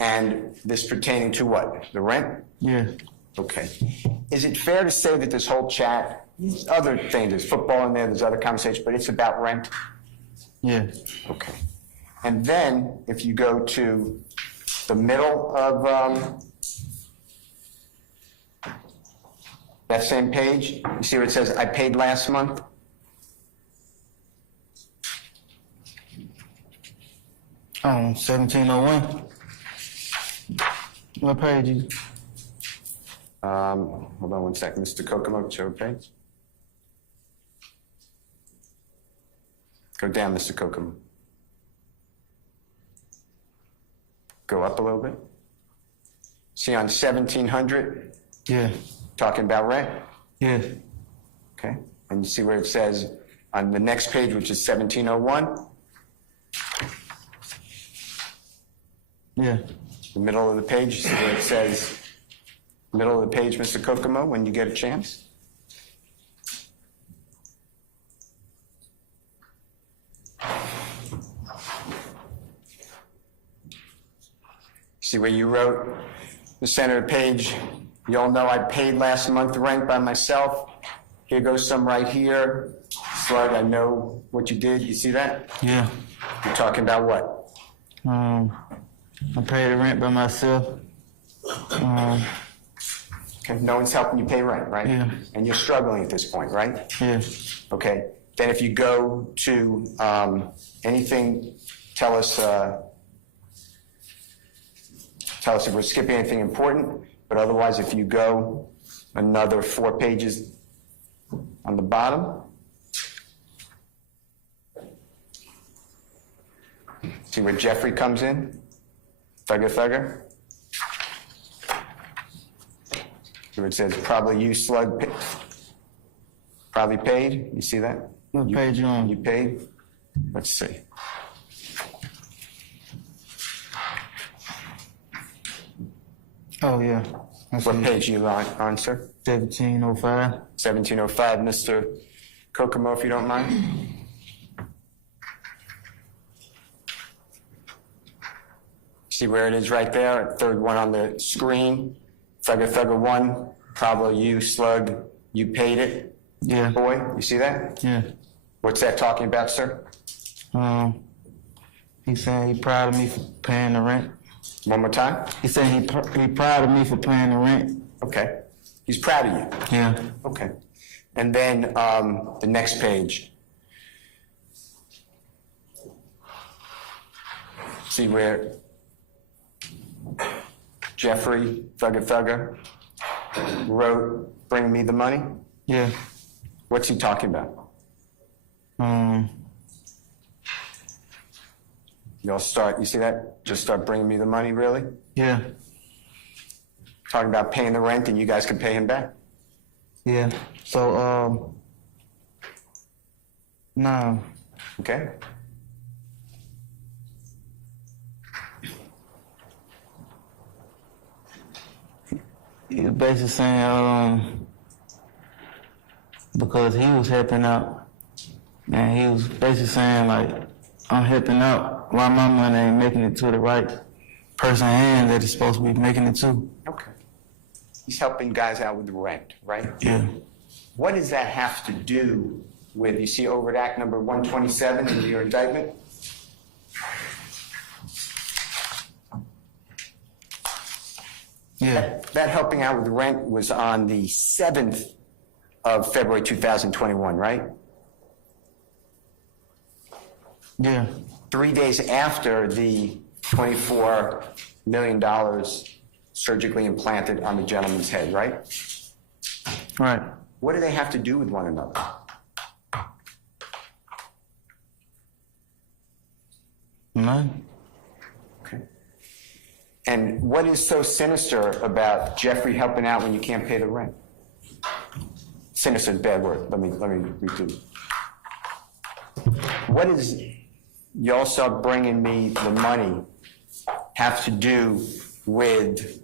And this pertaining to what? The rent? Yeah. Okay. Is it fair to say that this whole chat, other things, there's football in there, there's other conversations, but it's about rent? Yeah. Okay. And then if you go to the middle of that same page, you see where it says, I paid last month? Oh, 1701. What page is it? Hold on one second. Mr. Kokomo, show a page. Go down, Mr. Kokomo. Go up a little bit. See on 1700, Yeah. talking about rent? Yeah. Okay. And you see where it says on the next page, which is 1701, Yeah. the middle of the page, you see where it says, middle of the page, Mr. Kokomo, when you get a chance. See where you wrote the center of the page, you all know I paid last month rent by myself. Here goes some right here. Slug, I know what you did. You see that? Yeah. You're talking about what? I paid the rent by myself. Okay, no one's helping you pay rent, right? Yeah. And you're struggling at this point, right? Yeah. Okay. Then if you go to anything, tell us if we're skipping anything important, but otherwise if you go another 4 pages on the bottom, see where Jeffrey comes in? Thugger. Where it says probably you, Slug, probably paid. You see that? What page you on? You paid? Let's see. Oh, yeah. What page are you on, sir? 1705. 1705, Mr. Kokomo, if you don't mind. See where it is right there? Third one on the screen. Thugger 1, probably you, Slug, you paid it. Yeah. Boy, you see that? Yeah. What's that talking about, sir? He saying he proud of me for paying the rent. One more time? He saying he proud of me for paying the rent. Okay. He's proud of you. Yeah. Okay. And then the next page. See where Jeffrey Thugger wrote, "Bring me the money." Yeah. What's he talking about? Y'all start, you see that? Just start bringing me the money, really? Yeah. Talking about paying the rent and you guys can pay him back? Yeah. So, no. Okay. He was basically saying, because he was helping out, and he was basically saying, like, I'm helping out while my money ain't making it to the right person's hand that it's supposed to be making it to. Okay. He's helping guys out with the rent, right? Yeah. What does that have to do with, you see overt act number 127 in your indictment? Yeah. That helping out with the rent was on the 7th of February 2021, right? Yeah. 3 days after the $24 million surgically implanted on the gentleman's head, right? Right. What do they have to do with one another? None. Okay. And what is so sinister about Jeffrey helping out when you can't pay the rent? Sinister is a bad word. Let me redo it. What is y'all start bringing me the money have to do with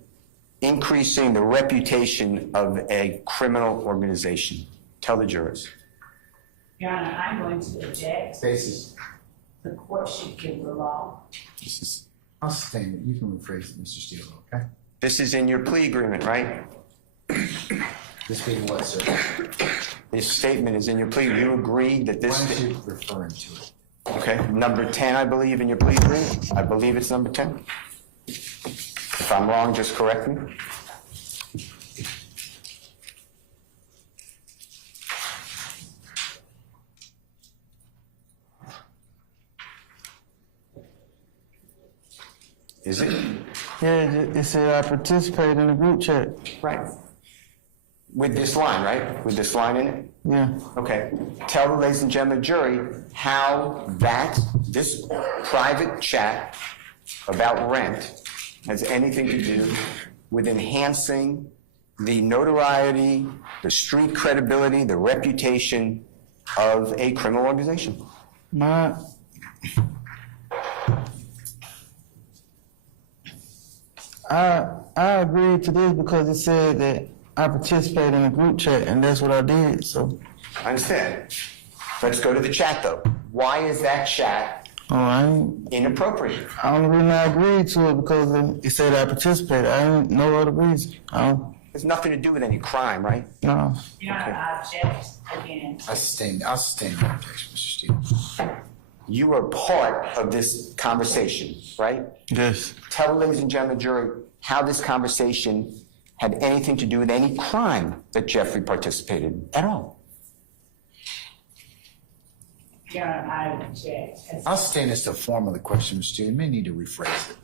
increasing the reputation of a criminal organization? Tell the jurors. Your Honor, I'm going to object. Basis. The court should give the law. I'll sustain it. You can rephrase it, Mr. Steele, okay? This is in your plea agreement, right? This being what, sir? This statement is in your plea. You agreed that Why this, don't you referring to it? okay, number 10, I believe, in your plea agreement. I believe it's number 10. If I'm wrong, just correct me. Is it? Yeah, it said I participated in the group chat. Right. With this line, right? With this line in it? Yeah. Okay. Tell the ladies and gentlemen jury how this private chat about rent has anything to do with enhancing the notoriety, the street credibility, the reputation of a criminal organization. I agreed to this because it said that I participated in a group chat, and that's what I did, so. I understand. Let's go to the chat, though. Why is that chat inappropriate? The only reason I agreed to it because it said I participated. I didn't know other reason. Has nothing to do with any crime, right? No. Your Honor, I object again. I'll sustain the objection, Mr. Stevens. You were part of this conversation, right? Yes. Tell the ladies and gentlemen, jury, how this conversation had anything to do with any crime that Jeffrey participated in at all. Your Honor, I object. I'll sustain as the form of the question, Mr. Stevens. You may need to rephrase it.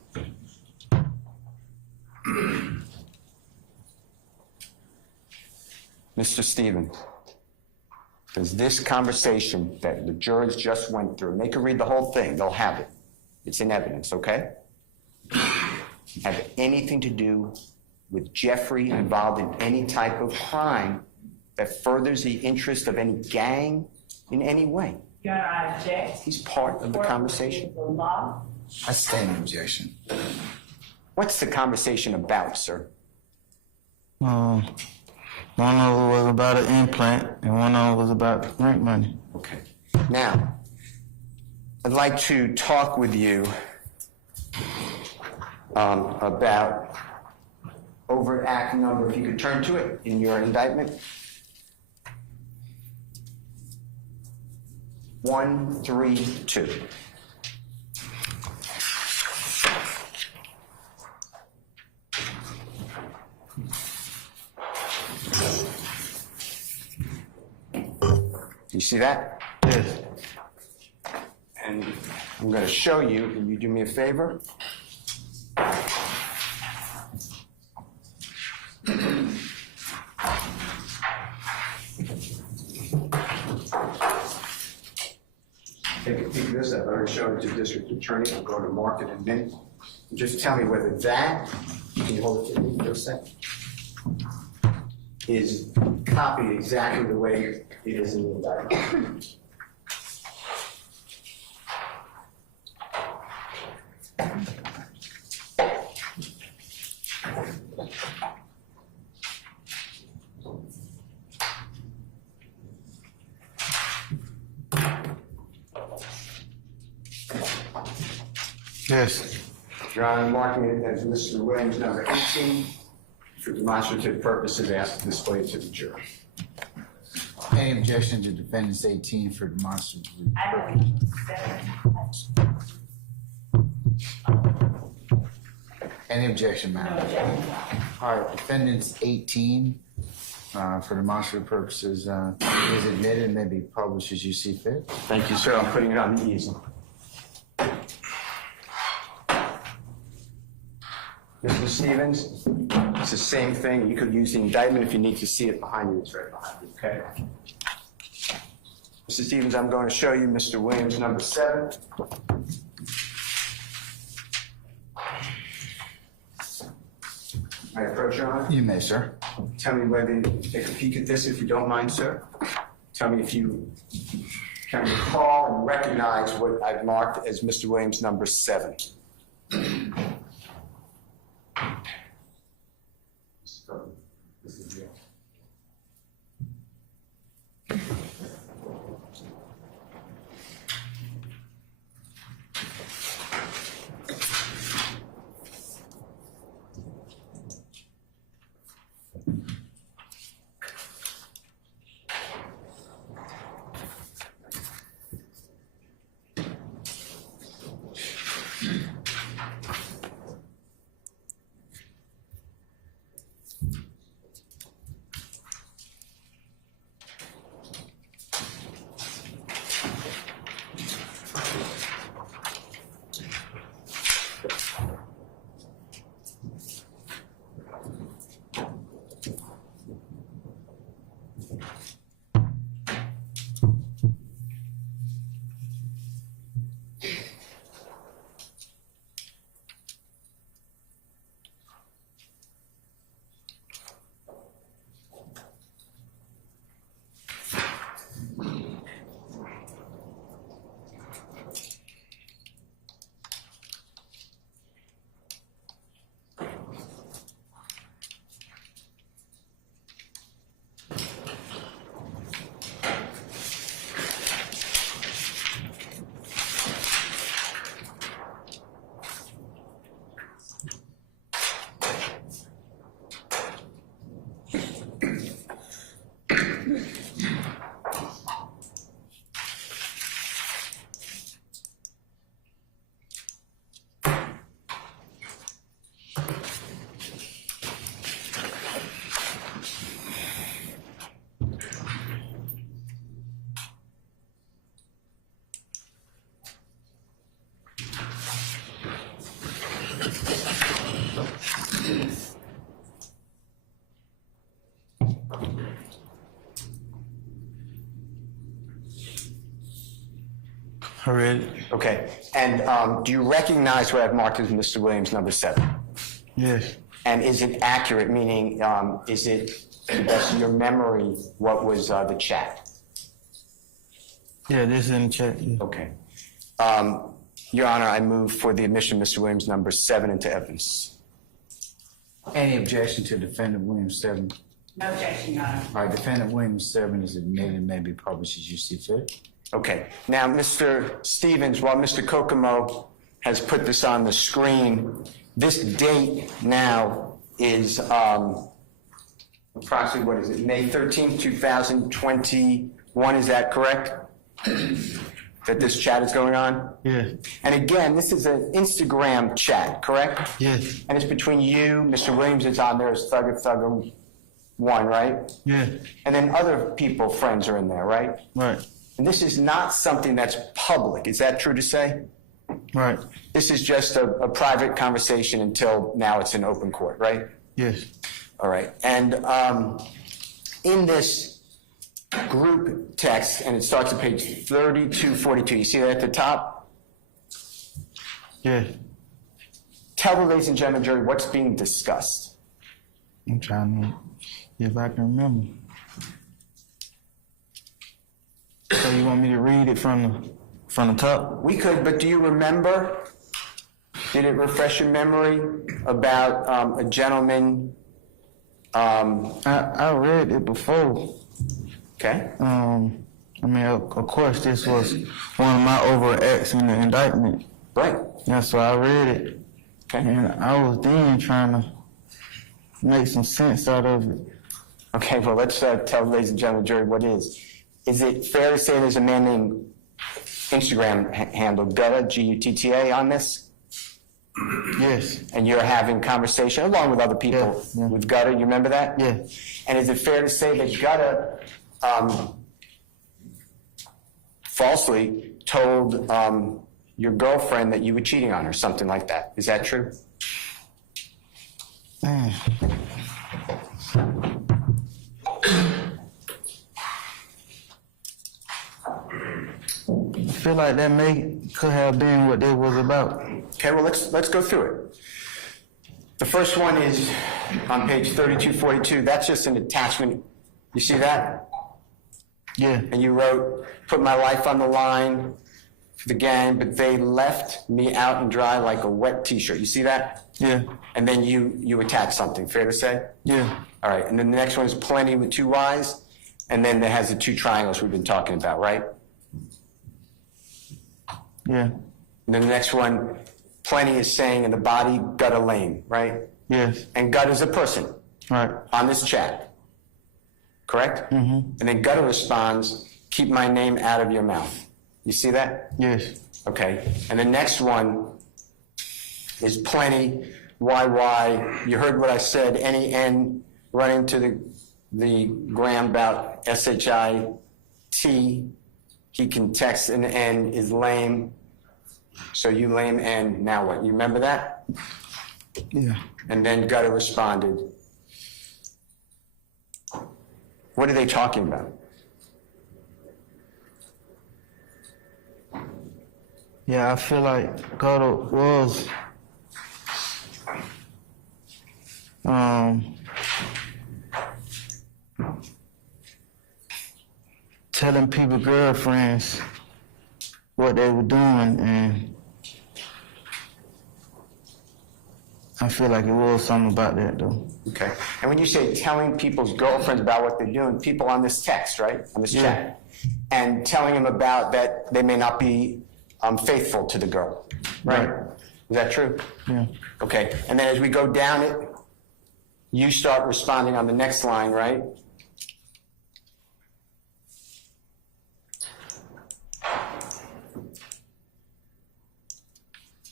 Mr. Stevens, does this conversation that the jurors just went through, and they can read the whole thing, they'll have it. It's in evidence, okay? Have anything to do with Jeffrey involved in any type of crime that furthers the interest of any gang in any way? Your Honor, I object. He's part of the conversation. The law. I sustain the objection. What's the conversation about, sir? One of them was about an implant, and one of them was about rent money. Okay. Now, I'd like to talk with you about overt act number, if you could turn to it in your indictment. 132. You see that? Yes. And I'm going to show you. Can you do me a favor? Take a peek at this. I've already shown it to district attorney. I'll go to mark it in a minute. And just tell me whether that, can you hold it to me for a second, is copied exactly the way it is in the indictment. Yes. Your Honor, I'm marking it as Mr. Williams, number 18, for demonstrative purposes, asked to display it to the jury. Any objection to defendant's 18 for demonstrative? I Any objection, no ma'am? objection. All right, defendant's 18 for demonstrative purposes is admitted, may be published as you see fit. Thank you, sir. I'm putting it on the easel. Mr. Stevens, it's the same thing. You could use the indictment if you need to see it behind you. It's right behind you, okay? Mr. Stevens, I'm going to show you Mr. Williams, number 7. I approach, Your Honor. You may, sir. Tell me whether you take a peek at this, if you don't mind, sir. Tell me if you can recall and recognize what I've marked as Mr. Williams, number 7. I read it. Okay. And do you recognize what I've marked as Mr. Williams number 7? Yes. And is it accurate, meaning is it, to the best of your memory, what was the chat? Yeah, this is in the chat. Yeah. Okay. Your Honor, I move for the admission of Mr. Williams number 7 into evidence. Any objection to defendant Williams 7? No objection, Your Honor. All right, defendant Williams 7 is admitted and may be published as you see fit. Okay. Now, Mr. Stevens, while Mr. Kokomo has put this on the screen, this date now is approximately, what is it, May 13th, 2021, is that correct? That this chat is going on? Yeah. And again, this is an Instagram chat, correct? Yes. And it's between you, Mr. Williams is on there as Thugger 1, right? Yeah. And then other people, friends are in there, right? Right. And this is not something that's public, is that true to say? Right. This is just a private conversation until now it's in open court, right? Yes. All right. And in this group text, and it starts at page 3242, you see that at the top? Yeah. Tell the ladies and gentlemen, jury, what's being discussed. I'm trying to, if I can remember. So you want me to read it from the top? We could, but do you remember? Did it refresh your memory about a gentleman? I read it before. Okay. I mean, of course, this was one of my overacts in the indictment. Right. That's why I read it. Okay. And I was then trying to make some sense out of it. Okay, well, let's tell the ladies and gentlemen, jury, what is. Is it fair to say there's a man named Instagram handle, Gutta, Gutta, on this? Yes. And you're having conversation along with other people Yeah. with Gutta, you remember that? Yeah. And is it fair to say that Gutta falsely told your girlfriend that you were cheating on her, something like that? Is that true? Man. I feel like that could have been what it was about. Okay, well, let's go through it. The first one is on page 3242. That's just an attachment. You see that? Yeah. And you wrote, put my life on the line for the gang, but they left me out and dry like a wet t-shirt. You see that? Yeah. And then you attach something, fair to say? Yeah. All right, and then the next one is plenty with 2 Y's, and then it has the 2 triangles we've been talking about, right? Yeah. And then the next one, plenty is saying in the body, Gutta lame, right? Yes. And Gutta is a person Right. on this chat, correct? Mm-hmm. And then Gutta responds, keep my name out of your mouth. You see that? Yes. Okay. And the next one is plenty, YY. You heard what I said, any N running to the gram about SHIT. He can text an N is lame. So you lame N, now what? You remember that? Yeah. And then Gutta responded. What are they talking about? Yeah, I feel like Gutta was telling people, girlfriends, what they were doing, and I feel like it was something about that, though. Okay. And when you say telling people's girlfriends about what they're doing, people on this text, right? On this chat. And telling them about that they may not be faithful to the girl, right? Is that true? Yeah. Okay. And then as we go down it, you start responding on the next line, right?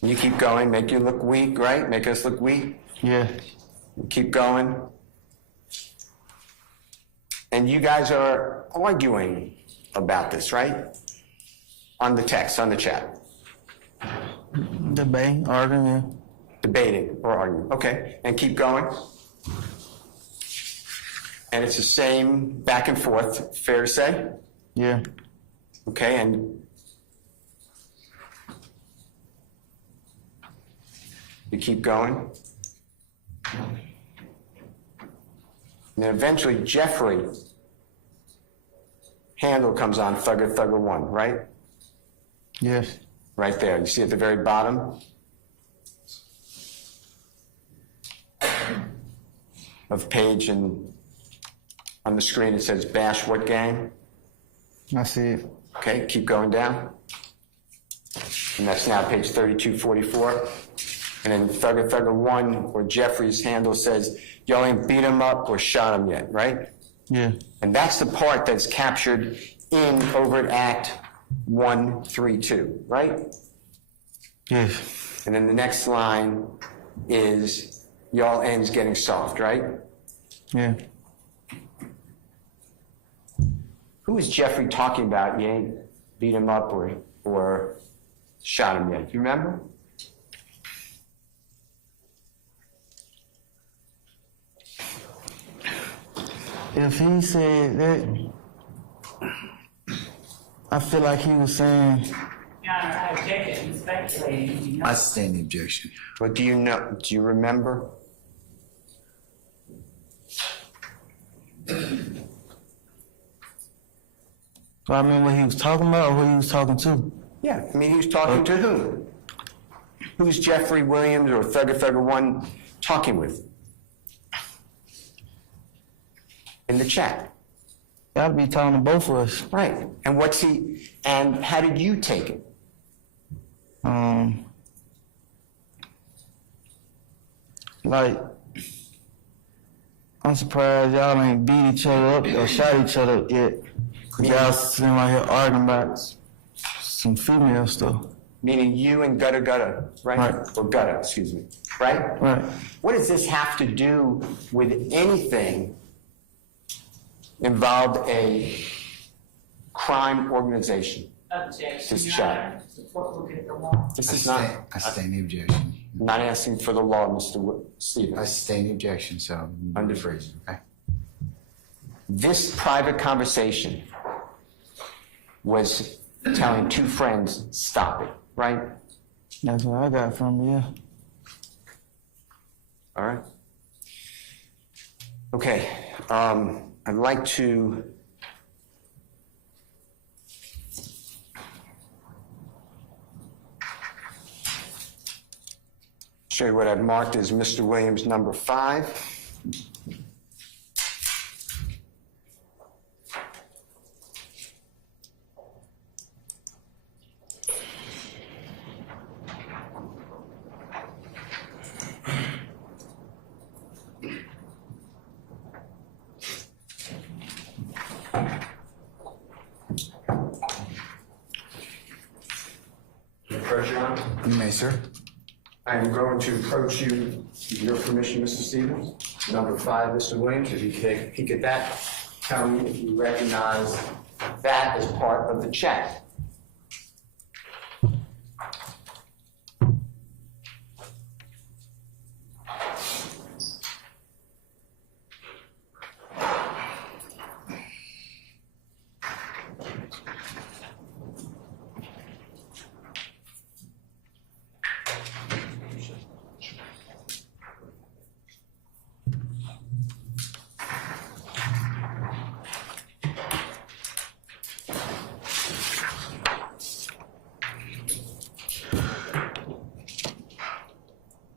You keep going, make you look weak, right? Make us look weak. Yeah. Keep going. And you guys are arguing about this, right? On the text, on the chat. Debate, arguing. Debating or arguing. Okay, and keep going. And it's the same back and forth, fair to say? Yeah. Okay, and you keep going. And then eventually Jeffrey handle comes on, thugger 1, right? Yes. Right there. You see at the very bottom of page, and on the screen it says bash what gang? I see it. Okay, keep going down. And that's now page 3244. And then thugger 1, or Jeffrey's handle says, y'all ain't beat him up or shot him yet, right? Yeah. And that's the part that's captured in overt act 132, right? Yes. And then the next line is, y'all ends getting soft, right? Yeah. Who is Jeffrey talking about? You ain't beat him up or shot him yet. Do you remember? If he said that, I feel like he was saying, Your Honor, I object to speculating. You know. I sustain the objection. What do you know? Do you remember? so I mean what he was talking about or who he was talking to? Yeah, I mean, he was talking to who? Who's Jeffery Williams or thugger 1 talking with? In the chat. Gotta be talking to both of us. Right. And and how did you take it? Like, I'm surprised y'all ain't beat each other up or shot each other yet. Cause y'all sitting right here arguing about some female stuff. Meaning you and Gutta, right? Right. Or Gutta, excuse me. Right? Right. What does this have to do with anything involved a crime organization? Objection, This Your chat. Honor. The court will get the law. This I is not, sustain the objection. not asking for the law, Mr. I Stevens. sustain the objection, so. Under phrase. Okay. This private conversation was telling two friends, stop it, right? That's what I got from you. Yeah. All right. Okay. I'd like to show you what I've marked as Mr. Williams number 5. Approach, Your Honor. You may, sir. I am going to approach you, with your permission, Mr. Stevens. Number 5, Mr. Williams, if you take a peek at that, tell me if you recognize that as part of the chat.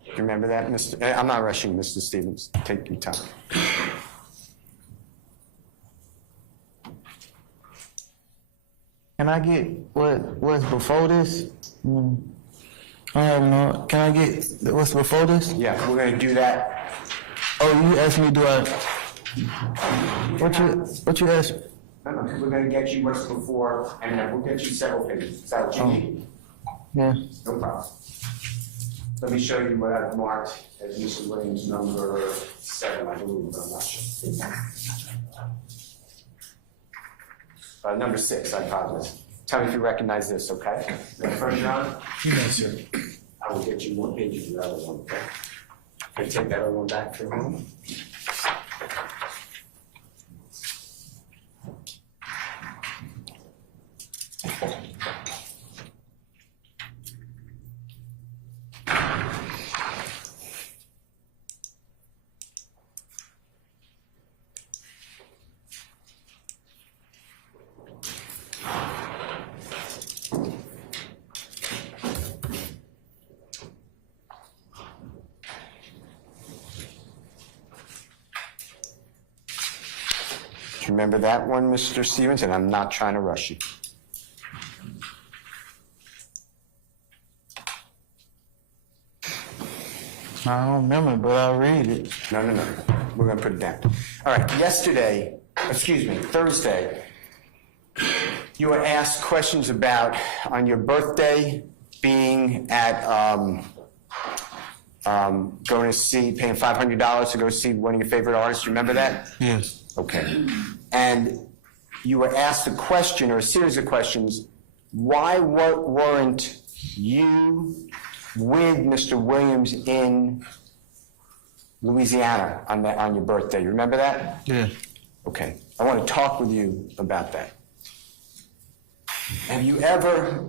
Do you remember that, Mr.? I'm not rushing, Mr. Stevens. Take your time. Can I get what's before this? I don't know. Can I get what's before this? Yeah, we're going to do that. Oh, you asked me, do I? What you asked? No, we're going to get you what's before, and then we'll get you several pages. Is that what you need? Yeah. No problem. Let me show you what I've marked as Mr. Williams number 7, I believe, but I'm not sure. Number 6, I apologize. Tell me if you recognize this, okay? First, Your Honor. You may, sir. I will get you one page of the other one, okay? Can I take that other one back for a moment? Do you remember that one, Mr. Stevens? And I'm not trying to rush you. I don't remember, but I'll read it. No. We're going to put it down. All right. Thursday, you were asked questions about on your birthday being at going to see, paying $500 to go see one of your favorite artists. You remember that? Yes. Okay. And you were asked a question or a series of questions. Why weren't you with Mr. Williams in Louisiana on your birthday? You remember that? Yeah. Okay. I want to talk with you about that. Have you ever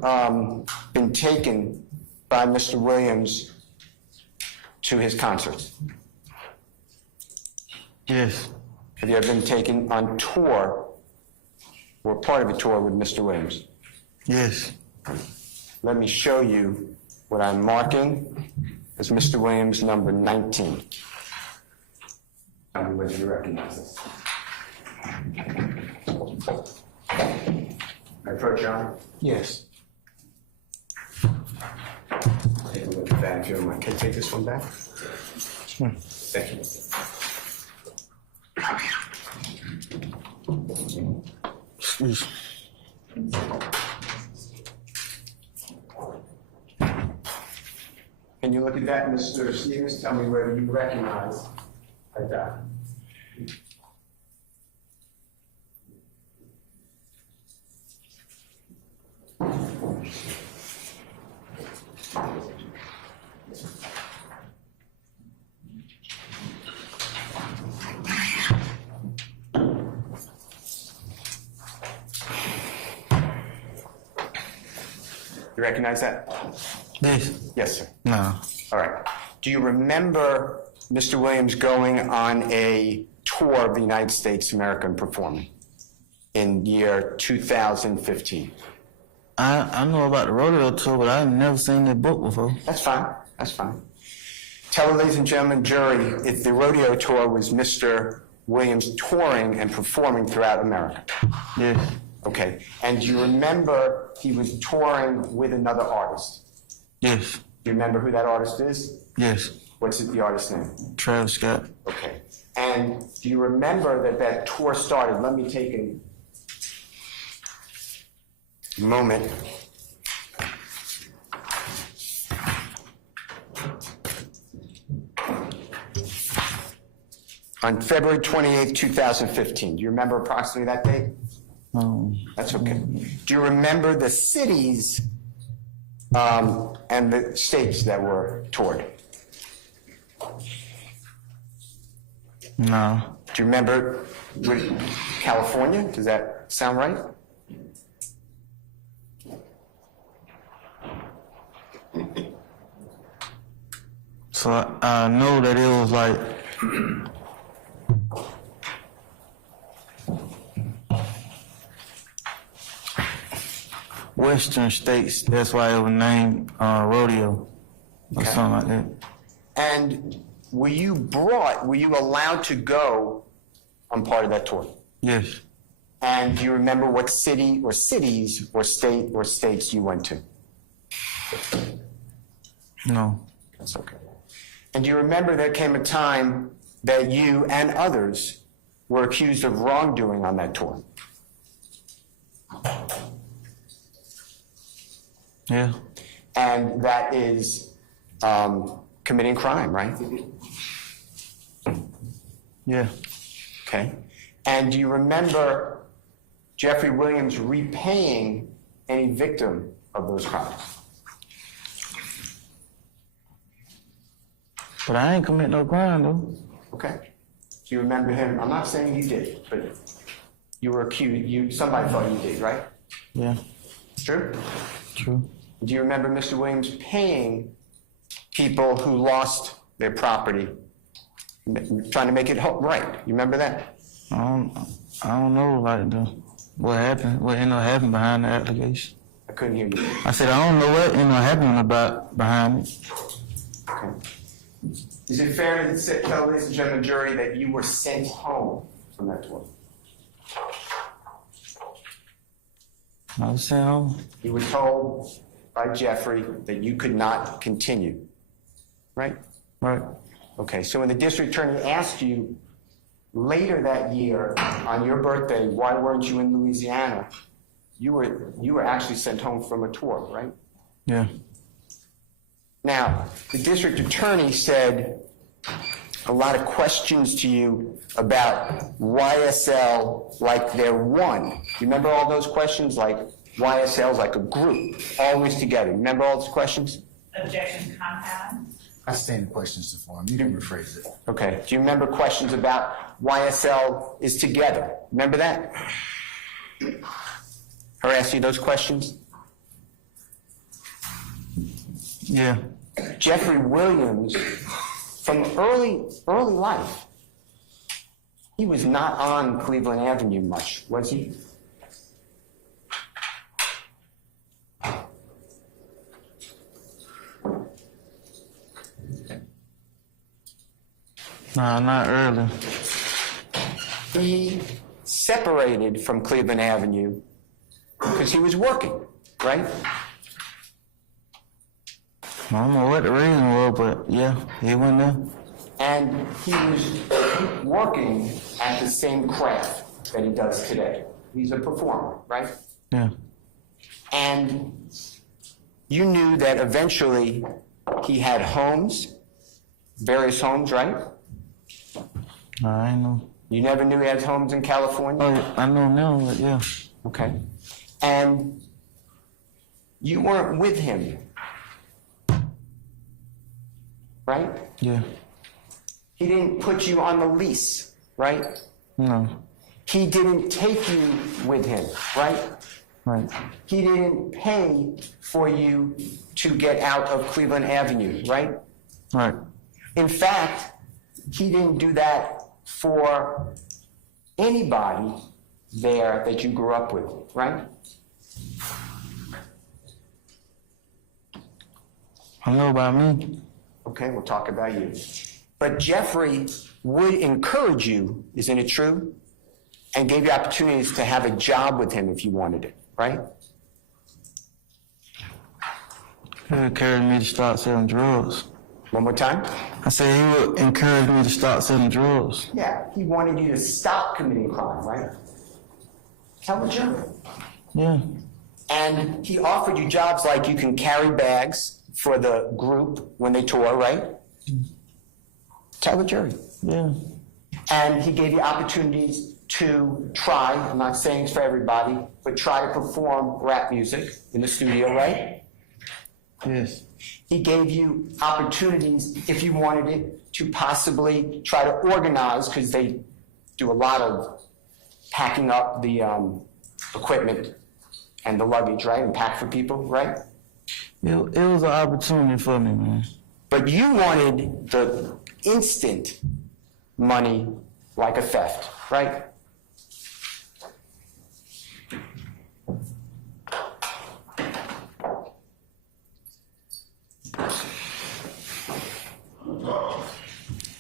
been taken by Mr. Williams to his concerts? Yes. Have you ever been taken on tour or part of a tour with Mr. Williams? Yes. Let me show you what I'm marking as Mr. Williams number 19. Tell me whether you recognize this. I approach you, Honor? Yes. Take a look at that if you don't mind. Can you take this one back? Sure. Thank you. Excuse. Can you look at that, Mr. Stevens? Tell me whether you recognize that. You recognize that? This? Yes, sir. No. All right. Do you remember Mr. Williams going on a tour of the United States of America and performing in year 2015? I know about the rodeo tour, but I've never seen that book before. That's fine. That's fine. Tell the ladies and gentlemen, jury, if the rodeo tour was Mr. Williams touring and performing throughout America. Yes. Okay. And do you remember he was touring with another artist? Yes. Do you remember who that artist is? Yes. What's the artist's name? Travis Scott. Okay. And do you remember that tour started? Let me take a moment. On February 28th, 2015. Do you remember approximately that date? That's okay. Do you remember the cities and the states that were toured? No. Do you remember California? Does that sound right? So I know that it was like Western states. That's why it was named rodeo or something like that. And were you allowed to go on part of that tour? Yes. And do you remember what city or cities or state or states you went to? No. That's okay. And do you remember there came a time that you and others were accused of wrongdoing on that tour? Yeah. And that is committing crime, right? Yeah. Okay. And do you remember Jeffery Williams repaying any victim of those crimes? But I ain't commit no crime though. Okay. Do you remember him? I'm not saying you did, but you were accused, somebody thought you did, right? Yeah, True? true. Do you remember Mr. Williams paying people who lost their property, trying to make it right? You remember that? I don't know like what happened, what ended up happening behind the application. I couldn't hear you. I said I don't know what ended up happening about behind it. Okay. Is it fair to tell, ladies and gentlemen, jury, that you were sent home from that tour? I was sent home. You were told by Jeffrey that you could not continue, right? Right. Okay, so when the district attorney asked you later that year on your birthday, why weren't you in Louisiana? You were actually sent home from a tour, right? Yeah. Now, the district attorney said a lot of questions to you about YSL like they're one. You remember all those questions, like YSL's like a group, always together? Remember all those questions? Objection compound. I stand the questions to form. You didn't rephrase it. Okay. Do you remember questions about YSL is together? Remember that? Her asked you those questions? Yeah. Jeffery Williams, from early life, he was not on Cleveland Avenue much, was he? Nah, not early. He separated from Cleveland Avenue because he was working, right? I don't know what the reason was, but yeah, he went there. And he was working at the same craft that he does today. He's a performer, right? Yeah. And you knew that eventually he had homes, various homes, right? I ain't know. You never knew he had homes in California? Oh, yeah, I know now, but yeah. Okay. And you weren't with him, right? Yeah. He didn't put you on the lease, right? No. He didn't take you with him, right? Right. He didn't pay for you to get out of Cleveland Avenue, right? Right. In fact, he didn't do that for anybody there that you grew up with, right? I know about me. Okay, we'll talk about you. But Jeffrey would encourage you, isn't it true? And gave you opportunities to have a job with him if you wanted it, right? He would encourage me to start selling drugs. One more time? I said he would encourage me to start selling drugs. Yeah, he wanted you to stop committing crime, right? Tell the jury. Yeah. And he offered you jobs like you can carry bags for the group when they tour, right? Tell the jury. Yeah. And he gave you opportunities to try, I'm not saying it's for everybody, but try to perform rap music in the studio, right? Yes. He gave you opportunities, if you wanted it, to possibly try to organize, because they do a lot of packing up the equipment and the luggage, right? And pack for people, right? It was an opportunity for me, man. But you wanted the instant money like a theft, right?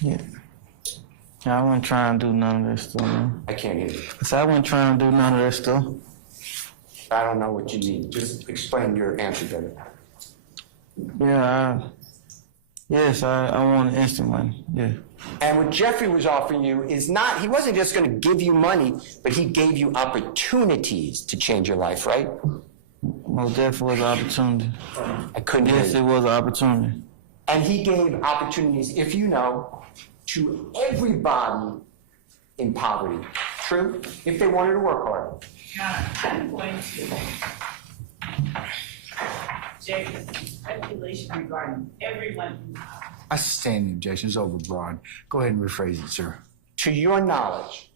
Yeah. I wasn't trying to do none of that stuff, man. I can't hear you. So I wasn't trying to do none of that stuff. I don't know what you need. Just explain your answer, David. Yeah, I want instant money. Yeah. And what Jeffrey was offering you is not, he wasn't just going to give you money, but he gave you opportunities to change your life, right? Most definitely was an opportunity. I couldn't hear Yes, you. it was an opportunity. And he gave opportunities, if you know, to everybody in poverty. True? If they wanted to work hard. Your Honor, I'm going to object to speculation regarding everyone in the I sustain the objection. It's overbroad. Go ahead and rephrase it, sir. To your knowledge,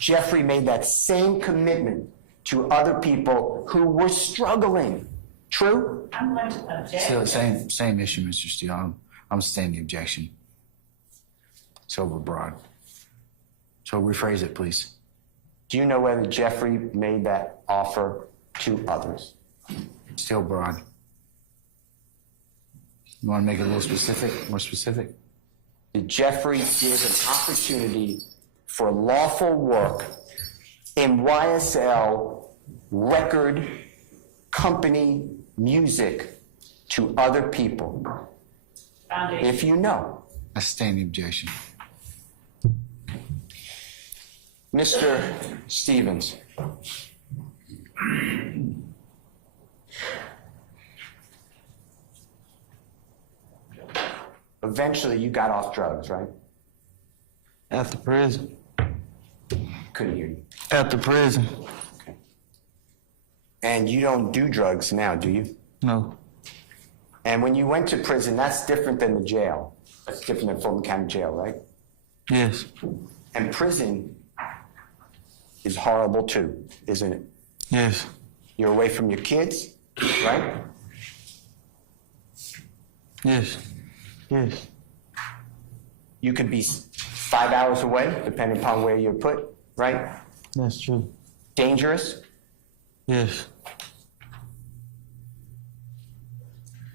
Jeffrey made that same commitment to other people who were struggling. True? I'm going to object. Still, same issue, Mr. Steele. I'm sustaining the objection. It's overbroad. So rephrase it, please. Do you know whether Jeffrey made that offer to others? Still broad. You want to make it a little specific, more specific? Did Jeffrey give an opportunity for lawful work in YSL record company music to other people? Foundation. If you know. I sustain the objection. Mr. Stevens. Eventually you got off drugs, right? After prison. Couldn't hear you. After prison. Okay. And you don't do drugs now, do you? No. And when you went to prison, that's different than the jail. That's different than Fulton County Jail, right? Yes. And prison is horrible too, isn't it? Yes. You're away from your kids, right? Yes. Yes. You could be 5 hours away, depending upon where you're put, right? That's true. Dangerous. Yes.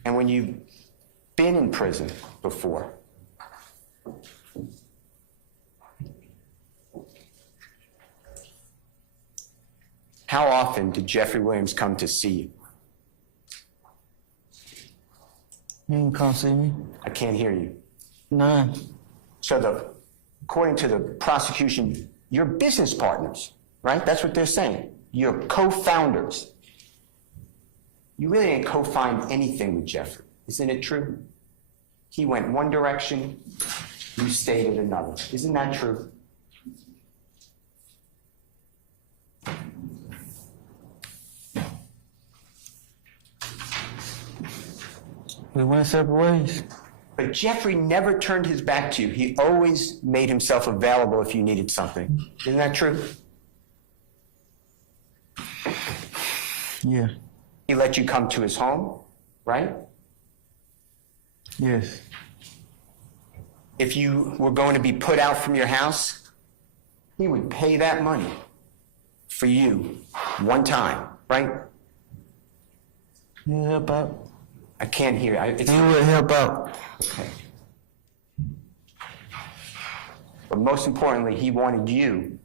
And when you've been in prison before, how often did Jeffrey Williams come to see you? You can come see me. I can't hear you. None. So according to the prosecution, you're business partners, right? That's what they're saying. You're co-founders. You really didn't co-found anything with Jeffrey. Isn't it true? He went one direction, you stayed in another. Isn't that true? We went separate ways. But Jeffrey never turned his back to you. He always made himself available if you needed something. Isn't that true? Yeah. He let you come to his home, right? Yes. If you were going to be put out from your house, he would pay that money for you one time, right? You help out. I can't hear. You would help out. Okay. But most importantly, he wanted you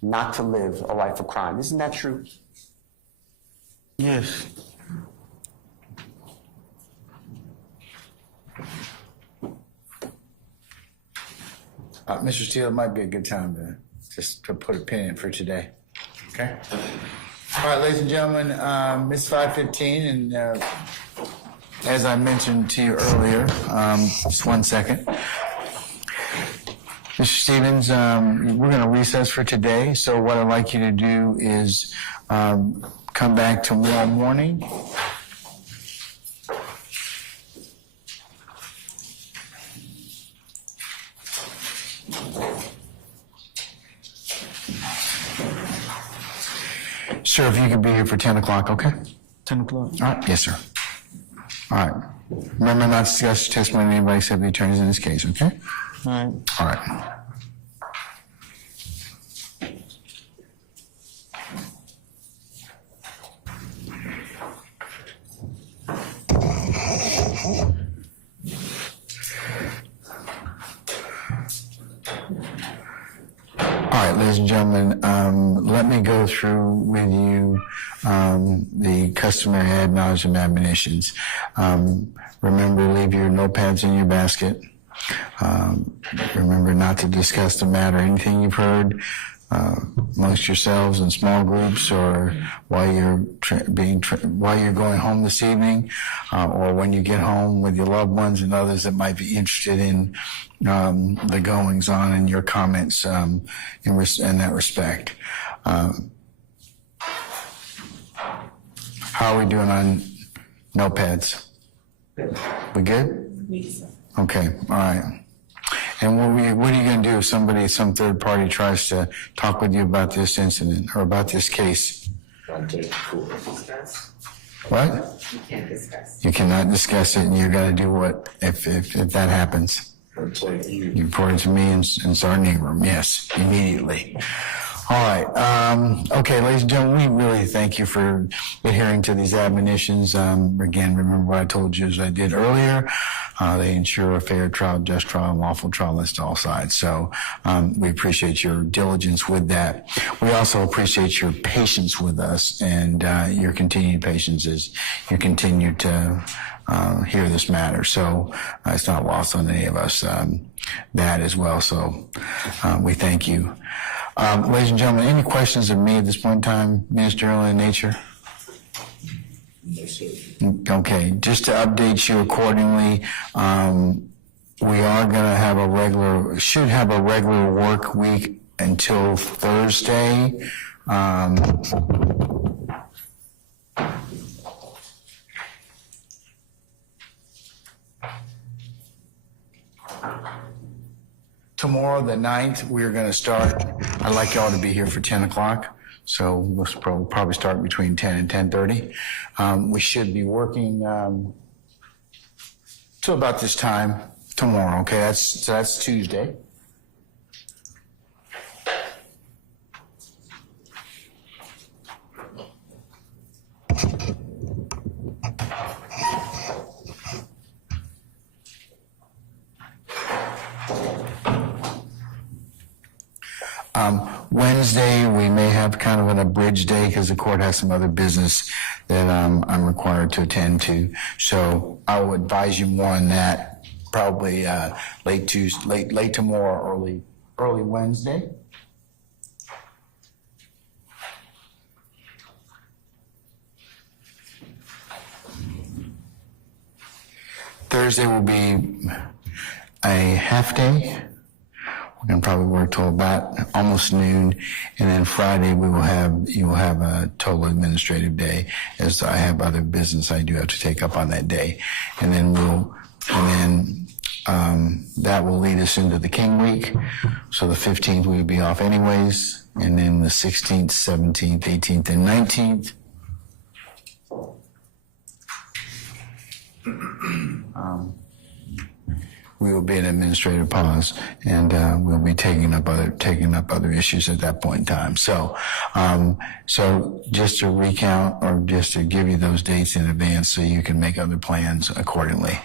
not to live a life of crime. Isn't that true? Yes. Mr. Steele, it might be a good time to just to put a pin in for today. Okay? All right, ladies and gentlemen, it's 5:15, and as I mentioned to you earlier, just 1 second. Mr. Stevens, we're going to recess for today, so what I'd like you to do is come back tomorrow morning. Sir, if you could be here for 10 o'clock, okay? 10 o'clock. All right, yes, sir. All right. Remember not to discuss testimony of anybody except the attorneys in this case, okay? All right. All right. All right, ladies and gentlemen, let me go through with you the customary ad nauseam admonitions. Remember, leave your notepads in your basket. Remember not to discuss the matter, anything you've heard amongst yourselves in small groups, or while you're while you're going home this evening, or when you get home with your loved ones and others that might be interested in the goings on and your comments in that respect. How are we doing on notepads? We good? Okay, all right. And what are you going to do if some third party tries to talk with you about this incident or about this case? What? You can't discuss. You cannot discuss it, and you got to do what if that happens? You report it to me in Sergeant Room. Yes, immediately. All right. Okay, ladies and gentlemen, we really thank you for adhering to these admonitions. Again, remember what I told you as I did earlier. They ensure a fair trial, just trial, and lawful trial as to all sides. So we appreciate your diligence with that. We also appreciate your patience with us and your continued patience as you continue to hear this matter. So it's not lost on any of us that as well. So we thank you. Ladies and gentlemen, any questions of me at this point in time, ministerial in nature? Okay, just to update you accordingly, we are going to should have a regular work week until Thursday. Tomorrow, the 9th, we're going to start. I'd like y'all to be here for 10 o'clock. So we'll probably start between 10 and 10:30. We should be working till about this time tomorrow. Okay, that's Tuesday. Wednesday, we may have kind of an abridged day because the court has some other business that I'm required to attend to. So I will advise you more on that probably late tomorrow, early Wednesday. Thursday will be a half day. We're going to probably work till about almost noon, and then Friday you will have a total administrative day, as I have other business I do have to take up on that day, and then that will lead us into the King Week. So the 15th we will be off anyways, and then the 16th, 17th, 18th, and 19th. We will be in administrative pause, and we'll be taking up other issues at that point in time. So, so just to recount, or just to give you those dates in advance, so you can make other plans accordingly.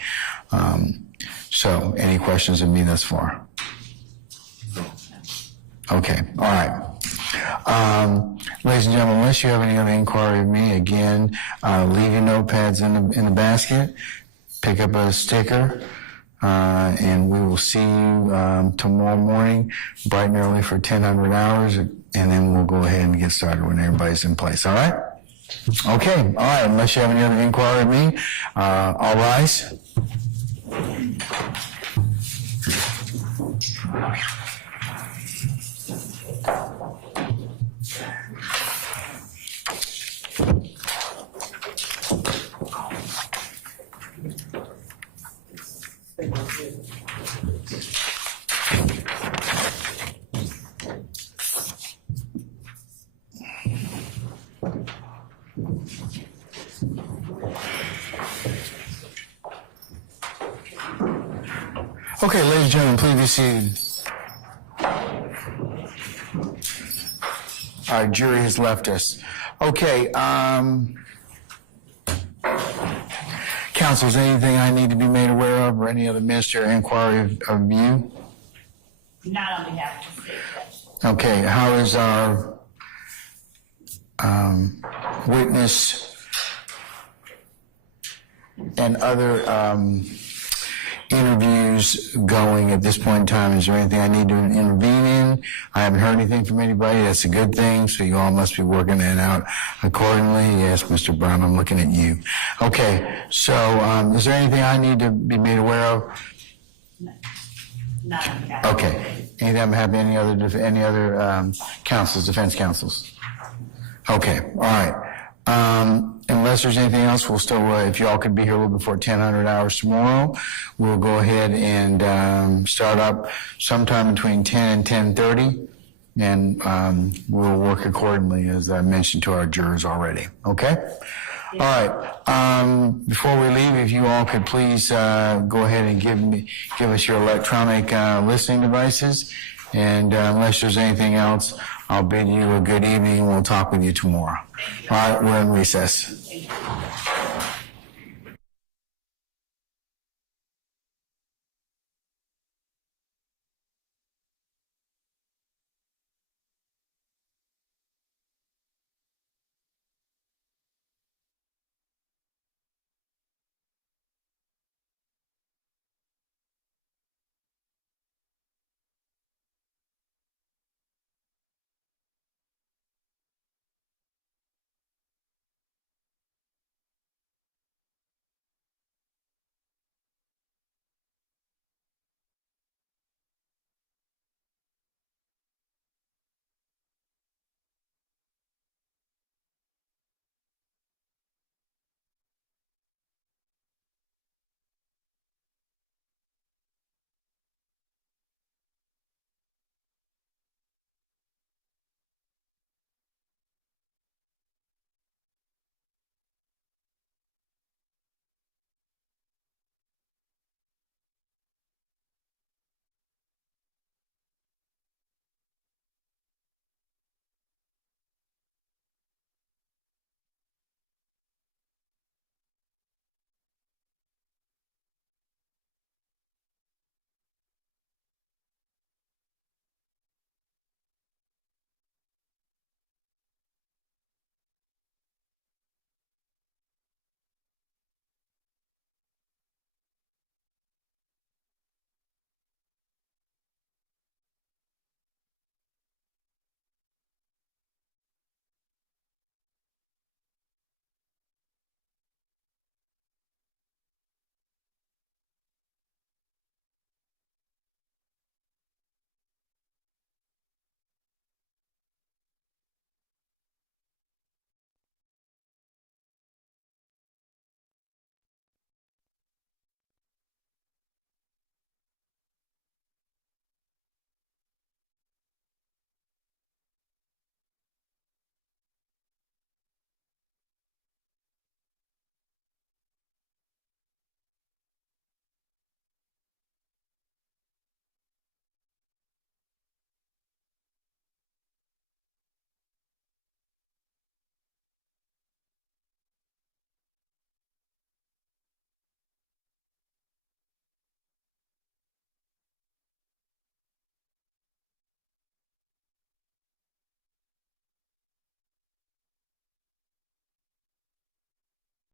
So, any questions of me thus far? Okay, all right. Ladies and gentlemen, unless you have any other inquiry of me, again, leave your notepads in the basket. Pick up a sticker. And we will see you tomorrow morning, bright and early for 1000 hours, and then we'll go ahead and get started when everybody's in place. All right? Okay. All right. Unless you have any other inquiry of me, all rise. Okay, ladies and gentlemen, please be seated. Our jury has left us. Okay, counsel, is anything I need to be made aware of, or any other ministerial inquiry of you? Not on behalf of the state. Okay, how is our witness and other interviews going at this point in time? Is there anything I need to intervene in? I haven't heard anything from anybody. That's a good thing. So you all must be working that out accordingly. Yes, Mr. Brown, I'm looking at you. Okay, so is there anything I need to be made aware of? No. Not on behalf of Okay. Anytime I have any other counsels, defense counsels? Okay, all right. Unless there's anything else, we'll still, if y'all can be here a little before 1000 hours tomorrow, we'll go ahead and start up sometime between 10 and 10:30, and we'll work accordingly, as I mentioned to our jurors already. Okay? All right. Before we leave, if you all could please go ahead and give us your electronic listening devices, and unless there's anything else, I'll bid you a good evening, and we'll talk with you tomorrow. All right, we're in recess.